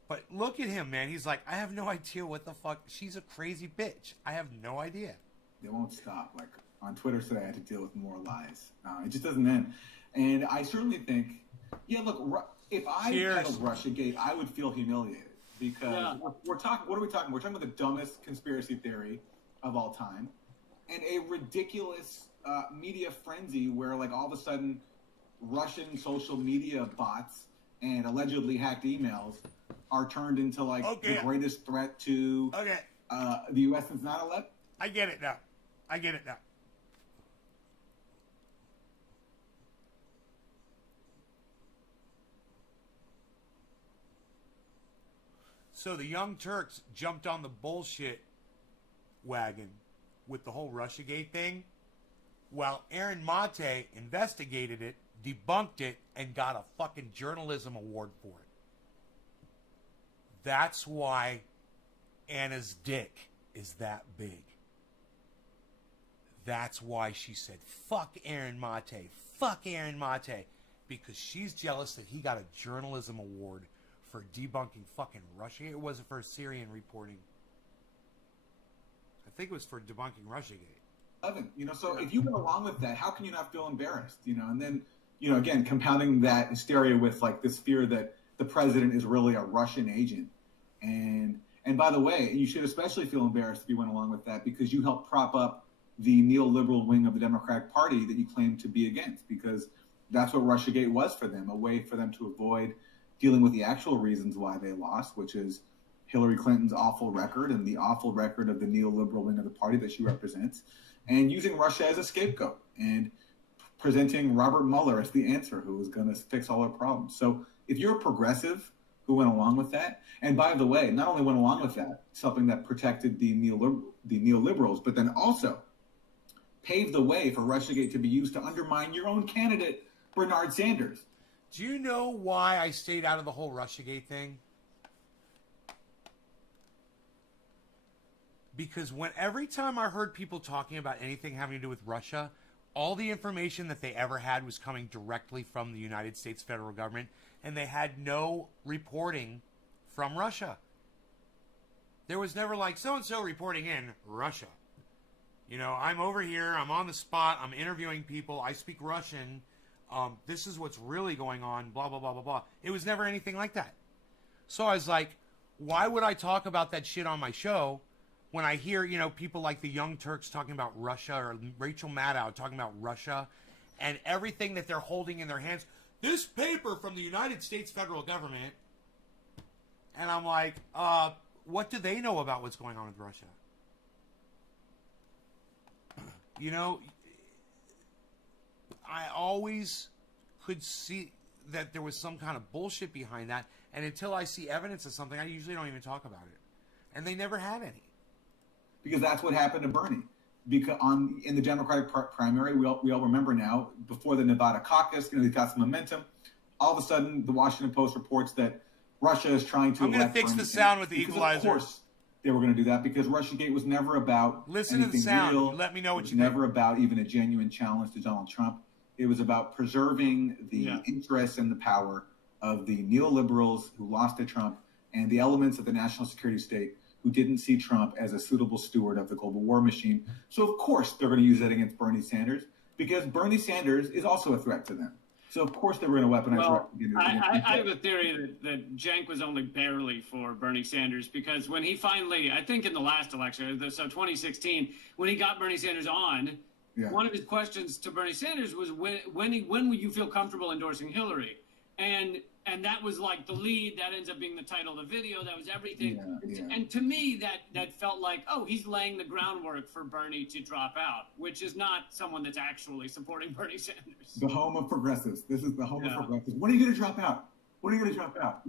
But look at him, man. He's like, I have no idea what the fuck. She's a crazy bitch. I have no idea. They won't stop. Like on Twitter today, I had to deal with more lies. It just doesn't end. And I certainly think, yeah, look, if I handled Russiagate, I would feel humiliated because we're talking. What are we talking? We're talking about the dumbest conspiracy theory of all time, and a ridiculous media frenzy where, like, all of a sudden, Russian social media bots and allegedly hacked emails are turned into like the greatest threat to the U.S. since 9/11. I get it now. So the Young Turks jumped on the bullshit wagon with the whole Russiagate thing, while Aaron Mate investigated it, debunked it, and got a fucking journalism award for it. That's why Anna's dick is that big. That's why she said, fuck Aaron Mate, because she's jealous that he got a journalism award for debunking fucking Russiagate. Or was it for Syrian reporting? I think it was for debunking Russiagate. You know, so if you went along with that, how can you not feel embarrassed? You know, and then, you know, again, compounding that hysteria with like this fear that the president is really a Russian agent. And by the way, you should especially feel embarrassed if you went along with that because you helped prop up the neoliberal wing of the Democratic Party that you claim to be against, because that's what Russiagate was for them, a way for them to avoid dealing with the actual reasons why they lost, which is Hillary Clinton's awful record and the awful record of the neoliberal wing of the party that she represents, and using Russia as a scapegoat and presenting Robert Mueller as the answer who was going to fix all our problems. So if you're a progressive who went along with that, and by the way, not only went along with that, something that protected the neoliberals, but then also paved the way for Russiagate to be used to undermine your own candidate Bernard Sanders. Do you know why I stayed out of the whole Russiagate thing? Because every time I heard people talking about anything having to do with Russia, all the information that they ever had was coming directly from the United States federal government, and they had no reporting from Russia. There was never like, so-and-so reporting in Russia. You know, I'm over here, I'm on the spot, I'm interviewing people, I speak Russian, this is what's really going on, blah, blah, blah, blah, blah. It was never anything like that. So I was like, why would I talk about that shit on my show when I hear, you know, people like the Young Turks talking about Russia, or Rachel Maddow talking about Russia, and everything that they're holding in their hands? This paper from the United States federal government. And I'm like, what do they know about what's going on with Russia? You know, I always could see that there was some kind of bullshit behind that, and until I see evidence of something, I usually don't even talk about it. And they never had any. Because that's what happened to Bernie. Because in the Democratic primary, we all remember now, before the Nevada caucus, you know, he got some momentum. All of a sudden, the Washington Post reports that Russia is trying to. I'm going to fix the sound with the equalizer. Of course, they were going to do that because Russiagate was never about Listen to the sound. real. Let me know what you think. It was never about even a genuine challenge to Donald Trump. It was about preserving the interests and the power of the neoliberals who lost to Trump and the elements of the national security state who didn't see Trump as a suitable steward of the global war machine. So, of course, they're going to use that against Bernie Sanders because Bernie Sanders is also a threat to them. So, of course, they were going to weaponize. Well, I have a theory that Cenk was only barely for Bernie Sanders because when he finally, I think in the last election, so 2016, when he got Bernie Sanders on, one of his questions to Bernie Sanders was, when will you feel comfortable endorsing Hillary? And that was like the lead. That ends up being the title of the video. That was everything. And to me, that felt like, oh, he's laying the groundwork for Bernie to drop out, which is not someone that's actually supporting Bernie Sanders. The home of progressives. This is the home of progressives. When are you going to drop out? When are you going to drop out?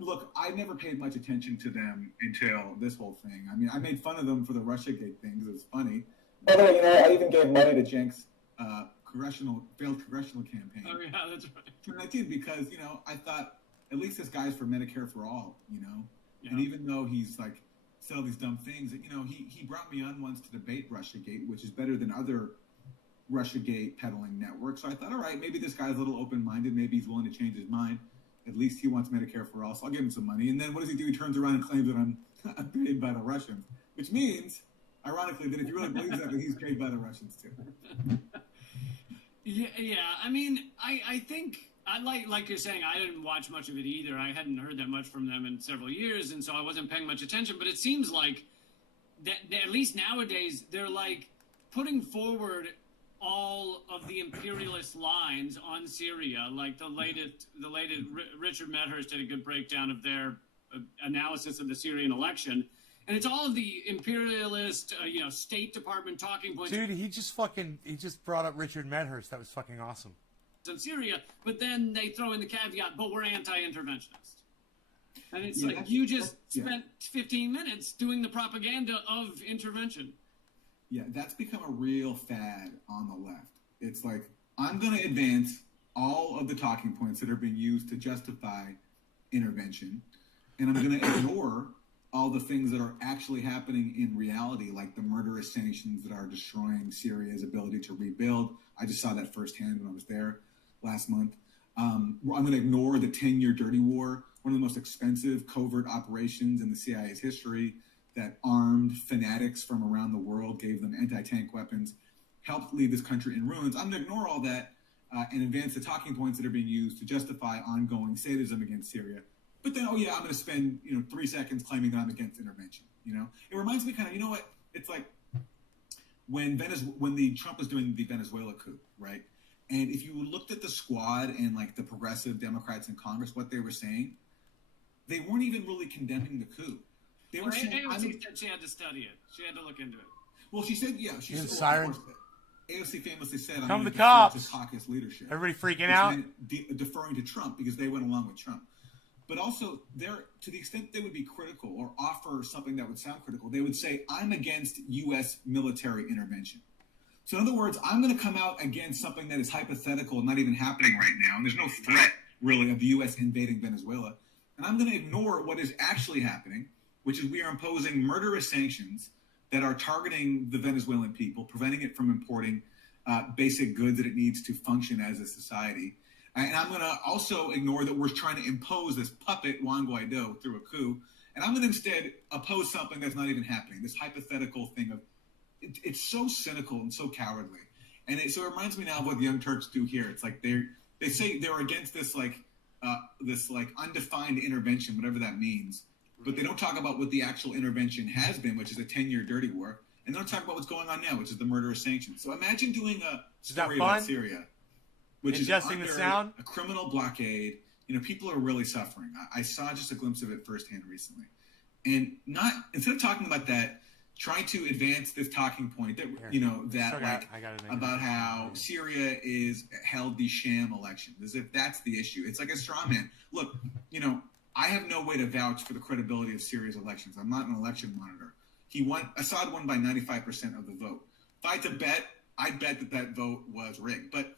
Look, I never paid much attention to them until this whole thing. I mean, I made fun of them for the Russiagate thing because it was funny. By the way, you know, I even gave money to Cenk's failed congressional campaign. Oh, yeah, that's right. And I did because, you know, I thought at least this guy's for Medicare for all, you know? And even though he's like said all these dumb things, you know, he brought me on once to debate Russiagate, which is better than other Russiagate peddling networks. So I thought, all right, maybe this guy's a little open-minded. Maybe he's willing to change his mind. At least he wants Medicare for all, so I'll give him some money. And then what does he do? He turns around and claims that I'm paid by the Russians, which means, ironically, that if he really believes that, then he's paid by the Russians too. Yeah. I mean, I think like you're saying, I didn't watch much of it either. I hadn't heard that much from them in several years, and so I wasn't paying much attention. But it seems like that at least nowadays they're like putting forward all of the imperialist lines on Syria. Like the latest Richard Medhurst did a good breakdown of their analysis of the Syrian election. And it's all of the imperialist, State Department talking points. Dude, he just brought up Richard Medhurst. That was fucking awesome. In Syria, but then they throw in the caveat, but we're anti-interventionist. And it's like you just spent 15 minutes doing the propaganda of intervention. Yeah, that's become a real fad on the left. It's like, I'm going to advance all of the talking points that are being used to justify intervention, and I'm going to ignore all the things that are actually happening in reality, like the murderous sanctions that are destroying Syria's ability to rebuild. I just saw that firsthand when I was there last month. I'm going to ignore the 10-year dirty war, one of the most expensive covert operations in the CIA's history that armed fanatics from around the world, gave them anti-tank weapons, helped leave this country in ruins. I'm going to ignore all that and advance the talking points that are being used to justify ongoing sadism against Syria. But then, I'm going to spend 3 seconds claiming that I'm against intervention. It reminds me kind of, what? It's like when Trump was doing the Venezuela coup, right? And if you looked at the squad and like the progressive Democrats in Congress, what they were saying, they weren't even really condemning the coup. They were saying, AOC said she had to study it. She had to look into it. Well, she said, she said, siren. AOC famously said, "Come the cops!" To caucus leadership. Everybody freaking out, deferring to Trump because they went along with Trump. But also, to the extent they would be critical or offer something that would sound critical, they would say, "I'm against U.S. military intervention." So in other words, I'm going to come out against something that is hypothetical, not even happening right now, and there's no threat really of the U.S. invading Venezuela, and I'm going to ignore what is actually happening, which is we are imposing murderous sanctions that are targeting the Venezuelan people, preventing it from importing basic goods that it needs to function as a society. And I'm going to also ignore that we're trying to impose this puppet, Juan Guaido, through a coup. And I'm going to instead oppose something that's not even happening, this hypothetical thing of, it's so cynical and so cowardly. And so it reminds me now of what the Young Turks do here. It's like they say they're against this undefined intervention, whatever that means. But they don't talk about what the actual intervention has been, which is a 10-year dirty war. And they don't talk about what's going on now, which is the murderous sanctions. So imagine doing a story about Syria, which is under the sound? A criminal blockade. You know, people are really suffering. I saw just a glimpse of it firsthand recently. And instead of talking about that, try to advance this talking point that, about how Syria is held these sham elections, as if that's the issue. It's like a straw man. Look, I have no way to vouch for the credibility of Syria's elections. I'm not an election monitor. Assad won by 95% of the vote. If I had to bet, I'd bet that vote was rigged. But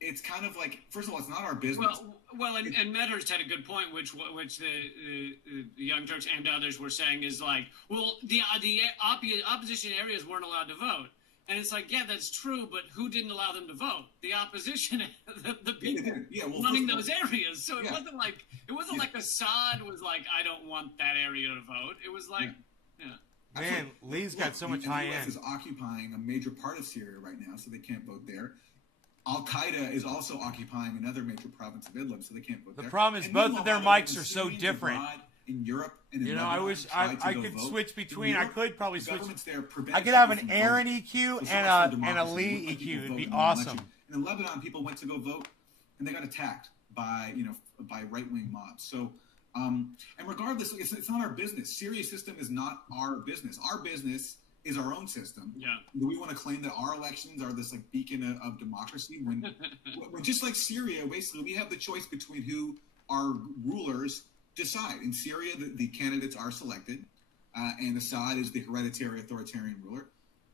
it's kind of like, first of all, it's not our business. Well, and Medhurst had a good point, which the Young Turks and others were saying is like, well, the opposition areas weren't allowed to vote. And it's like, yeah, that's true, but who didn't allow them to vote? The opposition, the people running those areas. So it wasn't like Assad was like, I don't want that area to vote. It was like, Man, Lee's got so much high end. The U.S. end. is occupying a major part of Syria right now, so they can't vote there. Al-Qaeda is also occupying another major province of Idlib, so they can't vote there. The problem is both of their mics are so different. In Europe and in I wish I could vote. switch between. I could probably switch. There I could have an Aaron EQ and a Lee EQ. It'd be awesome. And in Lebanon, people went to go vote, and they got attacked by right-wing mobs. So, and regardless, it's not our business. Syria's system is not our business. Our business is our own system. Yeah. Do we want to claim that our elections are this beacon of democracy when just like Syria, basically, we have the choice between who our rulers decide. In Syria, the candidates are selected, and Assad is the hereditary authoritarian ruler.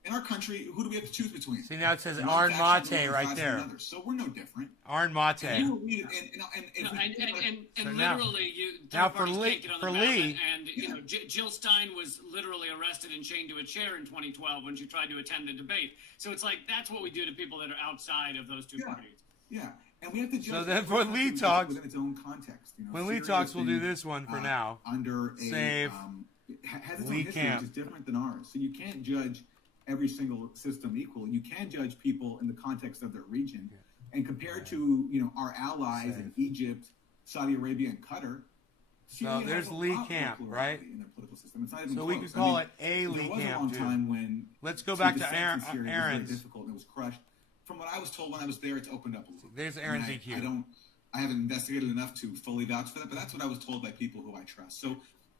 In our country, who do we have to choose between? See, now it says Arn Mate right there. So we're no different. Arn Mate. And literally, now for Lee, and Jill Stein was literally arrested and chained to a chair in 2012 when she tried to attend the debate. So it's like that's what we do to people that are outside of those two parties. Yeah. And we have to judge. So then for Lee Talks, within its own context. When Lee Talks, we'll do this one for now. Under a Save has its own Lee history, Camp. which is different than ours. So you can't judge every single system equal. You can judge people in the context of their region. And compared to our allies in Egypt, Saudi Arabia, and Qatar, Syria so there's has a Lee lot more Camp, plurality right? in their political system. It's not even So close. we could call it a Lee There was Camp, a long too. time when Let's go back to dissent in Syria was very Aaron's. difficult and it was crushed. From what I was told when I was there, it's opened up a little. There's Aaron's And EQ. I haven't investigated enough to fully vouch for that, but that's what I was told by people who I trust. So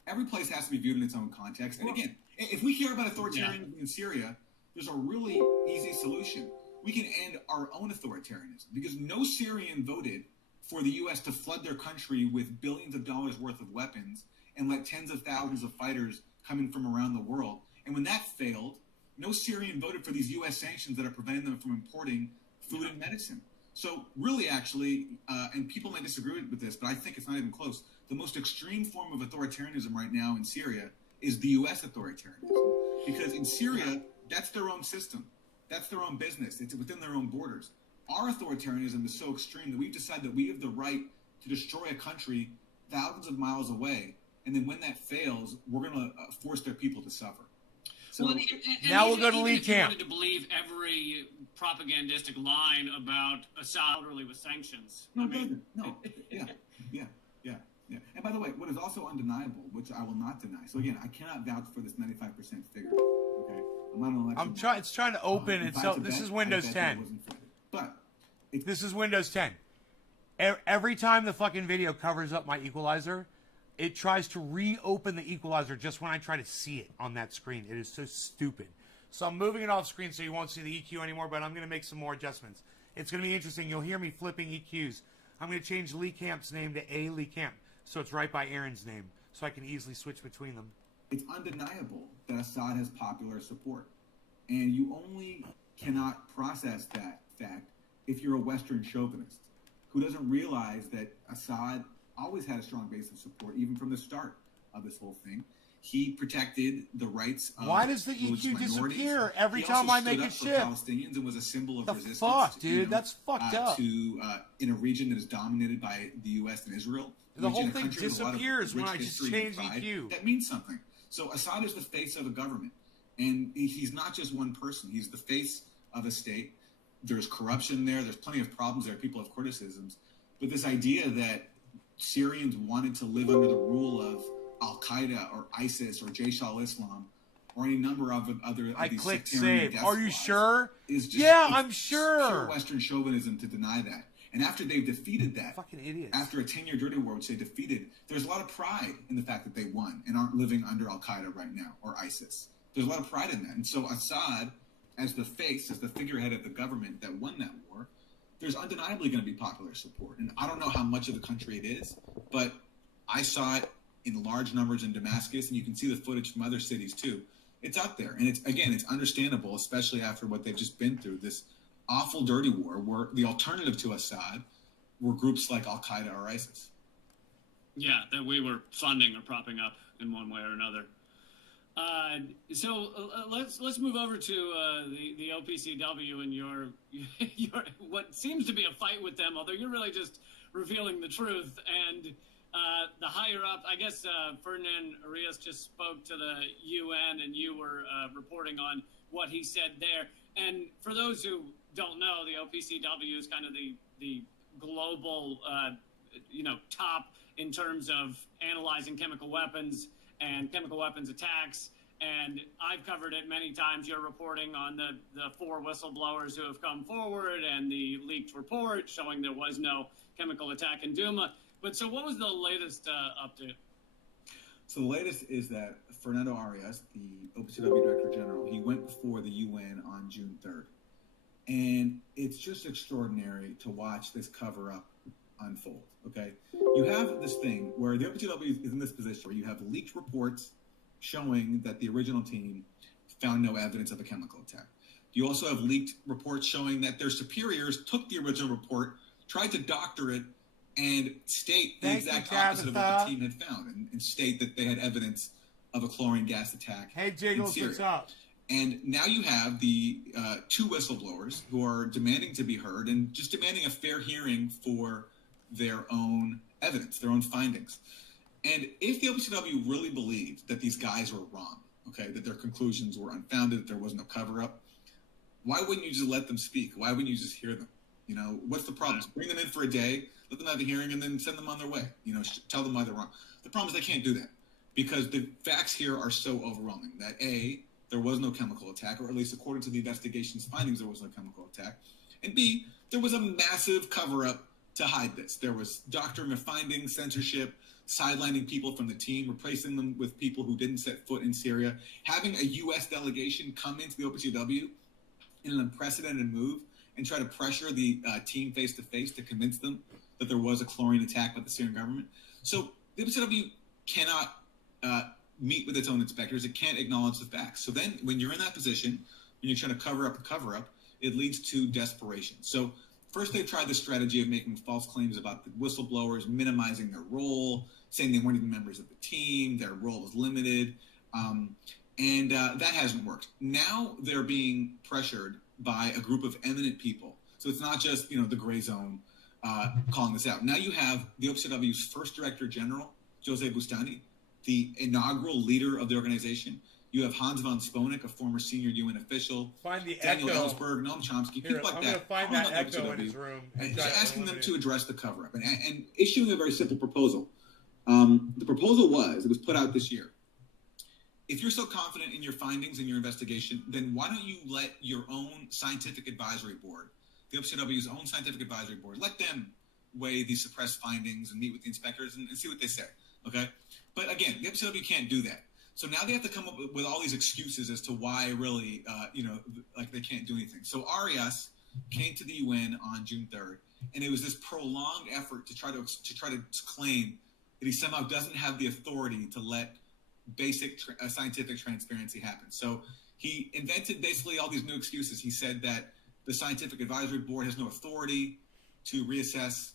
every place has to be viewed in its own context. And again, if we care about authoritarianism in Syria, there's a really easy solution. We can end our own authoritarianism because no Syrian voted for the U.S. to flood their country with billions of dollars worth of weapons and let tens of thousands of fighters come in from around the world. And when that failed, no Syrian voted for these U.S. sanctions that are preventing them from importing food and medicine. So really, actually, and people may disagree with this, but I think it's not even close. The most extreme form of authoritarianism right now in Syria is the U.S. authoritarianism. Because in Syria, that's their own system. That's their own business. It's within their own borders. Our authoritarianism is so extreme that we've decided that we have the right to destroy a country thousands of miles away. And then when that fails, we're going to force their people to suffer. So now we'll go to Lee If you Camp. wanted to believe every propagandistic line about Assad literally with sanctions. No, Yeah. And by the way, what is also undeniable, which I will not deny. So again, I cannot vouch for this 95% figure. Okay, I'm not an election. It's trying to open itself. This is Windows 10. But this is Windows 10. Every time the fucking video covers up my equalizer, it tries to reopen the equalizer just when I try to see it on that screen. It is so stupid. So I'm moving it off screen so you won't see the EQ anymore, but I'm going to make some more adjustments. It's going to be interesting. You'll hear me flipping EQs. I'm going to change Lee Camp's name to A. Lee Camp, so it's right by Aaron's name, so I can easily switch between them. It's undeniable that Assad has popular support. And you only cannot process that fact if you're a Western chauvinist who doesn't realize that Assad always had a strong base of support, even from the start of this whole thing. He protected the rights of Why does the religious EQ minorities. disappear every He time also I make stood a up for shift? Palestinians and was a symbol of The resistance. fuck, dude? That's fucked up. In a region that is dominated by the U.S. and Israel. The whole in a thing country with a lot of disappears when rich I just history and change pride. EQ. That means something. So Assad is the face of a government, and he's not just one person. He's the face of a state. There's corruption there. There's plenty of problems there. People have criticisms. But this idea that Syrians wanted to live under the rule of Al-Qaeda or ISIS or Jaish al-Islam or any number of other I of these clicked sectarian save. death Are you squads sure? is just, Yeah, it's I'm sure. Pure Western chauvinism to deny that. And after they've defeated that, fucking idiots. After a 10-year dirty war, which they defeated, there's a lot of pride in the fact that they won and aren't living under Al-Qaeda right now or ISIS. There's a lot of pride in that. And so Assad, as the face, as the figurehead of the government that won that war, there's undeniably going to be popular support. And I don't know how much of the country it is, but I saw it in large numbers in Damascus, and you can see the footage from other cities too. It's out there. And it's understandable, especially after what they've just been through, this awful dirty war where the alternative to Assad were groups like Al-Qaeda or ISIS. Yeah, that we were funding or propping up in one way or another. So let's move over to the OPCW and your what seems to be a fight with them, although you're really just revealing the truth. And the higher up, I guess Ferdinand Arias just spoke to the UN, and you were reporting on what he said there. And for those who don't know, the OPCW is kind of the global top in terms of analyzing chemical weapons and chemical weapons attacks. And I've covered it many times. You're reporting on the 4 whistleblowers who have come forward and the leaked report showing there was no chemical attack in Douma. But so what was the latest update? So the latest is that Fernando Arias, the OPCW Director General, he went before the UN on June 3rd. And it's just extraordinary to watch this cover-up unfold, okay? You have this thing where the OPCW is in this position where you have leaked reports showing that the original team found no evidence of a chemical attack. You also have leaked reports showing that their superiors took the original report, tried to doctor it, and state the exact opposite of what the team had found, and state that they had evidence of a chlorine gas attack. Hey, Jiggles, what's up? And now you have the 2 whistleblowers who are demanding to be heard and just demanding a fair hearing for their own evidence, their own findings. And if the OPCW really believed that these guys were wrong, okay, that their conclusions were unfounded, that there was no cover-up, why wouldn't you just let them speak? Why wouldn't you just hear them? You know, what's the problem? Just bring them in for a day, let them have a hearing, and then send them on their way. You know, tell them why they're wrong. The problem is they can't do that because the facts here are so overwhelming that A, there was no chemical attack, or at least according to the investigation's findings, there was no chemical attack. And B, there was a massive cover-up to hide this. There was doctoring of findings, censorship, sidelining people from the team, replacing them with people who didn't set foot in Syria, having a U.S. delegation come into the OPCW in an unprecedented move and try to pressure the team face-to-face to convince them that there was a chlorine attack by the Syrian government. So the OPCW cannot meet with its own inspectors. It can't acknowledge the facts. So then when you're in that position, when you're trying to cover up a cover-up, it leads to desperation. So first they tried the strategy of making false claims about the whistleblowers, minimizing their role, saying they weren't even members of the team, their role was limited, and that hasn't worked. Now they're being pressured by a group of eminent people. So it's not just, the gray zone calling this out. Now you have the OPCW's first director general, Jose Bustani, the inaugural leader of the organization. You have Hans von Sponek, a former senior UN official. Find the Daniel echo. Ellsberg, Noam Chomsky, Here, people like I'm that. gonna find calling that out the echo in OPCW his room. and just asking them to address the cover-up and issuing a very simple proposal. The proposal it was put out this year. If you're so confident in your findings and your investigation, then why don't you let your own scientific advisory board, the OPCW's own scientific advisory board, let them weigh these suppressed findings and meet with the inspectors and see what they say, okay? But again, the OPCW can't do that. So now they have to come up with all these excuses as to why really, they can't do anything. So Arias came to the UN on June 3rd, and it was this prolonged effort to try to claim that he somehow doesn't have the authority to let basic scientific transparency happen. So He invented basically all these new excuses. He said that the Scientific Advisory Board has no authority to reassess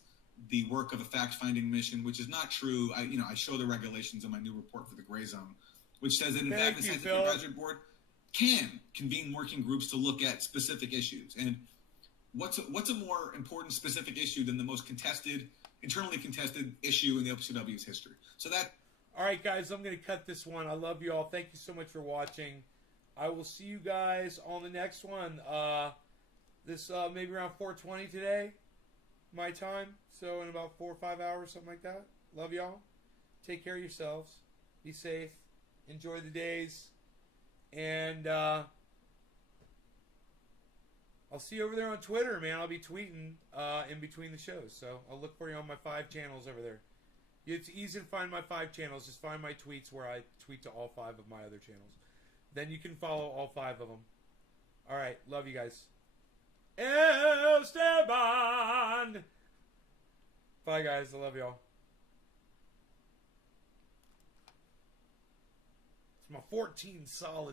the work of a fact-finding mission, which is not true. I show the regulations in my new report for the Gray Zone, which says that in fact the Scientific Advisory Board can convene working groups to look at specific issues. And what's a more important specific issue than the most internally contested issue in the OPCW's history? So that. All right, guys, I'm going to cut this one. I love you all. Thank you so much for watching. I will see you guys on the next one. This maybe around 4:20 today, my time. So in about 4 or 5 hours, something like that. Love y'all. Take care of yourselves. Be safe. Enjoy the days. And I'll see you over there on Twitter, man. I'll be tweeting in between the shows. So I'll look for you on my 5 channels over there. It's easy to find my 5 channels. Just find my tweets where I tweet to all 5 of my other channels. Then you can follow all 5 of them. All right. Love you guys. Esteban! Bye, guys. I love y'all. It's my 14 solid.